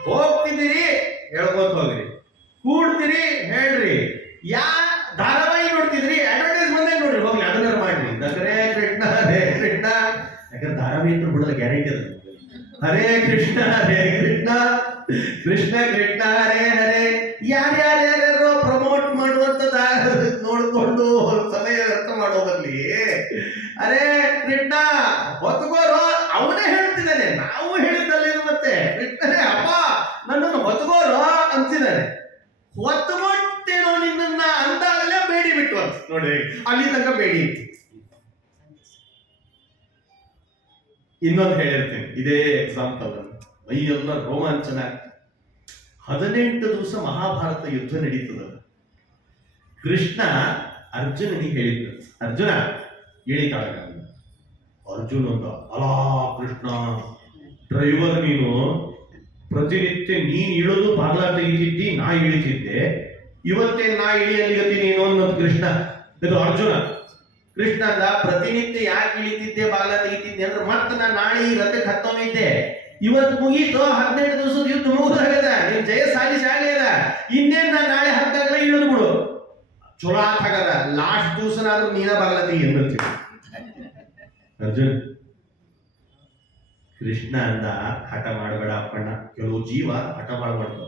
ಹೋಗ್ತಿದ್ದೀರಿ ಹೇಳ್ಕೊತ ಹೋಗ್ರಿ, ಕೂಡ್ತೀರಿ ಹೇಳ್ರಿ, ಧಾರಾವಾಹಿ ನೋಡ್ತಿದ್ರಿ ಅಡ್ವರ್ಟೈಸ್ಮೆಂಟ್ ನೋಡ್ರಿ, ಹೋಗ್ಲಿ ಅದನ್ನ ಮಾಡ್ರಿ. ಹರೇ ಕೃಷ್ಣ ಯಾಕಂದ್ರೆ ಧಾರಾವಾಹಿ ಅಂತ ಬಿಡೋದು ಗ್ಯಾರಂಟಿ ಅದ. ಹರೇ ಕೃಷ್ಣ ಕೃಷ್ಣ ಕೃಷ್ಣ ಹರೇ ಹರೇ. ಯಾರ್ಯಾರ್ಯಾರೋ ಪ್ರಮೋಟ್ ಮಾಡುವಂತದ ನೋಡ್ಕೊಂಡು ಸಮಯ ವ್ಯರ್ಥ ಮಾಡೋದಲ್ಲಿ ಅರೇ ಕೃಷ್ಣ ಹೊತ್ಕೋರೋ ಅವನೇ ಹೇಳ್ತಿದ್ದಾನೆ. ನಾವು ಹೇಳಿದ್ದಲ್ಲ ಇದು. ಮತ್ತೆ ಕೃಷ್ಣನೇ ಅಪ್ಪ ನನ್ನನ್ನು ಹೊತ್ಕೋರೋ ಅಂತಿದ್ದಾನೆ. ಹೊತ್ಕೊಟ್ಟೇನೋ ನಿನ್ನ ಅಂದಾಗಲೇ ಬೇಡಿ ಬಿಟ್ಟು ಅಂತ ನೋಡಿ, ಅಲ್ಲಿ ತನಕ ಬೇಡಿ. ಇನ್ನೊಂದು ಹೇಳಿರ್ತೇನೆ, ಇದೇ ಎಕ್ಸಾಂಪಲ್. ಮೈಯೆಲ್ಲ ರೋಮಾಂಚನ. 18 ದಿವಸ ಮಹಾಭಾರತ ಯುದ್ಧ ನಡೀತದ. ಕೃಷ್ಣ ಅರ್ಜುನನಿಗೆ ಹೇಳಿದ್ದು, ಅರ್ಜುನ ಇಳಿತಾಳ. ಅರ್ಜುನ ಅಂತ, ಅಲಾ ಕೃಷ್ಣ ಡ್ರೈವರ್ ನೀನು, ಪ್ರತಿನಿತ್ಯ ನೀನ್ ಇಳಿದು ಬಾಗ್ಲ ತೆಗಿತಿದ್ದಿ, ನಾ ಇಳಿತಿದ್ದೆ, ಇವತ್ತೇ ನಾ ಇಳಿಯಲಿಗತಿ ನೀನು ಅನ್ನೋದು ಕೃಷ್ಣ. ಇದು ಅರ್ಜುನ. ಕೃಷ್ಣ ಅಂದ, ಪ್ರತಿನಿತ್ಯ ಯಾಕೆ ಇಳಿತಿದ್ದೆ ಬಾಗ್ಲ ತೆಗಿತಿದ್ದೆ ಅಂದ್ರೆ ಮತ್ತೆ ನಾ ನಾಳೆ ಈ ರಥಕ್ಕೆ ಹತ್ತೋಮಿದ್ದೆ, ಇವತ್ತು ಮುಗೀತು, 18 ದಿವಸದ ಯುದ್ಧ ಮುಗಿದಾಗದ, ನೀನ್ ಜಯ ಸಾಧಿಸಿ ಆಗ್ಯದ, ಇನ್ನೇನ್ ನಾ ನಾಳೆ ಹತ್ತಾಗಲ್ಲ ಇಳಿದು ಬಿಡು, ಚಲೋ ಆಗದ, ಲಾಸ್ಟ್ ದಿವಸನಾದ್ರೂ ನೀನ ಬಾಗ್ಲ ತೆಗಿ ಅನ್ನಂತೀವಿ. ಅರ್ಜುನ್ ಕೃಷ್ಣ ಅಂದ, ಹಠ ಮಾಡಬೇಡ ಅಪ್ಪಣ್ಣ. ಕೆಲವು ಜೀವ ಹಠ ಮಾಡಬಾರ್ದು.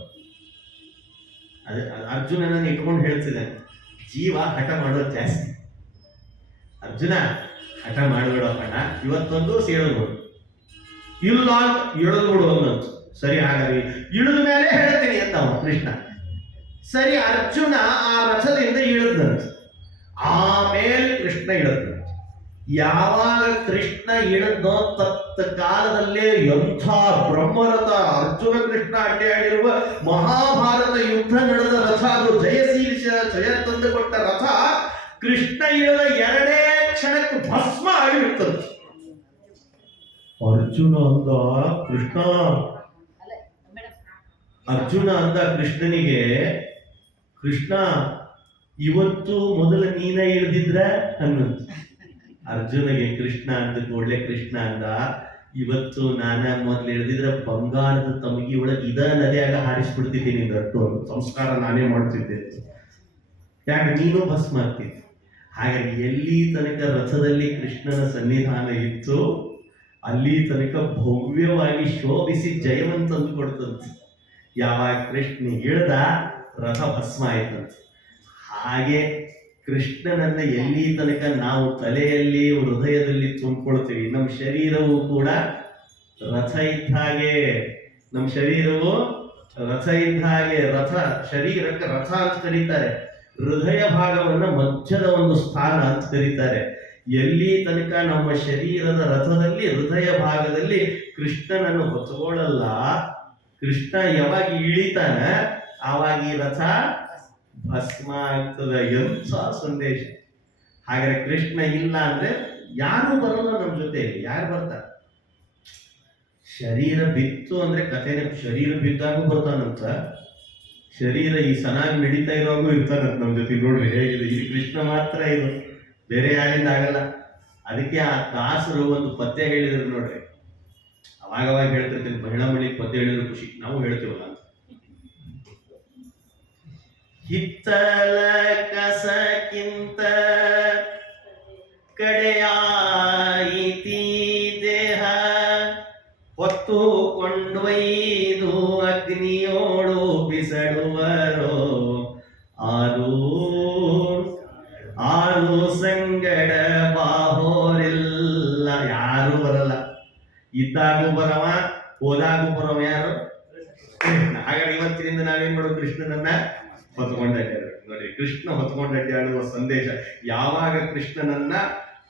ಅದೇ ಅರ್ಜುನನ ಇಟ್ಕೊಂಡು ಹೇಳ್ತಿದ್ದಾನೆ, ಜೀವ ಹಠ ಮಾಡೋದು ಜಾಸ್ತಿ. ಅರ್ಜುನ ಹಠ ಮಾಡಬೇಡ ಅಪ್ಪಣ್ಣ, ಇವತ್ತೊಂದು ಸೇಳೋದು ಇಲ್ಲ ಅಂತ ಇಳಿದ್ಬಿಡು ಅನ್ನಂತ. ಸರಿ ಹಾಗಾಗಿ ಇಳಿದ ಮೇಲೆ ಹೇಳ್ತೀನಿ ಅಂತ ಅವ ಕೃಷ್ಣ. ಸರಿ ಅರ್ಜುನ ಆ ರಥದಿಂದ ಇಳಿದಂತ. ಆಮೇಲೆ ಕೃಷ್ಣ ಇಳಿದಂತ. ಯಾವಾಗ ಕೃಷ್ಣ ಇಳಿದೋ ತತ್ತ ಕಾಲದಲ್ಲೇ ಎಂಥ ಬ್ರಹ್ಮರಥ ಅರ್ಜುನ ಕೃಷ್ಣ ಅಡ್ಡಾಡಿರುವ ಮಹಾಭಾರತ ಯುದ್ಧ ನಡೆದ ರಥ, ಅದು ಜಯಶೀರ್ಷ ಜಯ ತಂದು ಕೊಟ್ಟ ರಥ ಕೃಷ್ಣ ಇಳಿದ ಎರಡೇ ಕ್ಷಣಕ್ಕೆ ಭಸ್ಮ ಆಗಿಬಿಡ್ತದೆ. ಅರ್ಜುನ ಅಂದ ಕೃಷ್ಣ ಅರ್ಜುನ ಅಂದ ಕೃಷ್ಣನಿಗೆ, ಕೃಷ್ಣ ಇವತ್ತು ಮೊದಲ ನೀನ ಇಳಿದಿದ್ರ ಅನ್ನೋದು. ಅರ್ಜುನಿಗೆ ಕೃಷ್ಣ ಅಂದ ಕೂಡಲೇ ಕೃಷ್ಣ ಅಂದ, ಇವತ್ತು ನಾನ ಮೊದಲು ಇಳಿದಿದ್ರೆ ಬಂಗಾರದ ತಮಗಿ ಒಳಗೆ ಇದ ನದಿಯಾಗ ಹಾರಿಸ್ಬಿಡ್ತಿದ್ದೀನಿ ರಟ್ಟು ಅನ್ನೋ ಸಂಸ್ಕಾರ ನಾನೇ ಮಾಡ್ತಿದ್ದೆ. ಯಾಕೆ ನೀನು ಭಸ್ಮ ಆಗ್ತಿದ್ದೆ. ಹಾಗಾಗಿ ಎಲ್ಲಿ ತನಕ ರಥದಲ್ಲಿ ಕೃಷ್ಣನ ಸನ್ನಿಧಾನ ಇತ್ತು ಅಲ್ಲಿ ತನಕ ಭವ್ಯವಾಗಿ ಶೋಭಿಸಿ ಜಯವಂತ ತಂದು ಕೊಡ್ತಂತೆ. ಯಾವಾಗ ಕೃಷ್ಣ ಇಳ್ದ ರಥ ಭಸ್ಮ ಆಯ್ತಂತೆ. ಹಾಗೆ ಕೃಷ್ಣನನ್ನ ಎಲ್ಲಿ ತನಕ ನಾವು ತಲೆಯಲ್ಲಿ ಹೃದಯದಲ್ಲಿ ತುಂಬಿಕೊಳ್ತೀವಿ, ನಮ್ಮ ಶರೀರವು ಕೂಡ ರಥ ಇದ್ದ ಹಾಗೆ. ನಮ್ಮ ಶರೀರವು ರಥ ಇದ್ದ ಹಾಗೆ. ರಥ ಶರೀರಕ್ಕೆ ರಥ ಅಂತ ಕರೀತಾರೆ. ಹೃದಯ ಭಾಗವನ್ನ ಮಧ್ಯದ ಒಂದು ಸ್ಥಾನ ಅಂತ ಕರೀತಾರೆ. ಎಲ್ಲಿ ತನಕ ನಮ್ಮ ಶರೀರದ ರಥದಲ್ಲಿ ಹೃದಯ ಭಾಗದಲ್ಲಿ ಕೃಷ್ಣನನ್ನು ಹೊತ್ಕೊಳ್ಳಲ್ಲ, ಕೃಷ್ಣ ಯಾವಾಗ ಇಳಿತಾನ ಆವಾಗ ಈ ರಥ ಭಸ್ಮ ಆಗ್ತದ. ಎಂಥ ಸಂದೇಶ. ಹಾಗಾದ್ರೆ ಕೃಷ್ಣ ಇಲ್ಲ ಅಂದ್ರೆ ಯಾರು ಬರೋಲ್ಲ ನಮ್ಮ ಜೊತೆಯಲ್ಲಿ. ಯಾರು ಬರ್ತಾರೆ? ಶರೀರ ಬಿತ್ತು ಅಂದ್ರೆ ಕಥೆನ, ಶರೀರ ಬಿದ್ದಾಗೂ ಬರ್ತಾನಂತ, ಶರೀರ ಈ ಸನಾಗಿ ನಡೀತಾ ಇರೋವಾಗೂ ಇರ್ತಾನಂತ ನಮ್ಮ ಜೊತೆ. ನೋಡ್ರಿ ಹೇಗಿದೆ, ಇಲ್ಲಿ ಕೃಷ್ಣ ಮಾತ್ರ ಇದು, ಬೇರೆ ಯಾರಿಂದ ಆಗಲ್ಲ. ಅದಕ್ಕೆ ಆ ದಾಸರು ಒಂದು ಪದ್ಯ ಹೇಳಿದ್ರು ನೋಡ್ರಿ, ಅವಾಗವಾಗ ಹೇಳ್ತಿರ್ತೀನಿ. ಮಹಿಳಾ ಮಳಿಗೆ ಪದ್ಯ ಹೇಳಿದ್ರು ಖುಷಿ, ನಾವು ಹೇಳ್ತೀವಲ್ಲ ಅಂತ. ಹಿತ್ತಲ ಕಸಕ್ಕಿಂತ ಕಡೆಯಾಯಿತಿ ದೇಹ, ಹೊತ್ತು ಕೊಂಡೊಯ್ದು ಅಗ್ನಿಯೋಳು ಬಿಸಡುವರೋ, ಆರು ಆರು ಸಂಗಡ ಬಾಹೋರಿಲ್ಲ. ಯಾರು ಬರಲ್ಲ. ಇದ್ದಾಗೂ ಬರವ, ಹೋದಾಗೂ ಬರವ ಯಾರು? ಹಾಗಾದ್ರೆ ಇವತ್ತಿನಿಂದ ನಾವೇನ್ ಮಾಡೋದು? ಕೃಷ್ಣನನ್ನ ಹೊತ್ಕೊಂಡಾಡ್ಯಾರ ನೋಡಿ. ಕೃಷ್ಣ ಹೊತ್ಕೊಂಡಾಡುವ ಸಂದೇಶ. ಯಾವಾಗ ಕೃಷ್ಣನನ್ನ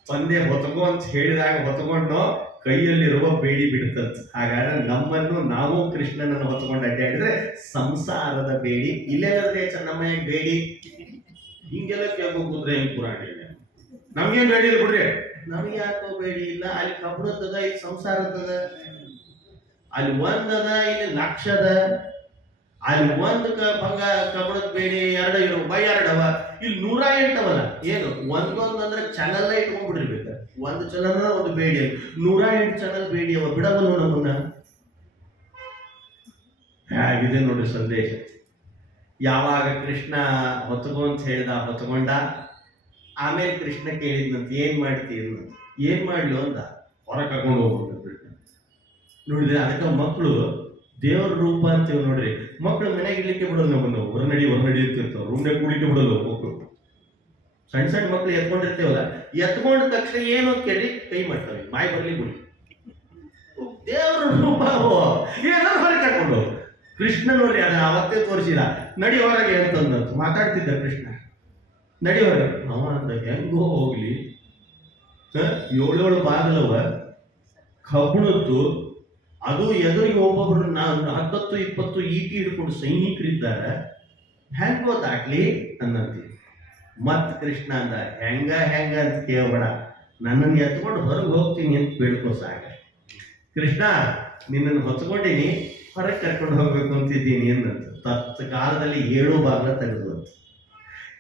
ತಂದೆ ಹೊತ್ಕೋ ಅಂತ ಹೇಳಿದಾಗ ಹೊತ್ಕೊಂಡು ಕೈಯಲ್ಲಿರುವ ಬೇಡಿ ಬಿಡುತ್ತಂತ. ಹಾಗಾದ್ರೆ ನಮ್ಮನ್ನು ನಾವು ಕೃಷ್ಣನನ್ನು ಹೊತ್ಕೊಂಡು ಅಡ್ಡಾಡಿದ್ರೆ ಸಂಸಾರದ ಬೇಡಿ ಇಲ್ಲೇ ಇರದೆ ಚೆನ್ನಮ್ಮಯ್ಯ ಬೇಡಿ. ಹಿಂಗೆಲ್ಲ ಕೇಳ್ಕೊ ಕೂತ್ರೆ ಹೆಂಗ್ ಪುರಾಣ ಇಲ್ಲ. ನಮ್ಗೇನ್ ಬೇಡಿ ಇಲ್ಲ ಬಿಡ್ರಿ, ನಮ್ಗೆ ಯಾಕೋ ಬೇಡಿ ಇಲ್ಲ. ಅಲ್ಲಿ ಕಬ್ಬಣದ್ದದ, ಇಲ್ಲಿ ಸಂಸಾರದದ, ಅಲ್ಲಿ ಒಂದದ, ಇಲ್ಲಿ ಲಕ್ಷದ, ಅಲ್ಲಿ ಒಂದ್ ಕಬ್ಬಣದ ಬೇಡಿ ಎರಡು ಇರೋ ಬೈ ಎರಡವ, ಇಲ್ಲಿ 108 ಅವಲ್ಲ. ಏನು ಒಂದೊಂದ್ ಅಂದ್ರೆ ಚಾನಲ್ ಇಟ್ಕೊಂಡ್ಬಿಟ್ಟಿರ್ಬೇಕ. ಒಂದು ಚಾನಲ್ ಒಂದು ಬೇಡಿ, 108 ಚಾನಲ್ ಬೇಡಿ ಅವ. ಬಿಡವಲ್ಲ ನಮ್ಮನ್ನ. ಹೇಗಿದೆ ನೋಡಿ ಸಂದೇಶ. ಯಾವಾಗ ಕೃಷ್ಣ ಹೊತ್ಕೊ ಅಂತ ಹೇಳ್ದ, ಹೊತ್ಕೊಂಡ. ಆಮೇಲೆ ಕೃಷ್ಣ ಕೇಳಿದ್ನಂತ, ಏನ್ ಮಾಡ್ತೀವಿ? ಏನ್ ಮಾಡ್ಲು ಅಂತ ಹೊರ ಕರ್ಕೊಂಡು ಹೋಗ್ಬೇಕು ಕೃಷ್ಣ. ನೋಡಿದ್ರೆ ಅದಕ್ಕೆ ಮಕ್ಕಳು ದೇವರ ರೂಪ ಅಂತೀವಿ ನೋಡ್ರಿ. ಮಕ್ಕಳು ಮನೆಗೆ ಇಡ್ಲಿಕ್ಕೆ ಬಿಡೋಲ್ಲ ನಮ್ಮನ್ನು. ಹೊರನಡಿ ಹೊರನಡಿ ಅಂತಿರ್ತಾವ, ರೂಮ್ನಾಗ ಕೂಡ್ಲಿಕ್ಕೆ ಬಿಡೋಲ್ಲ ಮಕ್ಕಳು. ಸಣ್ಣ ಸಣ್ಣ ಮಕ್ಳು ಎತ್ಕೊಂಡಿರ್ತೇವಲ್ಲ, ಎತ್ಕೊಂಡ ತಕ್ಷಣ ಏನು ಅಂತ ಕೇಳಿ ಕೈ ಮಾಡ್ತವೆ, ಬಾಯಿ ಬರ್ಲಿ ಬಿಡಿ. ದೇವ್ರ ರೂಪ ಏನಾದ್ರು ಹೊರಗೆ ಕರ್ಕೊಂಡು. ಕೃಷ್ಣ ನೋಡ್ರಿ ಅದನ್ನ ಅವತ್ತೇ ತೋರಿಸಿಲ್ಲ. ನಡಿ ಹೊರಗೆ ಅಂತಂದಂತ ಮಾತಾಡ್ತಿದ್ದ ಕೃಷ್ಣ. ನಡಿ ಹೊರಗೆ. ಅವ ಅಂದ ಹೆಂಗೋ ಹೋಗ್ಲಿ, 7 ಬಾಗಿಲವ, ಕಬ್ಬಣದ್ದು, ಅದು ಎದುರಿಗೆ ಒಬ್ಬೊಬ್ರು 10-20 ಈಟಿ ಹಿಡ್ಕೊಂಡು ಸೈನಿಕರಿದ್ದಾರೆ, ಹೆಂಗೋ ದಾಟ್ಲಿ ಅನ್ನಂತೀವಿ. ಮತ್ ಕೃಷ್ಣ ಅಂದ, ಹೆಂಗ ಅಂತ ಕೇಳಬೇಡ, ನನ್ನನ್ನು ಎತ್ಕೊಂಡು ಹೊರಗೆ ಹೋಗ್ತೀನಿ ಅಂತ ಬೇಡ್ಕೋ ಸಾಕ. ಕೃಷ್ಣ ನಿನ್ನನ್ನು ಹೊತ್ಕೊಂಡಿನಿ, ಹೊರಗೆ ಕರ್ಕೊಂಡು ಹೋಗ್ಬೇಕು ಅಂತಿದ್ದೀನಿ ಅನ್ನಂತ. ತತ್ ಕಾಲದಲ್ಲಿ 7 ಬಾಗಿಲ ತೆಗೆದು ಅಂತ.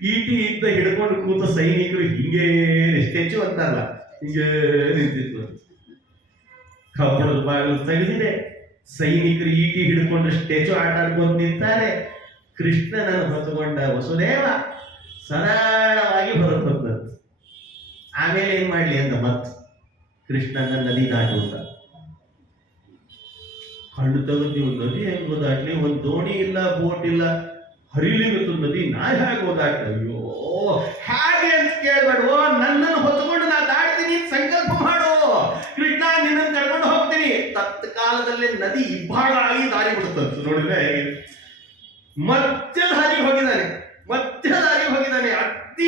ಈಟಿ ಇದ್ದ ಹಿಡ್ಕೊಂಡು ಕೂತ ಸೈನಿಕರು ಹಿಂಗೇ ಸ್ಟೆಚು ಅಂತಾರಲ್ಲ, ಹಿಂಗೇ ನಿಂತಿತ್ತು. ಕಬ್ಬಣದ ಬಾಗಿಲು ತೆಗೆದಿದೆ, ಸೈನಿಕರು ಈಟಿ ಹಿಡ್ಕೊಂಡು ಸ್ಟೆಚು ಆಟ ಆಡ್ಕೊಂಡು ನಿಂತಾರೆ. ಕೃಷ್ಣನನ್ನು ಹೊತ್ತುಕೊಂಡ ವಸುದೇವ ಸರಳವಾಗಿ ಹೊರಗೆ. ಆಮೇಲೆ ಏನ್ ಮಾಡ್ಲಿ ಅಂದ, ಮತ್ ಕೃಷ್ಣನ ನದಿ ದಾಟುತ್ತ ಕಣ್ಣು ತೆಗೆದು, ನದಿ ಹೆಂಗ್ ಓದಾಟ್ಲಿ? ಒಂದು ದೋಣಿ ಇಲ್ಲ, ಬೋಟ್ ಇಲ್ಲ, ಹರಿಲಿತ್ತು ನದಿ, ನಾ ಹೇಗೆ ಓದಾಟ್ಲಿ? ಅಯ್ಯೋ ಹಾಗೆ ಅಂತ ಕೇಳ್ಬೇಡ್ವೋ, ನನ್ನನ್ನು ಹೊತ್ಕೊಂಡು ನಾ ದಾಟ್ತೀನಿ ಸಂಕಲ್ಪ ಮಾಡು. ಕೃಷ್ಣ ನಿನ್ನನ್ನು ಕರ್ಕೊಂಡು ಹೋಗ್ತೀನಿ. ತತ್ಕಾಲದಲ್ಲೇ ನದಿ ಇಬ್ಬಾಳಾಗಿ ದಾರಿ ಬಿಡುತ್ತಂತ. ನೋಡಿದ್ರೆ ಹೇಗೆ ಮಧ್ಯ ದಾರಿಗೆ ಹೋಗಿದ್ದಾನೆ, ಮಧ್ಯ ದಾರಿಗೆ ಹೋಗಿದ್ದಾನೆ. ಅತಿ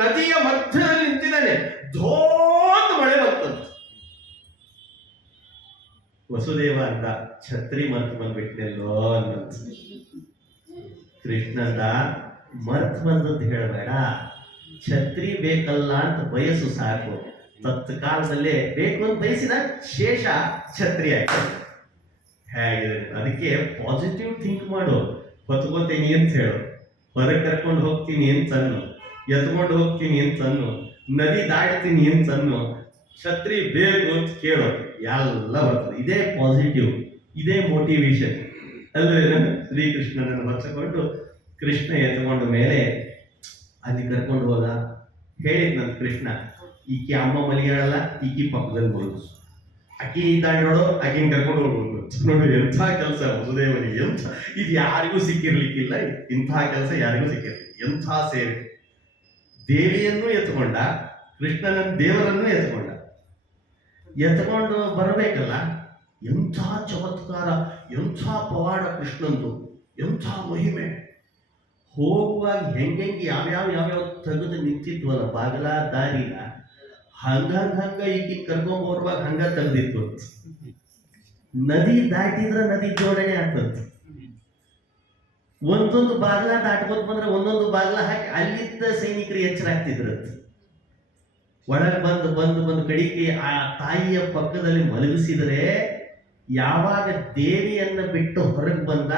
ನದಿಯ ಮಧ್ಯದಲ್ಲಿ ನಿಂತಿದ್ದಾನೆ. ಧೋತ್ ವಸುದೇವ ಅಂತ ಛತ್ರಿ ಮರ್ತು ಬಂದ್ಬಿಟ್ನೆಲ್ಲೋ ಅನ್ನೋದು. ಕೃಷ್ಣಂದ ಮರ್ತು ಬಂದದ್ದು ಹೇಳಬೇಡ, ಛತ್ರಿ ಬೇಕಲ್ಲ ಅಂತ ಬಯಸು ಸಾಕು. ತತ್ಕಾಲದಲ್ಲೇ ಬೇಕು ಅಂತ ಬಯಸಿದ ಶೇಷ ಛತ್ರಿ ಆಯ್ತು. ಹೇಗಿದೆ ಅದಕ್ಕೆ ಪಾಸಿಟಿವ್ ಥಿಂಕ್ ಮಾಡು. ಹೊತ್ಕೋತೀನಿ ಅಂತ ಹೇಳು, ಹೊರಗೆ ಕರ್ಕೊಂಡು ಹೋಗ್ತೀನಿ ಅಂತ ಅನ್ನು, ಎತ್ಕೊಂಡು ಹೋಗ್ತೀನಿ ಅಂತ ಅನ್ನು, ನದಿ ದಾಟ್ತೀನಿ ಅಂತ ಅನ್ನು, ಛತ್ರಿ ಬೇಕು ಅಂತ ಕೇಳು, ಎಲ್ಲ ಬರ್ತದೆ. ಇದೇ ಪಾಸಿಟಿವ್, ಇದೇ ಮೋಟಿವೇಶನ್ ಅಲ್ವೇ. ಶ್ರೀಕೃಷ್ಣನನ್ನು ಹೊಚ್ಚಿಕೊಂಡು ಕೃಷ್ಣ ಎತ್ಕೊಂಡು ಮೇಲೆ ಅಲ್ಲಿ ಕರ್ಕೊಂಡು ಹೋದ. ಹೇಳಿದ್ ನನ್ನ ಕೃಷ್ಣ, ಈಕಿ ಅಮ್ಮ ಮಲಿಗಾಳಲ್ಲ, ಈಕಿ ಪಕ್ಕದಲ್ಲಿ ಬರೋದು, ಆಕಿ ದಾಟೋಳು, ಆಕಿನ ಕರ್ಕೊಂಡು ಹೋಗ್ಬೋದು. ನೋಡಿ ಎಂಥ ಕೆಲಸ ವಸುದೇವನಿಗೆ, ಎಂಥ ಇದು ಯಾರಿಗೂ ಸಿಕ್ಕಿರ್ಲಿಕ್ಕಿಲ್ಲ. ಇಂಥ ಕೆಲಸ ಯಾರಿಗೂ ಸಿಕ್ಕಿರ್ಲಿಲ್ಲ. ಎಂಥ ಸೇವೆ. ದೇವಿಯನ್ನು ಎತ್ಕೊಂಡ, ಕೃಷ್ಣನ ದೇವರನ್ನು ಎತ್ಕೊಂಡು ಬರಬೇಕಲ್ಲ. ಎಂಥ ಚಮತ್ಕಾರ, ಎಂಥ ಪವಾಡ ಕೃಷ್ಣಂದು, ಎಂಥ ಮಹಿಮೆ. ಹೋಗುವಾಗ ಹೆಂಗೆ ಯಾವ್ಯಾವ ತೆಗೆದು ನಿಂತಿದ್ವಲ್ಲ ಬಾಗಿಲ ದಾರಿನ, ಹಂಗ ಈಗಿನ ಕರ್ಕೊಂಡ್ ಬರುವಾಗ ಹಂಗ ತೆಗ್ದಿತ್ತು. ನದಿ ದಾಟಿದ್ರ ನದಿ ಜೋಡಣೆ ಆಗ್ತದ. ಒಂದೊಂದು ಬಾಗಿಲ ದಾಟ್ಕೋತ ಬಂದ್ರೆ ಒಂದೊಂದು ಬಾಗಿಲ ಹಾಕಿ ಅಲ್ಲಿದ್ದ ಸೈನಿಕರು ಎಚ್ಚರ ಆಗ್ತಿದ್ರಂತ. ಒಳಗೆ ಬಂದು ಕಡಿಕೆ ಆ ತಾಯಿಯ ಪಕ್ಕದಲ್ಲಿ ಮಲಗಿಸಿದರೆ, ಯಾವಾಗ ದೇವಿಯನ್ನ ಬಿಟ್ಟು ಹೊರಗೆ ಬಂದ,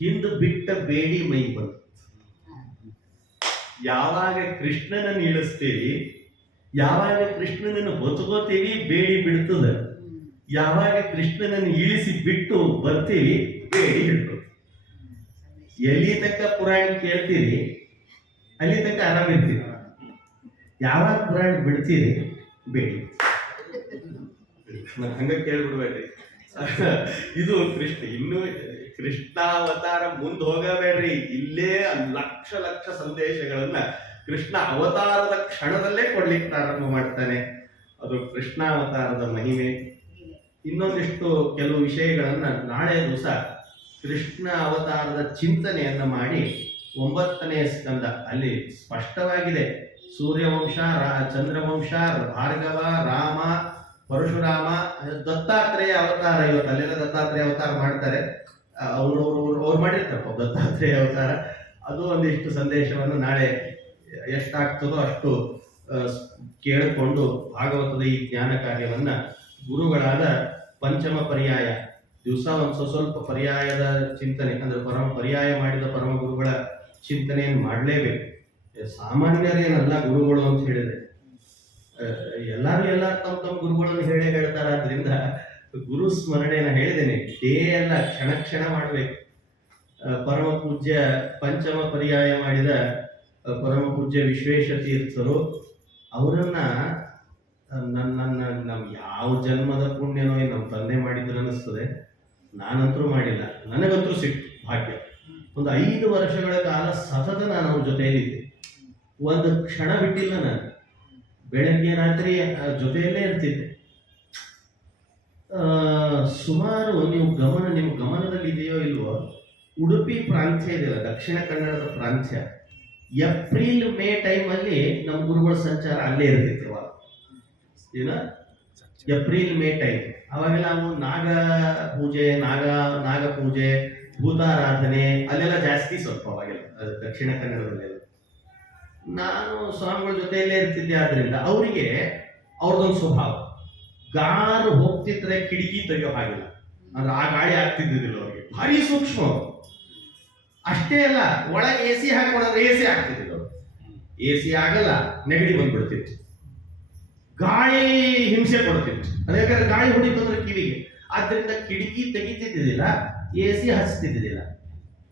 ಹಿಂದೆ ಬಿಟ್ಟ ಬೇಡಿ ಮೈ ಬಂದ. ಯಾವಾಗ ಕೃಷ್ಣನನ್ನು ಇಳಿಸ್ತೀವಿ, ಯಾವಾಗ ಕೃಷ್ಣನನ್ನು ಹೊತ್ಕೋತೀವಿ, ಬೇಡಿ ಬಿಡ್ತದ. ಯಾವಾಗ ಕೃಷ್ಣನನ್ನು ಇಳಿಸಿ ಬಿಟ್ಟು ಬರ್ತೀವಿ, ಬೇಡಿ ಹಿಡ್ತದೆ. ಎಲ್ಲಿ ತನಕ ಪುರಾಣ ಕೇಳ್ತೀರಿ ಅಲ್ಲಿ ತನಕ ಆರಾಮಿರ್ತೀರಿ. ಯಾವಾಗ ಪುರಾಣ ಬಿಡ್ತೀರಿ, ಬೇಡಿ. ಹಂಗ ಕೇಳ್ಬಿಡ್ಬೇಡ್ರಿ. ಇದು ಕೃಷ್ಣ. ಇನ್ನು ಕೃಷ್ಣಾವತಾರ ಮುಂದೆ ಹೋಗಬೇಡ್ರಿ. ಇಲ್ಲೇ ಲಕ್ಷ ಸಂದೇಶಗಳನ್ನ ಕೃಷ್ಣ ಅವತಾರದ ಕ್ಷಣದಲ್ಲೇ ಕೊಡ್ಲಿಕ್ಕೆ ಪ್ರಾರಂಭ ಮಾಡ್ತಾನೆ. ಅದು ಕೃಷ್ಣಾವತಾರದ ಮಹಿಮೆ. ಇನ್ನೊಂದಿಷ್ಟು ಕೆಲವು ವಿಷಯಗಳನ್ನ ನಾಳೆ ದಿವಸ ಕೃಷ್ಣ ಅವತಾರದ ಚಿಂತನೆಯನ್ನ ಮಾಡಿ 9ನೇ ಸ್ಕಂದ ಅಲ್ಲಿ ಸ್ಪಷ್ಟವಾಗಿದೆ. ಸೂರ್ಯವಂಶ, ಚಂದ್ರವಂಶ, ಭಾರ್ಗವ, ರಾಮ, ಪರಶುರಾಮ, ದತ್ತಾತ್ರೇಯ ಅವತಾರ. ಇವತ್ತು ಅಲ್ಲೆಲ್ಲ ದತ್ತಾತ್ರೇಯ ಅವತಾರ ಮಾಡ್ತಾರೆ. ಅವ್ರು ಮಾಡಿರ್ತಾರಪ್ಪ ದತ್ತಾತ್ರೇಯ ಅವತಾರ. ಅದು ಒಂದಿಷ್ಟು ಸಂದೇಶವನ್ನು ನಾಳೆ ಎಷ್ಟಾಗ್ತದೋ ಅಷ್ಟು ಕೇಳಿಕೊಂಡು ಭಾಗವತದ ಈ ಜ್ಞಾನ ಕಾರ್ಯವನ್ನ ಗುರುಗಳಾದ ಪಂಚಮ ಪರ್ಯಾಯ ದಿವಸ ಒಂದು ಸ್ವಲ್ಪ ಪರ್ಯಾಯದ ಚಿಂತನೆ, ಅಂದ್ರೆ ಪರ್ಯಾಯ ಮಾಡಿದ ಪರಮ ಗುರುಗಳ ಚಿಂತನೆಯನ್ನು ಮಾಡಲೇಬೇಕು. ಸಾಮಾನ್ಯರೇನಲ್ಲ ಗುರುಗಳು ಅಂತ ಹೇಳಿದ್ರೆ, ಎಲ್ಲರೂ ತಮ್ಮ ಗುರುಗಳನ್ನು ಹೇಳ್ತಾರೆ. ಆದ್ರಿಂದ ಗುರು ಸ್ಮರಣೆಯನ್ನು ಹೇಳಿದ್ದೇನೆ. ಡೇ ಎಲ್ಲ ಕ್ಷಣ ಮಾಡಬೇಕು. ಪರಮ ಪೂಜ್ಯ ಪಂಚಮ ಪರ್ಯಾಯ ಮಾಡಿದ ಪರಮ ಪೂಜ್ಯ ವಿಶ್ವೇಶ ತೀರ್ಥರು ಅವರನ್ನ ನಮ್ಮ ಯಾವ ಜನ್ಮದ ಪುಣ್ಯನೋ ನಮ್ಮ ತಂದೆ ಮಾಡಿದ್ರು ಅನ್ನಿಸ್ತದೆ. ನಾನಂತರೂ ಮಾಡಿಲ್ಲ. ನನಗಂತೂ ಸಿಕ್ತು ಭಾಗ್ಯ. ಒಂದು 5 ವರ್ಷಗಳ ಕಾಲ ಸತತ ನಾನು ಅವ್ರ ಜೊತೆಯಲ್ಲಿದ್ದೆ. ಒಂದು ಕ್ಷಣ ಬಿಟ್ಟಿಲ್ಲ. ನಾನು ಬೆಳಗ್ಗೆ ರಾತ್ರಿ ಜೊತೆಯಲ್ಲೇ ಇರ್ತಿದ್ದೆ. ಸುಮಾರು ನಿಮ್ಮ ಗಮನದಲ್ಲಿ ಇದೆಯೋ ಇಲ್ವೋ, ಉಡುಪಿ ಪ್ರಾಂತ್ಯ ಇದೆಯಲ್ಲ, ದಕ್ಷಿಣ ಕನ್ನಡದ ಪ್ರಾಂತ್ಯ, ಏಪ್ರಿಲ್ ಮೇ ಟೈಮಲ್ಲಿ ನಮ್ಮ ಗುರುಗಳ ಸಂಚಾರ ಅಲ್ಲೇ ಇರ್ತಿತ್ತು. ಅವಾಗ ಏಪ್ರಿಲ್ ಮೇ ಟೈಮ್, ಅವಾಗೆಲ್ಲ ನಾವು ನಾಗ ಪೂಜೆ, ಭೂತಾರಾಧನೆ ಅಲ್ಲೆಲ್ಲ ಜಾಸ್ತಿ ಸ್ವಲ್ಪ ಅವಾಗೆಲ್ಲ ದಕ್ಷಿಣ ಕನ್ನಡದಲ್ಲೆಲ್ಲ. ನಾನು ಸ್ವಾಮಿಗಳ ಜೊತೆಯಲ್ಲೇ ಇರ್ತಿದ್ದೆ. ಆದ್ರಿಂದ ಅವರಿಗೆ ಅವ್ರದೊಂದು ಸ್ವಭಾವ, ಗಾರು ಹೋಗ್ತಿದ್ರೆ ಕಿಟಕಿ ತೆಗೆಯೋ ಹಾಗಿಲ್ಲ. ಅಂದ್ರೆ ಆ ಗಾಳಿ ಆಗ್ತಿದ್ದಿಲ್ಲ ಅವ್ರಿಗೆ. ಭಾರಿ ಸೂಕ್ಷ್ಮ. ಅಷ್ಟೇ ಅಲ್ಲ, ಒಳಗೆ AC ಹಾಕೊಂಡ್ರೆ AC ಆಗ್ತಿದ್ದಿಲ್ಲ. AC ಆಗಲ್ಲ, ನೆಗಡಿ ಬಂದ್ಬಿಡ್ತಿತ್ತು. ಗಾಳಿ ಹಿಂಸೆ ಕೊಡ್ತಿತ್ತು. ಯಾಕಂದ್ರೆ ಗಾಳಿ ಹೊಡಿತು ಅಂದ್ರೆ ಕಿವಿಗೆ. ಆದ್ರಿಂದ ಕಿಟಕಿ ತೆಗಿತಿದ್ದಿಲ್ಲ, AC ಹಚ್ತಿದ್ದಿಲ್ಲ.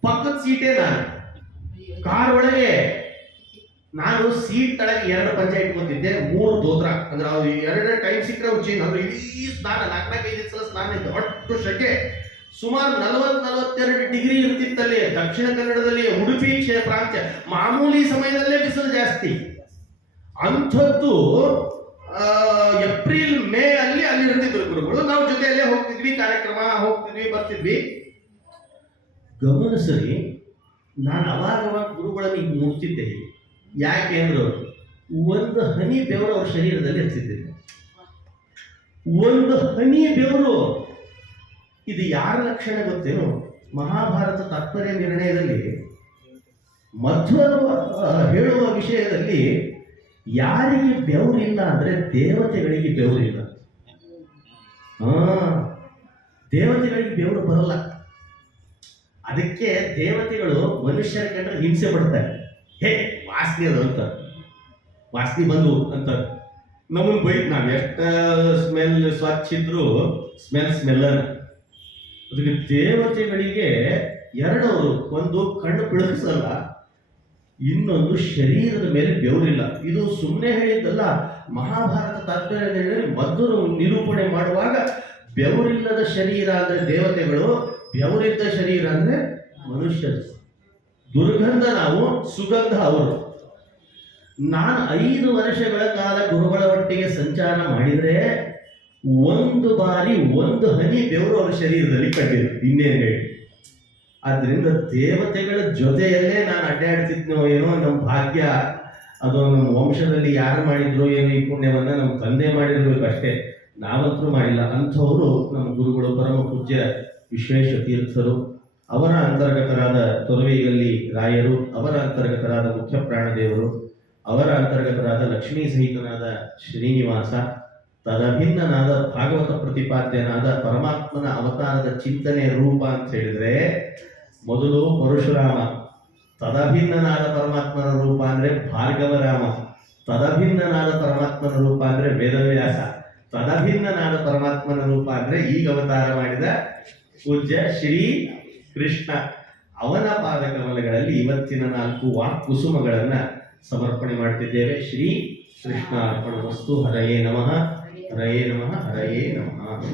ಪಕ್ಕದ ಸೀಟೇ ಕಾರ್ ಒಳಗೆ ನಾನು ಸೀಟ್ ತಳಗೆ 2 ಪಂಚೆ ಇಟ್ಕೊತಿದ್ದೆ, 3 ದೋತ್ರ. ಅಂದ್ರೆ ಅವ್ರು 2 ಟೈಮ್ ಸಿಕ್ಕರೆ ಚೇಂಜ್. ಅಂದ್ರೆ ಇಡೀ ಸ್ನಾನ 4-5 ಸಲ ಸ್ನಾನ ಇತ್ತು. ಒಟ್ಟು ಶಕೆ ಸುಮಾರು 40-42 ಡಿಗ್ರಿ ಇರ್ತಿತ್ತಲ್ಲಿ ದಕ್ಷಿಣ ಕನ್ನಡದಲ್ಲಿ. ಉಡುಪಿ ಪ್ರಾಂತ್ಯ ಮಾಮೂಲಿ ಸಮಯದಲ್ಲೇ ಬಿಸಿಲು ಜಾಸ್ತಿ. ಅಂಥದ್ದು ಏಪ್ರಿಲ್ ಮೇ ಅಲ್ಲಿ ಇರ್ತಿದ್ರು ಗುರುಗಳು. ನಾವು ಜೊತೆಯಲ್ಲೇ ಹೋಗ್ತಿದ್ವಿ, ಕಾರ್ಯಕ್ರಮ ಹೋಗ್ತಿದ್ವಿ, ಬರ್ತಿದ್ವಿ. ಗಮನಿಸರಿ, ನಾನು ಅವಾಗ ಗುರುಗಳನ್ನು ಈಗ ಮುಡ್ತಿದ್ದೆ. ಯಾಕೆ ಅಂದ್ರೆ ಒಂದು ಹನಿ ಬೆವರು ಅವ್ರ ಶರೀರದಲ್ಲಿ ಇರ್ತಿದ್ದಿಲ್ಲ. ಒಂದು ಹನಿ ಬೆವರು ಇದು ಯಾರ ಲಕ್ಷಣ ಗೊತ್ತೇನು? ಮಹಾಭಾರತ ತಾತ್ಪರ್ಯ ನಿರ್ಣಯದಲ್ಲಿ ಮಧ್ವರು ಹೇಳುವ ವಿಷಯದಲ್ಲಿ ಯಾರಿಗೆ ಬೆವರಿಲ್ಲ ಅಂದ್ರೆ ದೇವತೆಗಳಿಗೆ ಬೆವರಿಲ್ಲ. ದೇವತೆಗಳಿಗೆ ಬೆವರು ಬರಲ್ಲ. ಅದಕ್ಕೆ ದೇವತೆಗಳು ಮನುಷ್ಯರ ಕಂಡ್ರೆ ಹಿಂಸೆ ಪಡ್ತಾರೆ. ಹೇ ವಾಸನೆ ಅದು ಅಂತ, ವಾಸನೆ ಬಂದು ಅಂತ ನಮ್ಮನ್ನು ಬೈಟ್. ನಾವು ಎಷ್ಟು ಸ್ಮೆಲ್ ಸ್ವಚ್ಛ ಇದ್ರು ಸ್ಮೆಲ್ಲರ್. ಅದಕ್ಕೆ ದೇವತೆಗಳಿಗೆ ಎರಡವರು, ಒಂದು ಕಣ್ಣು ಬಿಳಿಸಲ್ಲ, ಇನ್ನೊಂದು ಶರೀರದ ಮೇಲೆ ಬೆವರಿಲ್ಲ. ಇದು ಸುಮ್ಮನೆ ಹೇಳಿದ್ದಲ್ಲ, ಮಹಾಭಾರತ ತಾತ್ಪರ್ಯದಲ್ಲಿ ಮಧ್ವರು ನಿರೂಪಣೆ ಮಾಡುವಾಗ ಬೆವರಿಲ್ಲದ ಶರೀರ ಅಂದ್ರೆ ದೇವತೆಗಳು, ಬೆವರಿದ್ದ ಶರೀರ ಅಂದ್ರೆ ಮನುಷ್ಯರು. ದುರ್ಗಂಧ ನಾವು, ಸುಗಂಧ ಅವರು. ನಾನು 5 ವರ್ಷಗಳ ಕಾಲ ಗುರುಗಳ ಒಟ್ಟಿಗೆ ಸಂಚಾರ ಮಾಡಿದರೆ ಒಂದು ಬಾರಿ ಒಂದು ಹನಿ ಬೆವರು ಅವರ ಶರೀರದಲ್ಲಿ ಕಂಡಿಲ್ಲ. ಇನ್ನೇನು ಹೇಳಿ? ಆದ್ರಿಂದ ದೇವತೆಗಳ ಜೊತೆಯಲ್ಲೇ ನಾನು ಅಡ್ಡಾಡ್ತಿದ್ನೋ ಏನೋ, ನಮ್ಮ ಭಾಗ್ಯ ಅದು. ನಮ್ಮ ವಂಶದಲ್ಲಿ ಯಾರು ಮಾಡಿದ್ರು ಏನೋ ಈ ಪುಣ್ಯವನ್ನ, ನಮ್ಮ ತಂದೆ ಮಾಡಿರ್ಬೇಕು ಅಷ್ಟೇ, ನಾವಂತರೂ ಮಾಡಿಲ್ಲ. ಅಂಥವರು ನಮ್ಮ ಗುರುಗಳು ಪರಮ ಪೂಜ್ಯ ವಿಶ್ವೇಶ ತೀರ್ಥರು. ಅವರ ಅಂತರ್ಗತರಾದ ತೊರವೇಗಲ್ಲಿ ರಾಯರು, ಅವರ ಅಂತರ್ಗತರಾದ ಮುಖ್ಯ ಪ್ರಾಣದೇವರು, ಅವರ ಅಂತರ್ಗತರಾದ ಲಕ್ಷ್ಮೀ ಸಹಿತನಾದ ಶ್ರೀನಿವಾಸ, ತದಭಿನ್ನನಾದ ಭಾಗವತ ಪ್ರತಿಪಾದ್ಯನಾದ ಪರಮಾತ್ಮನ ಅವತಾರದ ಚಿಂತನೆ ರೂಪ ಅಂತ ಹೇಳಿದ್ರೆ ಮೊದಲು ಪರಶುರಾಮ, ತದಭಿನ್ನನಾದ ಪರಮಾತ್ಮನ ರೂಪ ಅಂದ್ರೆ ಭಾರ್ಗವರಾಮ, ತದಭಿನ್ನನಾದ ಪರಮಾತ್ಮನ ರೂಪ ಅಂದ್ರೆ ವೇದವ್ಯಾಸ, ತದಭಿನ್ನನಾದ ಪರಮಾತ್ಮನ ರೂಪ ಅಂದ್ರೆ ಈಗ ಅವತಾರ ಮಾಡಿದ ಪೂಜ್ಯ ಶ್ರೀ ಕೃಷ್ಣ. ಅವನ ಪಾದಕಮಲಗಳಲ್ಲಿ ಇವತ್ತಿನ 4 ವಾಕ್ಕುಸುಮಗಳನ್ನ ಸಮರ್ಪಣೆ ಮಾಡ್ತಿದ್ದೇವೆ. ಶ್ರೀ ಕೃಷ್ಣ ಅರ್ಪಣಮಸ್ತು. ಹರಯೇ ನಮಃ, ಹರಯೇ ನಮಃ, ಹರಯೇ ನಮಃ.